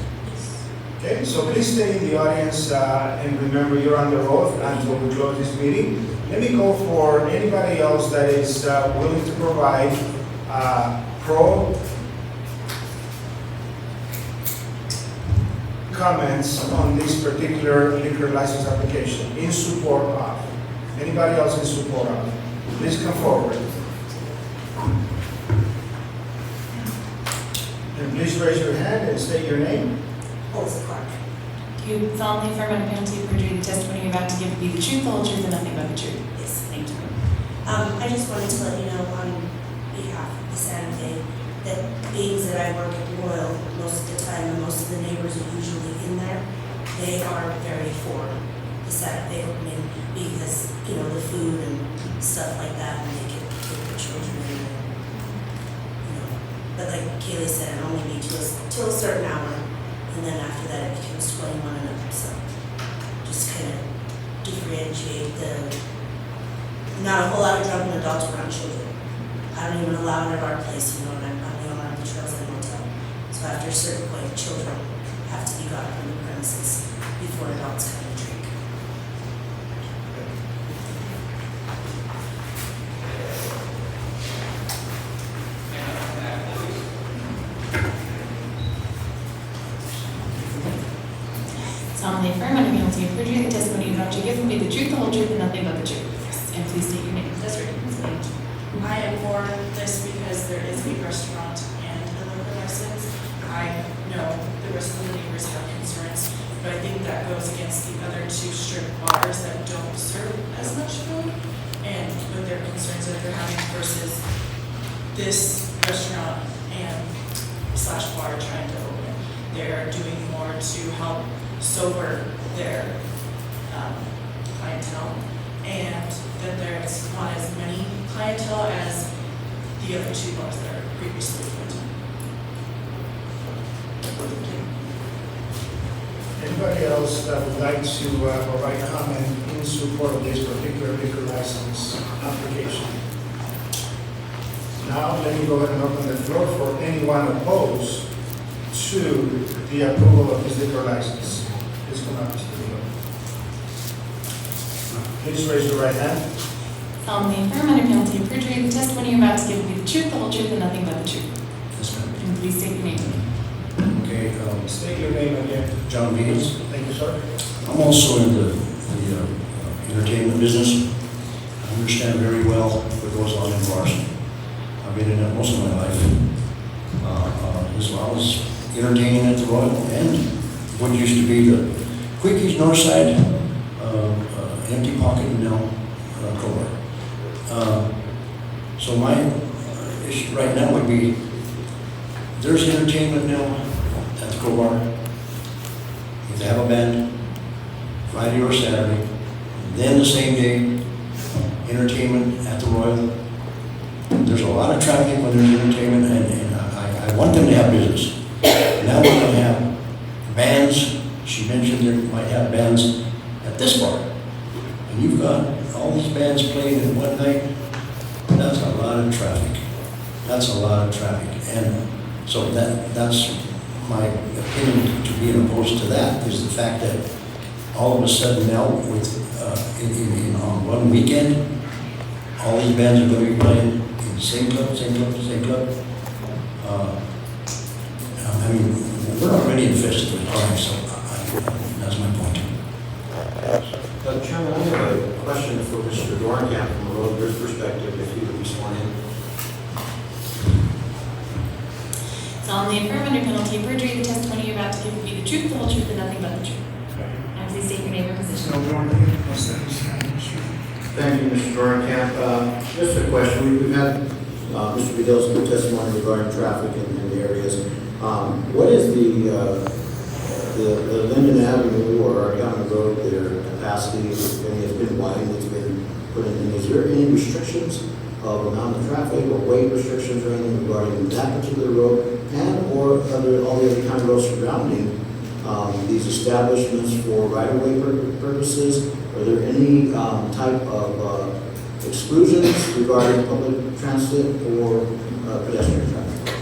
Okay, so please stay in the audience and remember you're under oath until we close this meeting. Let me go for anybody else that is willing to provide pro comments on this particular liquor license application in support of. Anybody else in support of? Please come forward. And please raise your hand and state your name. Melissa Clark. Do you solemnly affirm under penalty of perjury the testimony you're about to give will be the truth, the whole truth, and nothing but the truth? Yes, thank you. I just wanted to let you know on behalf of the Santa Fe that being that I work at Royal most of the time and most of the neighbors are usually in there, they are very for the Santa Fe opening because, you know, the food and stuff like that, and they get the children in there. You know, but like Kaylee said, it only be till a certain hour, and then after that it becomes 21 and up. So just kind of differentiate not a whole lot of drunken adults around children. I don't even allow it at our place, you know, and I'm the owner of the Trails and Motel. So after a certain point, children have to be got from the premises before adults come and drink. Solemnly affirm under penalty of perjury the testimony you're about to give will be the truth, the whole truth, and nothing but the truth. And please state your name. That's right. I am for this because there is a restaurant and a liquor license. I know the rest of the neighbors have concerns, but I think that goes against the other two strip bars that don't serve as much food and with their concerns that they're having versus this restaurant and / bar trying to open. They're doing more to help sober their clientele, and that there's not as many clientele as the other two bars that are previously opened. Anybody else that would like to provide comment in support of this particular liquor license application? Now, let me go ahead and open the floor for anyone opposed to the approval of this liquor license. Please come up to the floor. Please raise your right hand. Solemnly affirm under penalty of perjury the testimony you're about to give will be the truth, the whole truth, and nothing but the truth. Yes, ma'am. And please state your name. Okay, State your name again. John Beans. Thank you, sir. I'm also in the entertainment business. I understand very well what goes on in bars. I've been in it most of my life, as well as entertaining at the Royal and what used to be the Quickies Northside, Empty Pocket, and now Kohler. So my issue right now would be, there's entertainment now at the Crowbar. If they have a band, Friday or Saturday, then the same day, entertainment at the Royal. There's a lot of traffic when there's entertainment, and I want them to have business. Now we're going to have bands. She mentioned there might have bands at this bar. And you've got all these bands playing in one night. That's a lot of traffic. That's a lot of traffic. And so that's my opinion to being opposed to that, is the fact that all of a sudden now with on one weekend, all these bands are going to be playing in the same club. I mean, we're already infested with crime, so that's my point. Chairman, I have a question for Mr. Dornkamp from a road perspective, if he would be sworn in. solemnly affirm under penalty of perjury the testimony you're about to give will be the truth, the whole truth, and nothing but the truth. And please state your name and position. Thank you, Mr. Dorenkamp. Just a question. We've had Mr. Vidal's testimony regarding traffic in the areas. What is the Linden Avenue or Ariana Road, their capacity? It's been widened, it's been put in. Is there any restrictions of amount of traffic or weight restrictions or anything regarding that particular road and or all the other kind of roads surrounding these establishments for right-of-way purposes? Are there any type of exclusions regarding public transit or pedestrian traffic?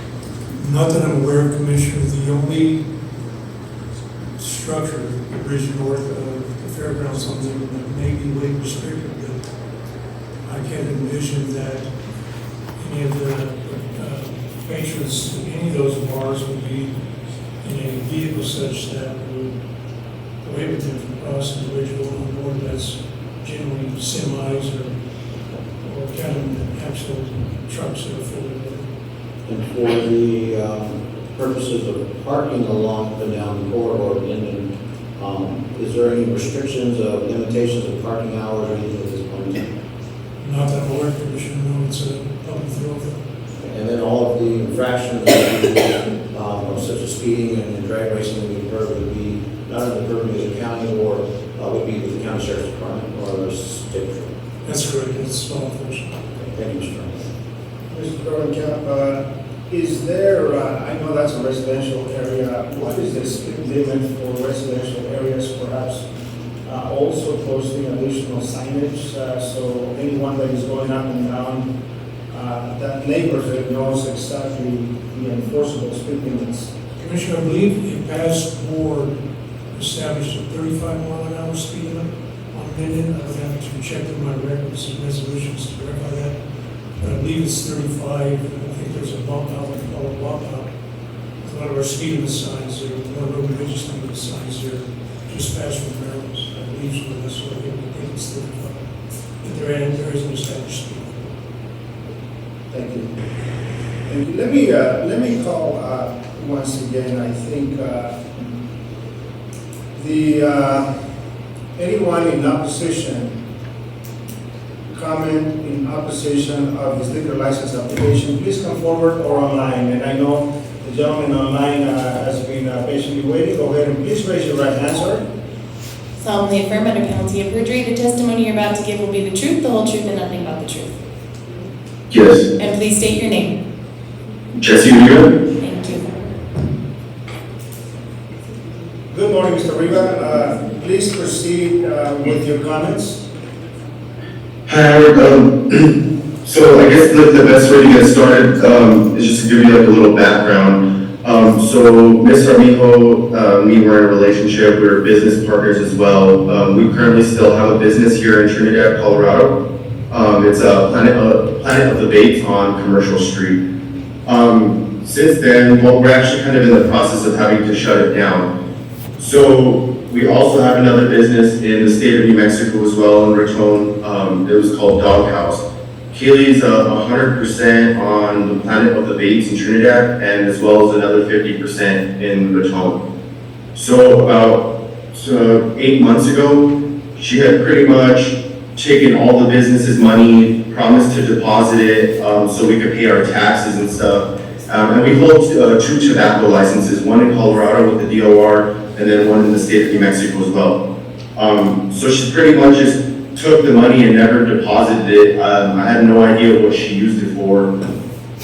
Not that I'm aware of, Commissioner. The only structure, the bridge north of the fairgrounds on them, that may be weight restricted, but I can't envision that any of the patrons in any of those bars would be in a vehicle such that would prohibit them from crossing the bridge going on board. That's generally semis or kind of actual trucks that are filled with. And for the purposes of parking along the down corridor of Linden, is there any restrictions of limitations of parking hours or anything at this point in time? Not that I'm aware of, Commissioner. No, it's a public thoroughfare. And then all of the infractions such as speeding and drag racing would be not under the purview of the county or would be with the county sheriff's department or state patrol. That's correct. It's law enforcement. Thank you, Mr. Chairman. Mr. Dorenkamp, is there, I know that's a residential area, what is the speed limit for residential areas, perhaps also posting additional signage, so anyone that is going up and down that neighborhood knows exactly the enforceable speed limits? Commissioner, I believe a past board established a 35-mile-an-hour speed limit on Linden. I would have to check with my records and resolutions to verify that. But I believe it's 35. I think there's a bump out, what we call a bump out. A lot of our speed limit signs, or one of our religious limit signs here, just past from Maryland's. I believe so. That's what I think it's 35. But there is an established speed limit. Thank you. And let me call once again. I think anyone in opposition, comment in opposition of this liquor license application, please come forward or online. And I know the gentleman online has been patiently waiting. Go ahead and please raise your right hand, sir. Solemnly affirm under penalty of perjury the testimony you're about to give will be the truth, the whole truth, and nothing but the truth. Yes. And please state your name. Jesse Riva. Thank you. Good morning, Mr. Riva. Please proceed with your comments. Hi, Howard. So I guess the best way to get started is just to give you like a little background. So Ms. Armijo, me, we're in a relationship. We're business partners as well. We currently still have a business here in Trinidad, Colorado. It's a Planet of the Baits on Commercial Street. Since then, well, we're actually kind of in the process of having to shut it down. So we also have another business in the state of New Mexico as well, in Raton. It was called Doghouse. Kaylee's 100% on the Planet of the Baits in Trinidad, and as well as another 50% in Raton. So about 8 months ago, she had pretty much taken all the business's money, promised to deposit it so we could pay our taxes and stuff. And we hold 2 tobacco licenses, one in Colorado with the DOR, and then one in the state of New Mexico as well. So she pretty much just took the money and never deposited it. I had no idea what she used it for,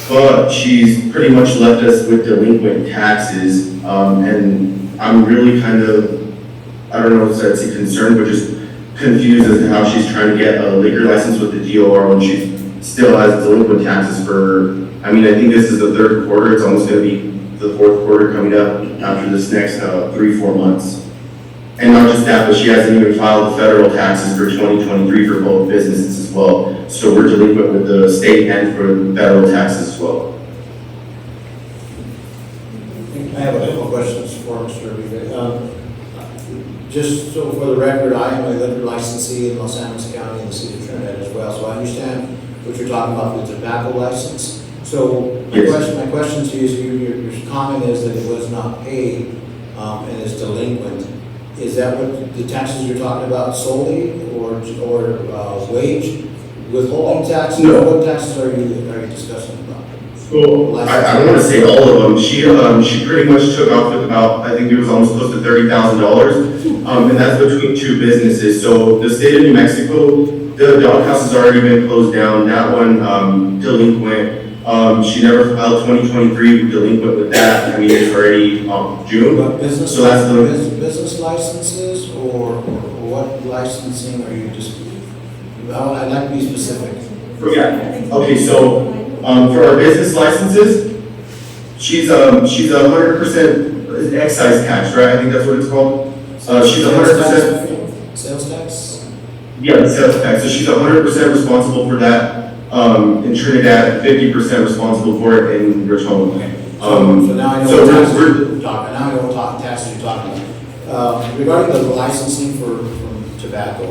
but she's pretty much left us with delinquent taxes. And I'm really kind of, I don't know if that's a concern, but just confused as to how she's trying to get a liquor license with the DOR when she still has delinquent taxes for, I mean, I think this is the 3rd quarter. It's almost going to be the 4th quarter coming up after this next 3-4 months. And not just that, but she hasn't even filed the federal taxes for 2023 for both businesses as well. So we're delinquent with the state and for the federal taxes as well. I have a couple of questions for Mr. Riva. Just so for the record, I am a liquor licensee in Los Animas County in the city of Trinidad as well. So I understand what you're talking about with the tobacco license. So Yes. my question to you is, your comment is that it was not paid and is delinquent. Is that what the taxes you're talking about solely, or wage, withholding taxes? No. What taxes are you discussing about? So I don't want to say all of them. She pretty much took off with about, I think it was almost close to $30,000, and that's between two businesses. So the state of New Mexico, the doghouse has already been closed down. That one delinquent. She never filed 2023 delinquent with that. I mean, it's already June. What business, so that's the business licenses, or what licensing are you just, I'd like to be specific. yeah. Okay, so for our business licenses, she's 100% excise tax, right? I think that's what it's called. She's 100% sales tax. Yeah, sales tax. So she's 100% responsible for that in Trinidad, 50% responsible for it in Richmond. So now I know so what taxes we're you're talking. Now I know what taxes you're talking about. Regarding the licensing for tobacco,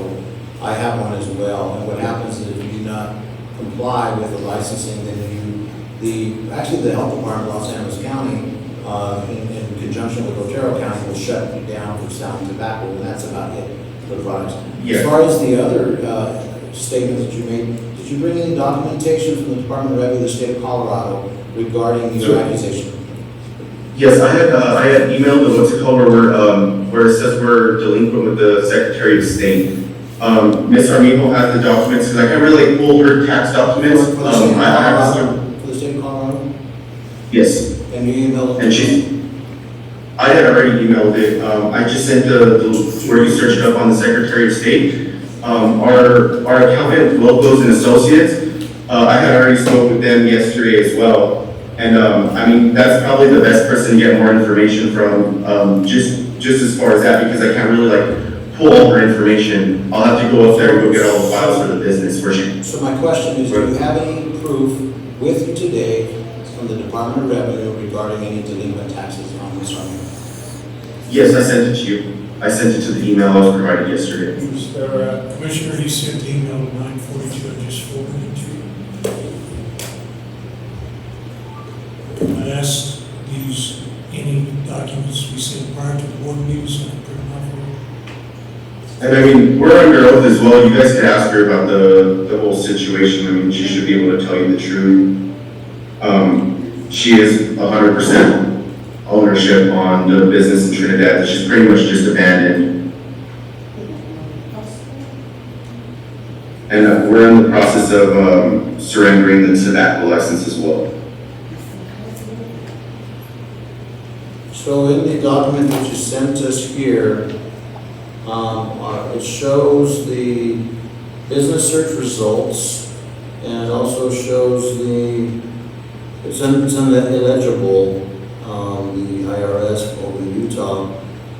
I have one as well. And what happens is if you do not comply with the licensing, then actually the health department of Los Animas County, in conjunction with Otero County, will shut you down for selling tobacco, and that's about it for the products. Yeah. As far as the other statements that you made, did you bring any documentation from the Department of Revenue of the state of Colorado regarding these accusations? Yes, I had emailed the what's it called where it says we're delinquent with the Secretary of State. Ms. Armijo has the documents because I can't really pull her tax documents. For the state of Colorado? For the state of Colorado? Yes. And you emailed it? And I had already emailed it. I just sent where you search it up on the Secretary of State. Our accountant, Locos and Associates, I had already spoke with them yesterday as well. And I mean, that's probably the best person to get more information from, just as far as that, because I can't really like pull all her information. I'll have to go up there and go get all the files for the business for sure. So my question is, do you have any proof with you today from the Department of Revenue regarding any delinquent taxes on this army? Yes, I sent it to you. I sent it to the email I was provided yesterday. Commissioner, he sent the email at 9:42, I just forwarded it to you. I asked these, any documents we sent prior to the board meeting, so I can print them out for you. And I mean, we're under oath as well. You guys could ask her about the whole situation. I mean, she should be able to tell you the truth. She is 100% ownership on the business in Trinidad. She's pretty much just abandoned. And we're in the process of surrendering the tobacco license as well. So in the document that you sent us here, it shows the business search results, and it also shows it's illegible, the IRS over Utah.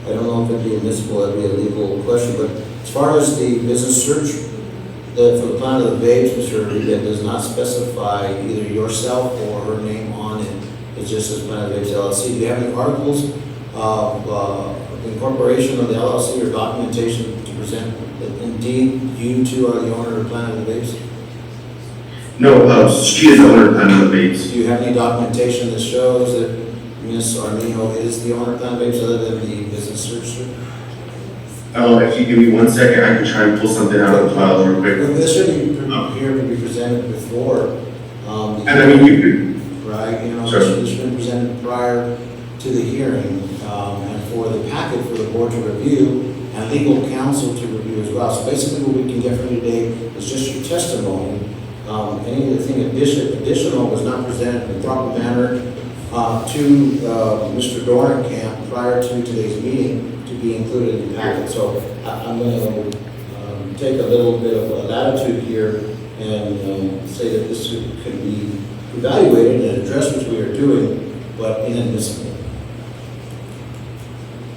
I don't know if it'd be admissible, that'd be a legal question, but as far as the business search, for the plan of the babes, Mr. Rodriguez does not specify either yourself or her name on it. It just says Plan of the Babes LLC. Do you have any articles of incorporation of the LLC or documentation to present that indeed you two are the owner of Plan of the Babes? No, she is the owner of Plan of the Babes. Do you have any documentation that shows that Ms. Armijo is the owner of Plan of the Babes other than the business search? If you give me 1 second, I can try and pull something out of the files real quick. This should be here to be presented before. And I mean, you could. Right, you know, Sure. this should be presented prior to the hearing, and for the packet for the board to review, and legal counsel to review as well. So basically what we can get from you today is just your testimony. Anything additional was not presented in the proper manner to Mr. Dornkamp prior to today's meeting to be included in the packet. So I'm going to take a little bit of latitude here and say that this could be evaluated and addressed, which we are doing, but inadmissible.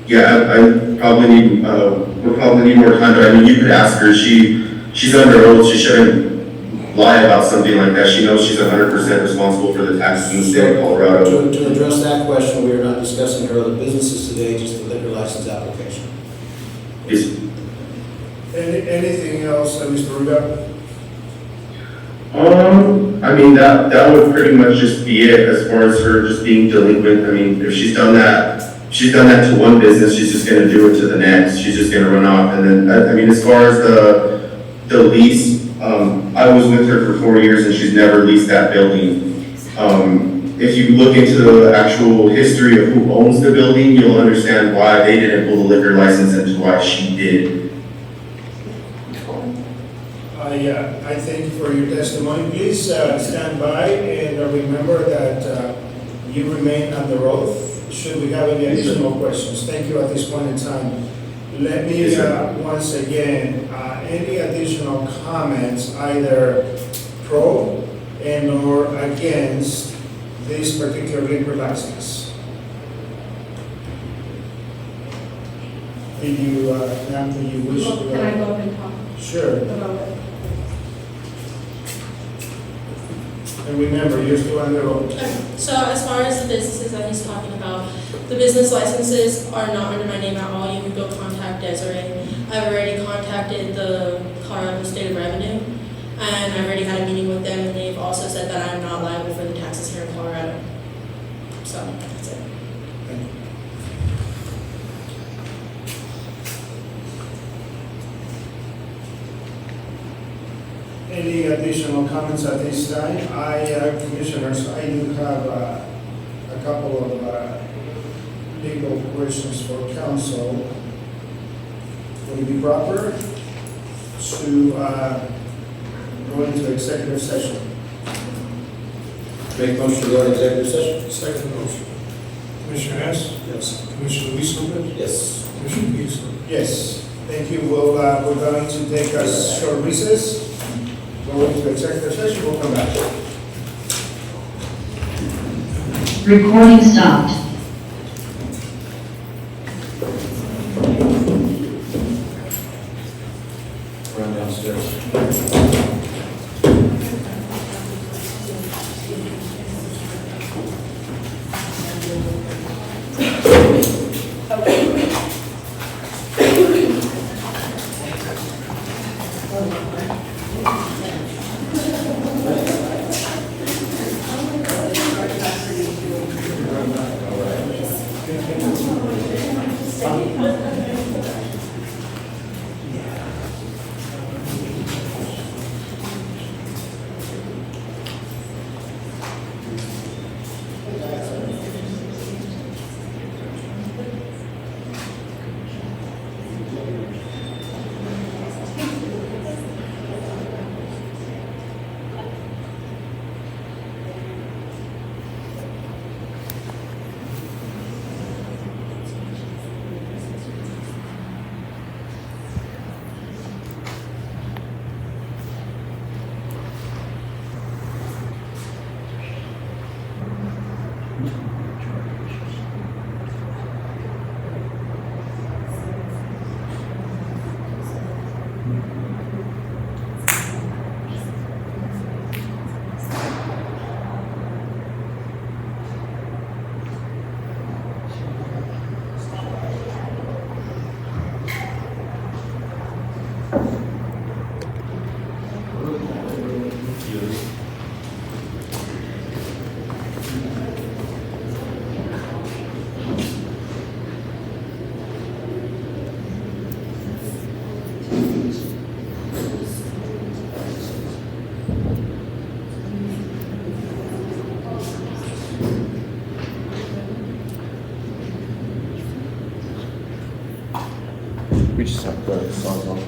Yeah, I probably need, we'll probably need more time, but I mean, you could ask her. She's under oath. She shouldn't lie about something like that. She knows she's 100% responsible for the taxes in the state of Colorado. To address that question, we are not discussing her other businesses today, just the liquor license application. Yes. Anything else, Mr. Rubio? I I mean, that would pretty much just be it as far as her just being delinquent. I mean, if she's done that to one business, she's just gonna do it to the next. She's just gonna run off. And then, I mean, as far as the lease, I was with her for 4 years and she's never leased that building. If you look into the actual history of who owns the building, you'll understand why they didn't pull the liquor license and why she did. I thank you for your testimony. Please stand by and remember that you remain under oath. Should we have any additional questions? Thank you at this point in time. Let me once again, any additional comments, either pro and or against this particular liquor license? Do you, ma'am, do you wish to? Can I go up and talk? Sure. About it? And remember, you're still under oath. So as far as the businesses that he's talking about, the business licenses are not under my name at all. You can go contact Desiree. I've already contacted the Colorado State of Revenue, and I've already had a meeting with them, and they've also said that I'm not liable for the taxes here in Colorado. So that's it. Any additional comments at this time? Commissioners, I do have a couple of legal questions for counsel. Would it be proper to go into executive session? Make motion to go into executive session? Second motion. Commissioner Hess? Yes. Commissioner Luis Lopez? Yes. Commissioner Peterson? Yes. Thank you. We're going to take a short recess. Go into executive session. We'll come back. Recording stopped. Run downstairs. We just have the songs on.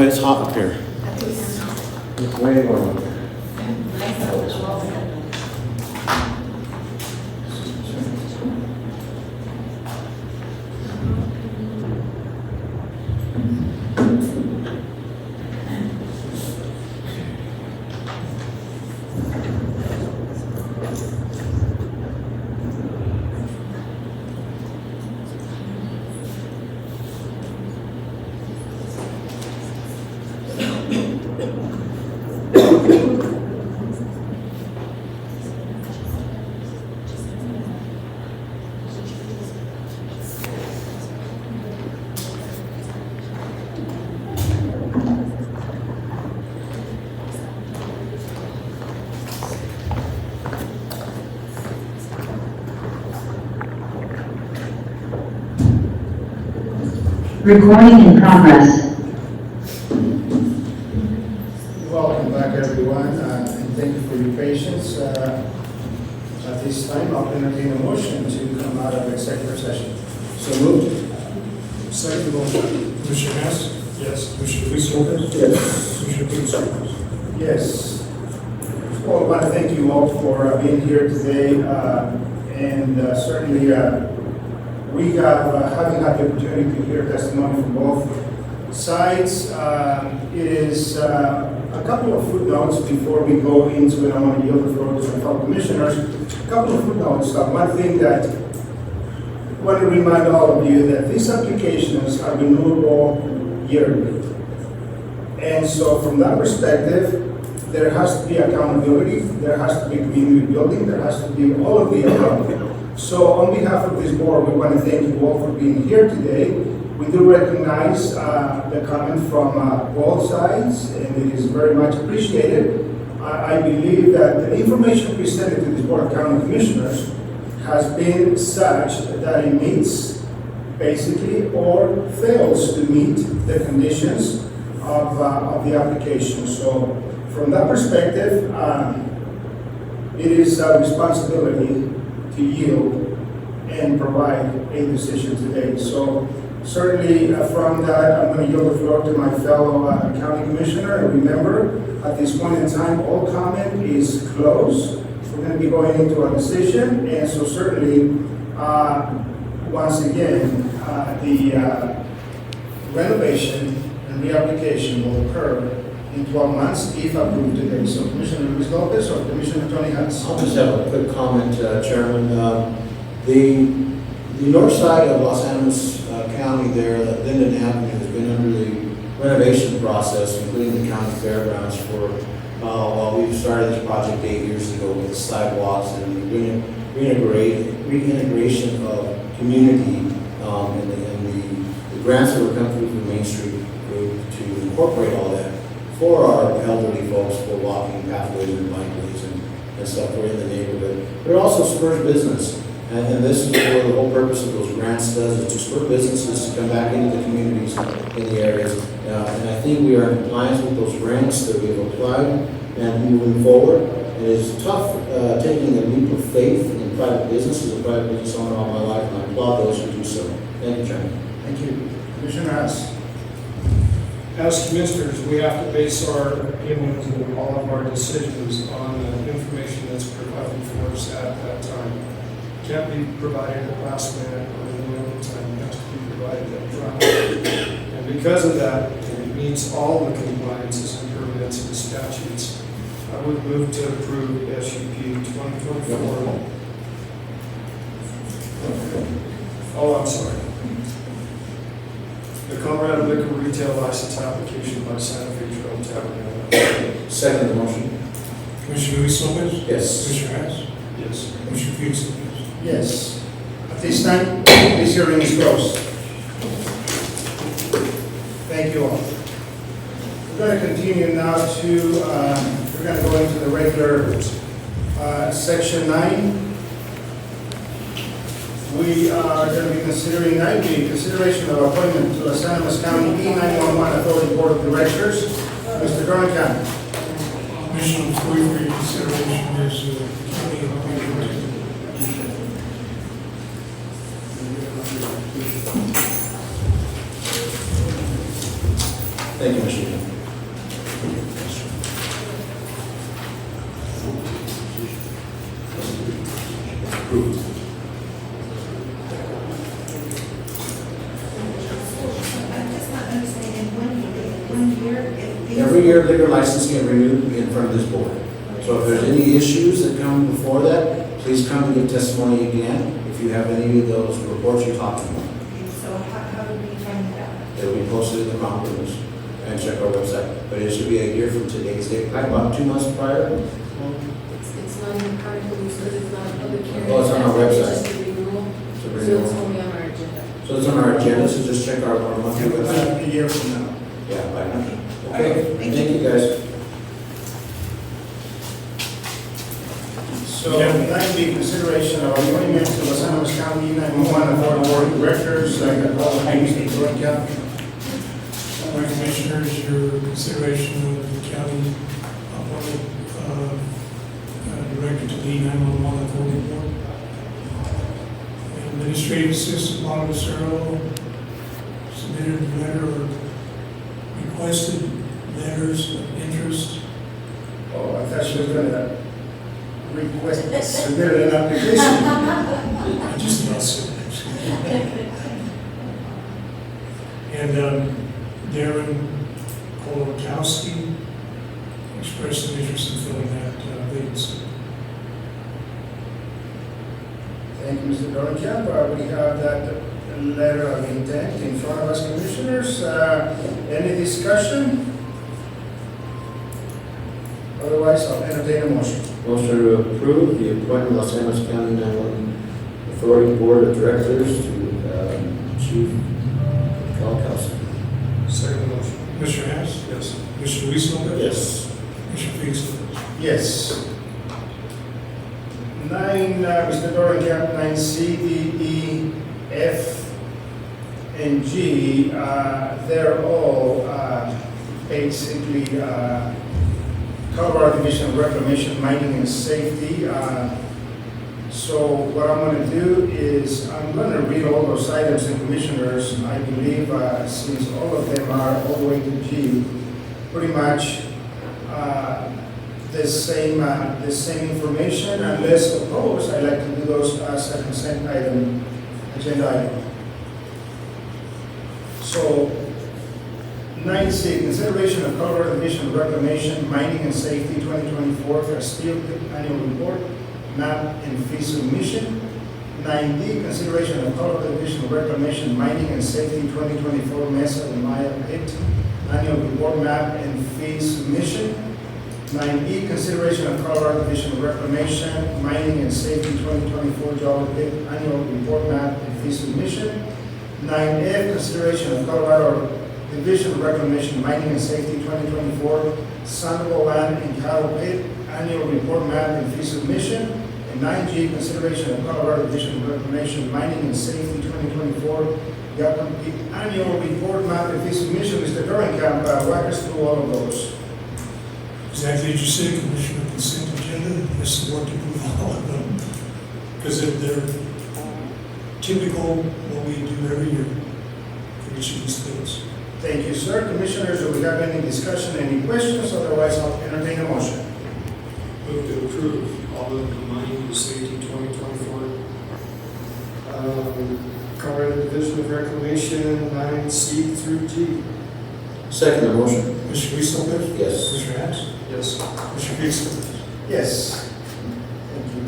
Boy, it's hot up here. It's way warm. Recording in progress. Welcome back, everyone, and thank you for your patience. At this time, I'll entertain a motion to come out of executive session. So moved. Second motion. Commissioner Hess? Yes. Commissioner Luis Lopez? Yes. Commissioner Peterson? Yes. Well, I want to thank you all for being here today, and certainly we have, having had the opportunity to hear testimony from both sides. It is a couple of footnotes before we go into it. I want to yield the floor to my fellow commissioners. A couple of footnotes. One thing that I want to remind all of you that these applications are renewable yearly. And so from that perspective, there has to be accountability, there has to be community building, there has to be all of the above. So on behalf of this board, we want to thank you all for being here today. We do recognize the comment from both sides, and it is very much appreciated. I believe that the information presented to this Board of County Commissioners has been such that it meets basically or fails to meet the conditions of the application. So from that perspective, it is our responsibility to yield and provide a decision today. So certainly from that, I'm going to yield the floor to my fellow county commissioner. And remember, at this point in time, all comment is closed. We're going to be going into a decision, and so certainly, once again, the renovation and reapplication will occur in 12 months if approved today. So Commissioner Luis Lopez or Commissioner Tony Hutz? I'll just have a quick comment, Chairman. The north side of Los Animas County there, Linden Avenue, has been under the renovation process, including the county fairgrounds for, well, we started this project 8 years ago with the sidewalks and the reintegration of community and the grants that were coming through from Main Street Group to incorporate all that for our elderly folks, for walking pathways and bikeways and stuff for in the neighborhood. But it also spurs business. And this is what the whole purpose of those grants does, is to spur businesses to come back into the communities in the areas. And I think we are in compliance with those grants that we have applied and moving forward. It is tough taking a leap of faith in private business. As a private business owner all my life, and I applaud those who do so. Thank you, Chairman. Thank you. Commissioner Hess? As commissioners, we have to base our opinions and all of our decisions on the information that's provided for us at that time. Can't be provided at last minute or in the middle of time. It has to be provided up front. And because of that, and it meets all the compliances and permits and statutes, I would move to approve SUP 2024. Oh, I'm sorry. The Colorado Liquor Retail License Application by Santa Fe Trail Tavern. Second the motion. Commissioner Luis Lopez? Yes. Commissioner Hess? Yes. Commissioner Peterson? Yes. At this time, this hearing is closed. Thank you all. We're going to continue now to, we're going to go into the regular section 9. We are going to be considering 9B, consideration of appointment to the Los Animas County E911 Authority Board of Directors. Mr. Dornicam. Commissioner, for your consideration is county appointment. Thank you, Mr. Chairman. Approved. Every year, liquor licensing is renewed in front of this board. So if there's any issues that come before that, please come and give testimony again if you have any of those reports you're talking about. So how do we find that out? It'll be posted in the conference and check our website. But it should be a year from today's date, probably about 2 months prior. It's not in the article, because it's not a public hearing. Oh, it's on our website. It's just a renewal. It's a So renewal. it's only on our agenda. So it's on our agenda, so just check our monthly It will website. be a year from now. Yeah, by now. Okay, thank you guys. So 9B, consideration of appointment to Los Animas County E911 Authority Board of directors, I got all the names they broke out. Commissioners, your consideration of the county appointed director to the 911 authority board. Administrative assistant Bob Lucero submitted a letter or requested letters of interest. Oh, I thought she was gonna request, submit an application. I just about said that. And Darren Kolakowski expressed an interest in filling that vacancy. Thank you, Mr. Dorncamp. We have that letter of intent in front of us, commissioners. Any discussion? Otherwise, I'll entertain a motion. Motion to approve the appointment of Los Angeles County 911 Authority Board of Directors to Chief Kalkowski. Second motion. Mr. Hess? Yes. Mr. Weisselberg? Yes. Mr. Feasel? Yes. 9, Mr. Dorncamp, 9C, D, E, F, and G, they're all basically cover our division of reclamation, mining, and safety. So what I'm going to do is I'm going to read all those items, and commissioners, I believe since all of them are all the way to G, pretty much the same information. Unless opposed, I'd like to do those as a consent item, agenda item. So 9C, consideration of Colorado Division of Reclamation, Mining and Safety 2024 Castile Annual Report, map and fee submission. 9D, consideration of Colorado Division of Reclamation, Mining and Safety 2024 Mesa de Maya Pit Annual Report, map and fee submission. 9E, consideration of Colorado Division of Reclamation, Mining and Safety 2024 Jolly Pit Annual Report, map and fee submission. 9F, consideration of Colorado Division of Reclamation, Mining and Safety 2024 Sandoval Land and Cattle Pit Annual Report, map and fee submission. And 9G, consideration of Colorado Division of Reclamation, Mining and Safety 2024 Yapan Pit Annual Report, map and fee submission. Mr. Dorncamp, walk us through all of those. Exactly as you said, Commissioner, consent agenda, yes, the board to approve all of them, because they're typical what we do every year for each of these things. Thank you, sir. Commissioners, do we have any discussion, any questions? Otherwise, I'll entertain a motion. Move to approve all of the mining and safety 2024. Colorado Division of Reclamation, 9C through G. Second the motion. Mr. Weisselberg? Yes. Mr. Hess? Yes. Mr. Feasel? Yes. Thank you.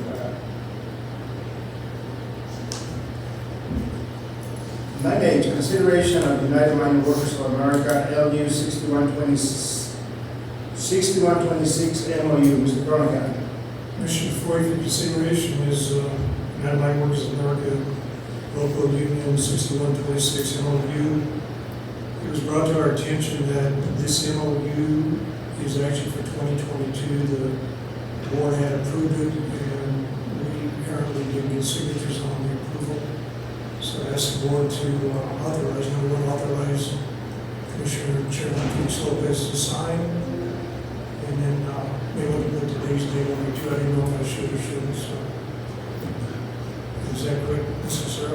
9H, consideration of United Mine Workers of America, LU 6126 MOU. Mr. Dorncamp. Commissioner, for your consideration is United Mine Workers of America, Local Union 6126 MOU. It was brought to our attention that this MOU is actually for 2022. The board had approved it, and we apparently didn't get signatures on the approval. So I asked the board to authorize, and we will authorize Commissioner Chairman Felix Lopez to sign. And then maybe we can put today's date on it too. I didn't know if I should or shouldn't, so. Is that correct, Mr. Sir?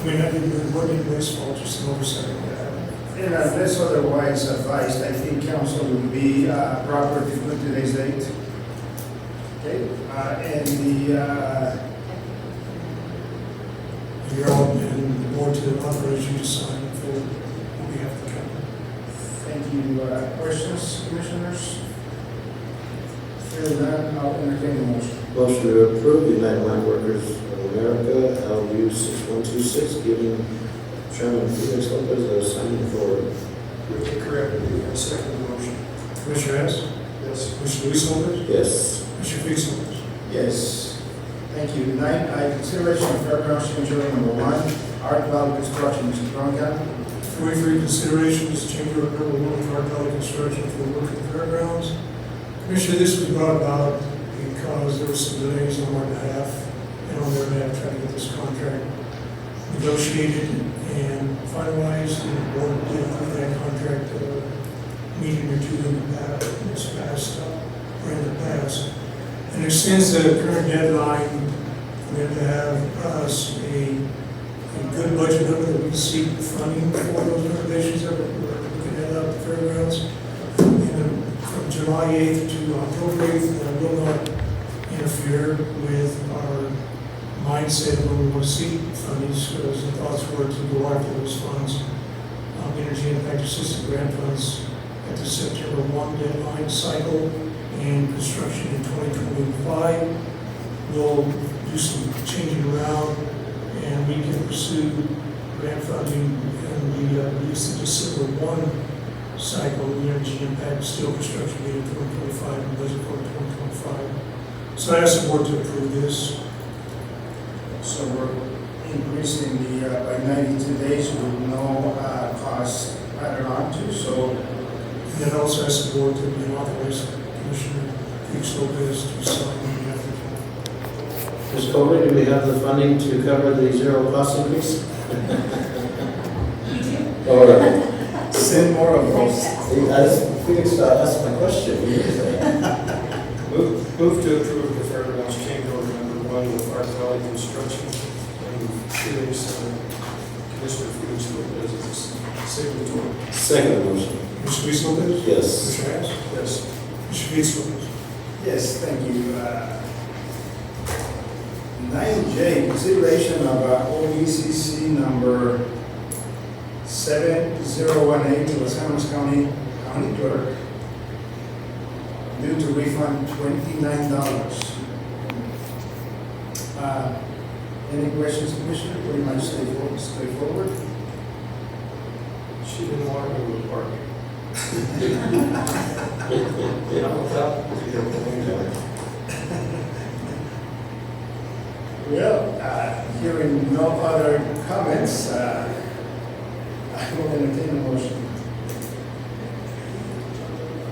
I mean, I didn't, it wasn't his fault, just an oversight. And unless otherwise advised, I think council would be proper to put today's date. Okay, and You're all, and the board to authorize you to sign for on behalf of the county. thank you. Questions, commissioners? Hearing none, I'll entertain the motion. Motion to approve the United Mine Workers of America, LU 6126, giving Chairman Felix Lopez a signing authority. Correct. Second motion. Commissioner Hess? Yes. Mr. Weisselberg? Yes. Mr. Feasel? Yes. Thank you. 9I, consideration of fairground change order number 1, Art Valley Construction. Mr. Dorncamp. For your consideration is change order number 1 for Art Valley Construction for the work at the fairgrounds. Commissioner, this was brought about because there was some delays on our behalf and on their behalf trying to get this contract negotiated and finalized, and the board did approve that contract meeting or two in the past, or in the past. And extends the current deadline for them to have us a good budget number that we can seek funding for those renovations that we're looking at up the fairgrounds. From July 8th to October 8th, that will not interfere with our mindset when we want to seek funding, because the thoughts were to go after those funds, energy impact assistance grant funds at the September 1 deadline cycle, and construction in 2025. We'll do some changing around, and we can pursue grant funding and use the December 1 cycle, the energy impact steel construction being 2025 and budget for 2025. So I ask the board to approve this. So we're increasing the, by 92 days with no cost added on to, so. And then also ask the board to be authorized Commissioner Felix Lopez to sign on behalf of the board. Ms. Colby, do we have the funding to cover the zero cost increase? All right. Send more of those. Felix asked my question. Move to approve the fairgrounds change order number 1 with Art Valley Construction and Felix, Commissioner Felix Lopez as a signatory. Second motion. Mr. Felix Lopez? Yes. Mr. Hess? Yes. Mr. Felix Lopez? Yes, thank you. 9J, consideration of OECC number 7018 to Los Animas County Clerk due to refund $29. Any questions, Commissioner? Pretty much straightforward. She didn't want to go to the park. Well, hearing no other comments, I will entertain a motion.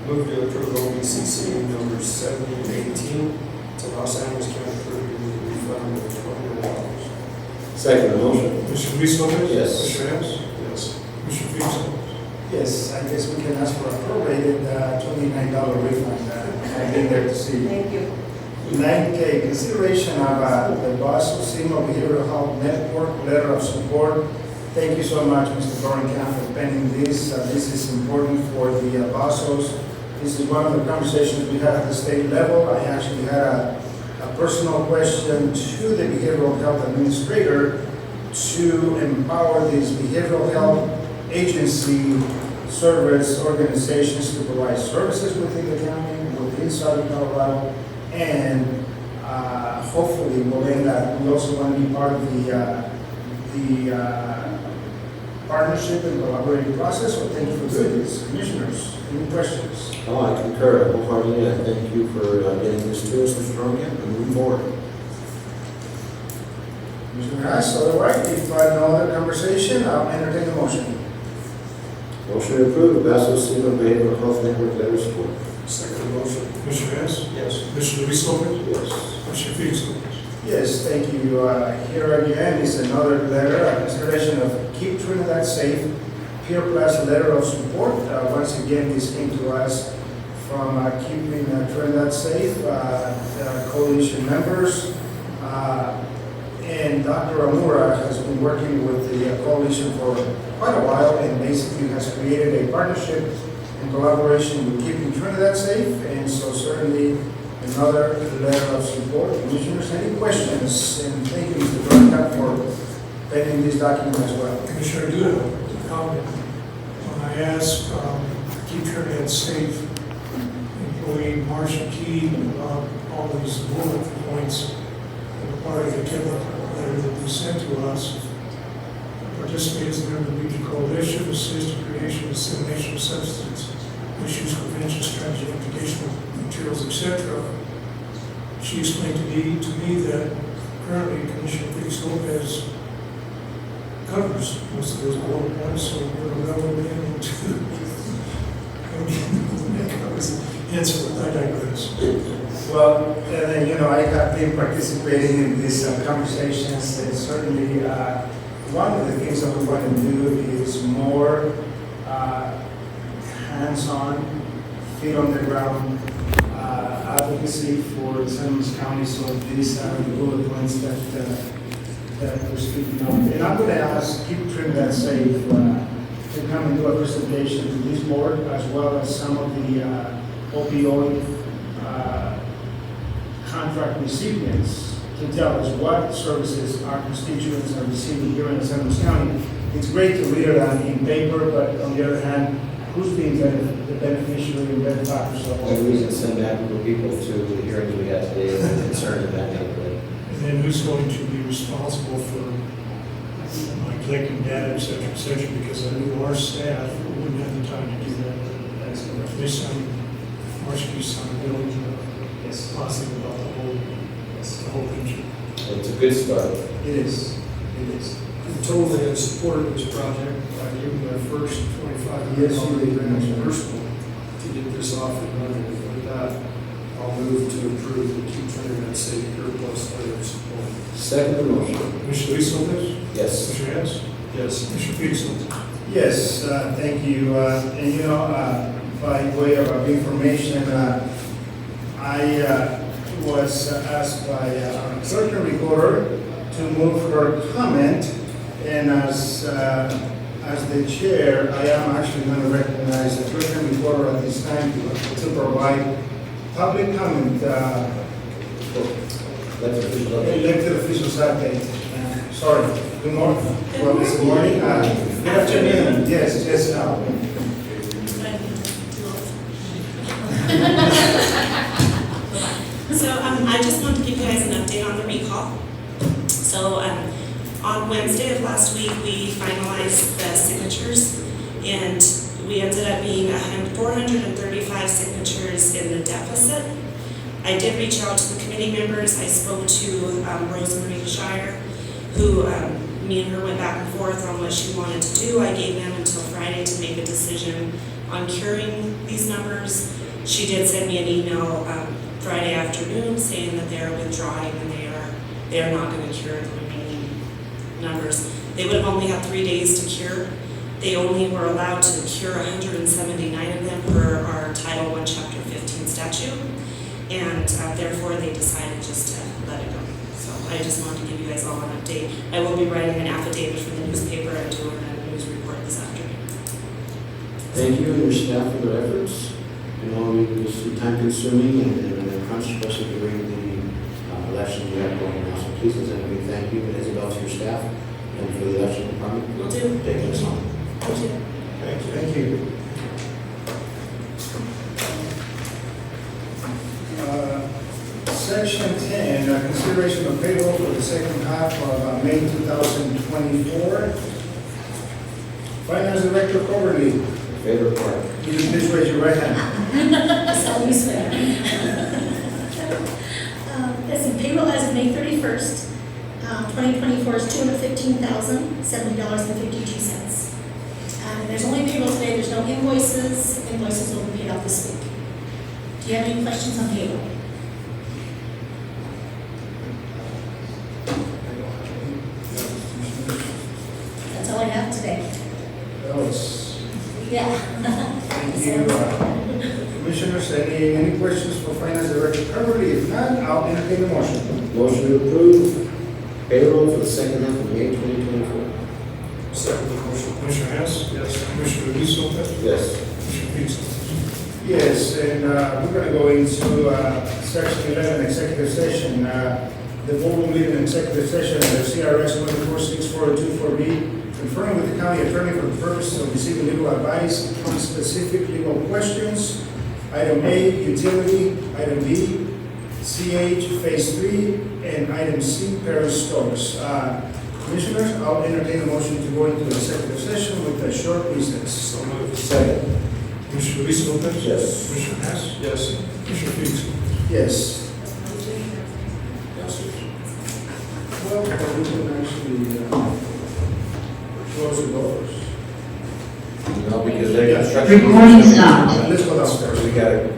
Move to approve OBCC number 7018 to Los Angeles County Clerk with a refund of $29. Second motion. Mr. Felix Lopez? Yes. Mr. Hess? Yes. Mr. Felix Lopez? Yes, I guess we can ask for a prorated $29 refund. I've been there to see. Thank you. 9K, consideration of the Boston Single Behavioral Health Network Letter of Support. Thank you so much, Mr. Dorenkamp, for penning this. This is important for the BOSOs. This is one of the conversations we had at the state level. I actually had a personal question to the Behavioral Health Administrator to empower these behavioral health agency service organizations to provide services within the county, within Southern Colorado, and hopefully we'll end up, we also want to be part of the partnership and collaborative process. So thank you for doing this. Commissioners, any questions? Oh, I concur wholeheartedly. I thank you for getting this to us, Mr. Dorenkamp, and moving forward. Commissioner Hess, otherwise, if no other conversation, I'll entertain the motion. Motion to approve the Basso Single Behavioral Health Network Letter of Support. Second motion. Mr. Hess? Yes. Mr. Luis Lopez? Yes. Mr. Felix Lopez? Yes, thank you. Here again is another letter, a consideration of Keep Trinidad Safe, Peer Plus Letter of Support. Once again, this came to us from Keeping Trinidad Safe, coalition members. And Dr. Amura has been working with the coalition for quite a while and basically has created a partnership in collaboration with Keeping Trinidad Safe. And so certainly another letter of support. Commissioners, any questions? And thank you, Mr. Dorenkamp, for penning this document as well. Commissioner, I do have a comment. When I asked Keep Trinidad Safe employee Marcia Key about all these bullet points that were part of the template letter that they sent to us, participate as a member of the Region Coalition, assist in creation and dissemination of substance issues, prevention strategy, application of materials, etc. She explained to me that currently Commissioner Felix Lopez covers most of those bullet points, so we're going to go into answer what I digress. Well, I have been participating in these conversations, and certainly one of the things that we want to do is more hands-on, feet on the ground advocacy for San Luis County. So these are the bullet points that we're speaking of. And I'm going to ask, keep Trinidad safe, to come and do a presentation to this board, as well as some of the opioid contract recipients to tell us what services our constituents are receiving here in San Luis County. It's great to read it in paper, but on the other hand, who's being the beneficiary and benefactors of all We this? can send back people to the hearings we had today and are concerned in that neighborhood. And then who's going to be responsible for collecting data, et cetera, because I knew our staff wouldn't have the time to do that. There's some, Marshall's some building, possibly about the whole country. It's a good start. It is. It is. I'm totally in support of this project. I gave them their first 25 years on the personal to get this off and running. With that, I'll move to approve the 229 City Pure Plus letter of support. Second motion. Commissioner Luis Lopez? Yes. Commissioner Hess? Yes. Commissioner Peterson? Yes, thank you. And you know, by way of information, I was asked by our clerk and recorder to move her comment, and as the chair, I am actually going to recognize the clerk and recorder at this time to provide public comment. Elected officials update. Sorry. Good morning. Well, it's morning. Good afternoon. Yes, now. So I just wanted to give you guys an update on the recall. So on Wednesday of last week, we finalized the signatures, and we ended up being 435 signatures in the deficit. I did reach out to the committee members. I spoke to Rosemary Shire, who me and her went back and forth on what she wanted to do. I gave them until Friday to make a decision on curing these numbers. She did send me an email Friday afternoon saying that they're withdrawing and they are not going to cure the remaining numbers. They would have only had 3 days to cure. They only were allowed to cure 179 of them per our Title I, Chapter 15 statute, and therefore they decided just to let it go. So I just wanted to give you guys all an update. I will be writing an affidavit for the newspaper and doing a news report this afternoon. Thank you and your staff for their efforts. You know, it's time consuming and crunch, especially during the election we have going now. So please, as a big thank you, and Isabel, to your staff and for the election department. Will do. Taking us on. Thank you. Thank you. Section 10, consideration of payroll for the second half of May 2024. Finance Director Coverly. Favorite part. Please raise your right hand. So we swear. As in payroll as of May 31st, 2024 is $215,070.52. And there's only payroll today, there's no invoices. Invoices will be paid out this week. Do you have any questions on payroll? That's all I have today. That was, Yeah. thank you. Commissioners, any questions for Finance Director Coverly? If not, I'll entertain the motion. Motion to approve payroll for the second half of May 2024. Second motion. Commissioner Hess? Yes. Commissioner Luis Lopez? Yes. Commissioner Peterson? Yes, and we're going to go into Section 11, executive session. The board will meet in executive session under CRS 14642-4B, conferring with the county attorney for the purpose of receiving legal advice on specific legal questions. Item A, utility. Item B, CH Phase 3, and item C, Paris stores. Commissioners, I'll entertain a motion to go into executive session with a short recess. So moved. Second. Commissioner Luis Lopez? Yes. Commissioner Hess? Yes. Commissioner Peterson? Yes. Well, we can actually close the doors. No, because they're construction. Recording stopped. Let's go downstairs. We got it.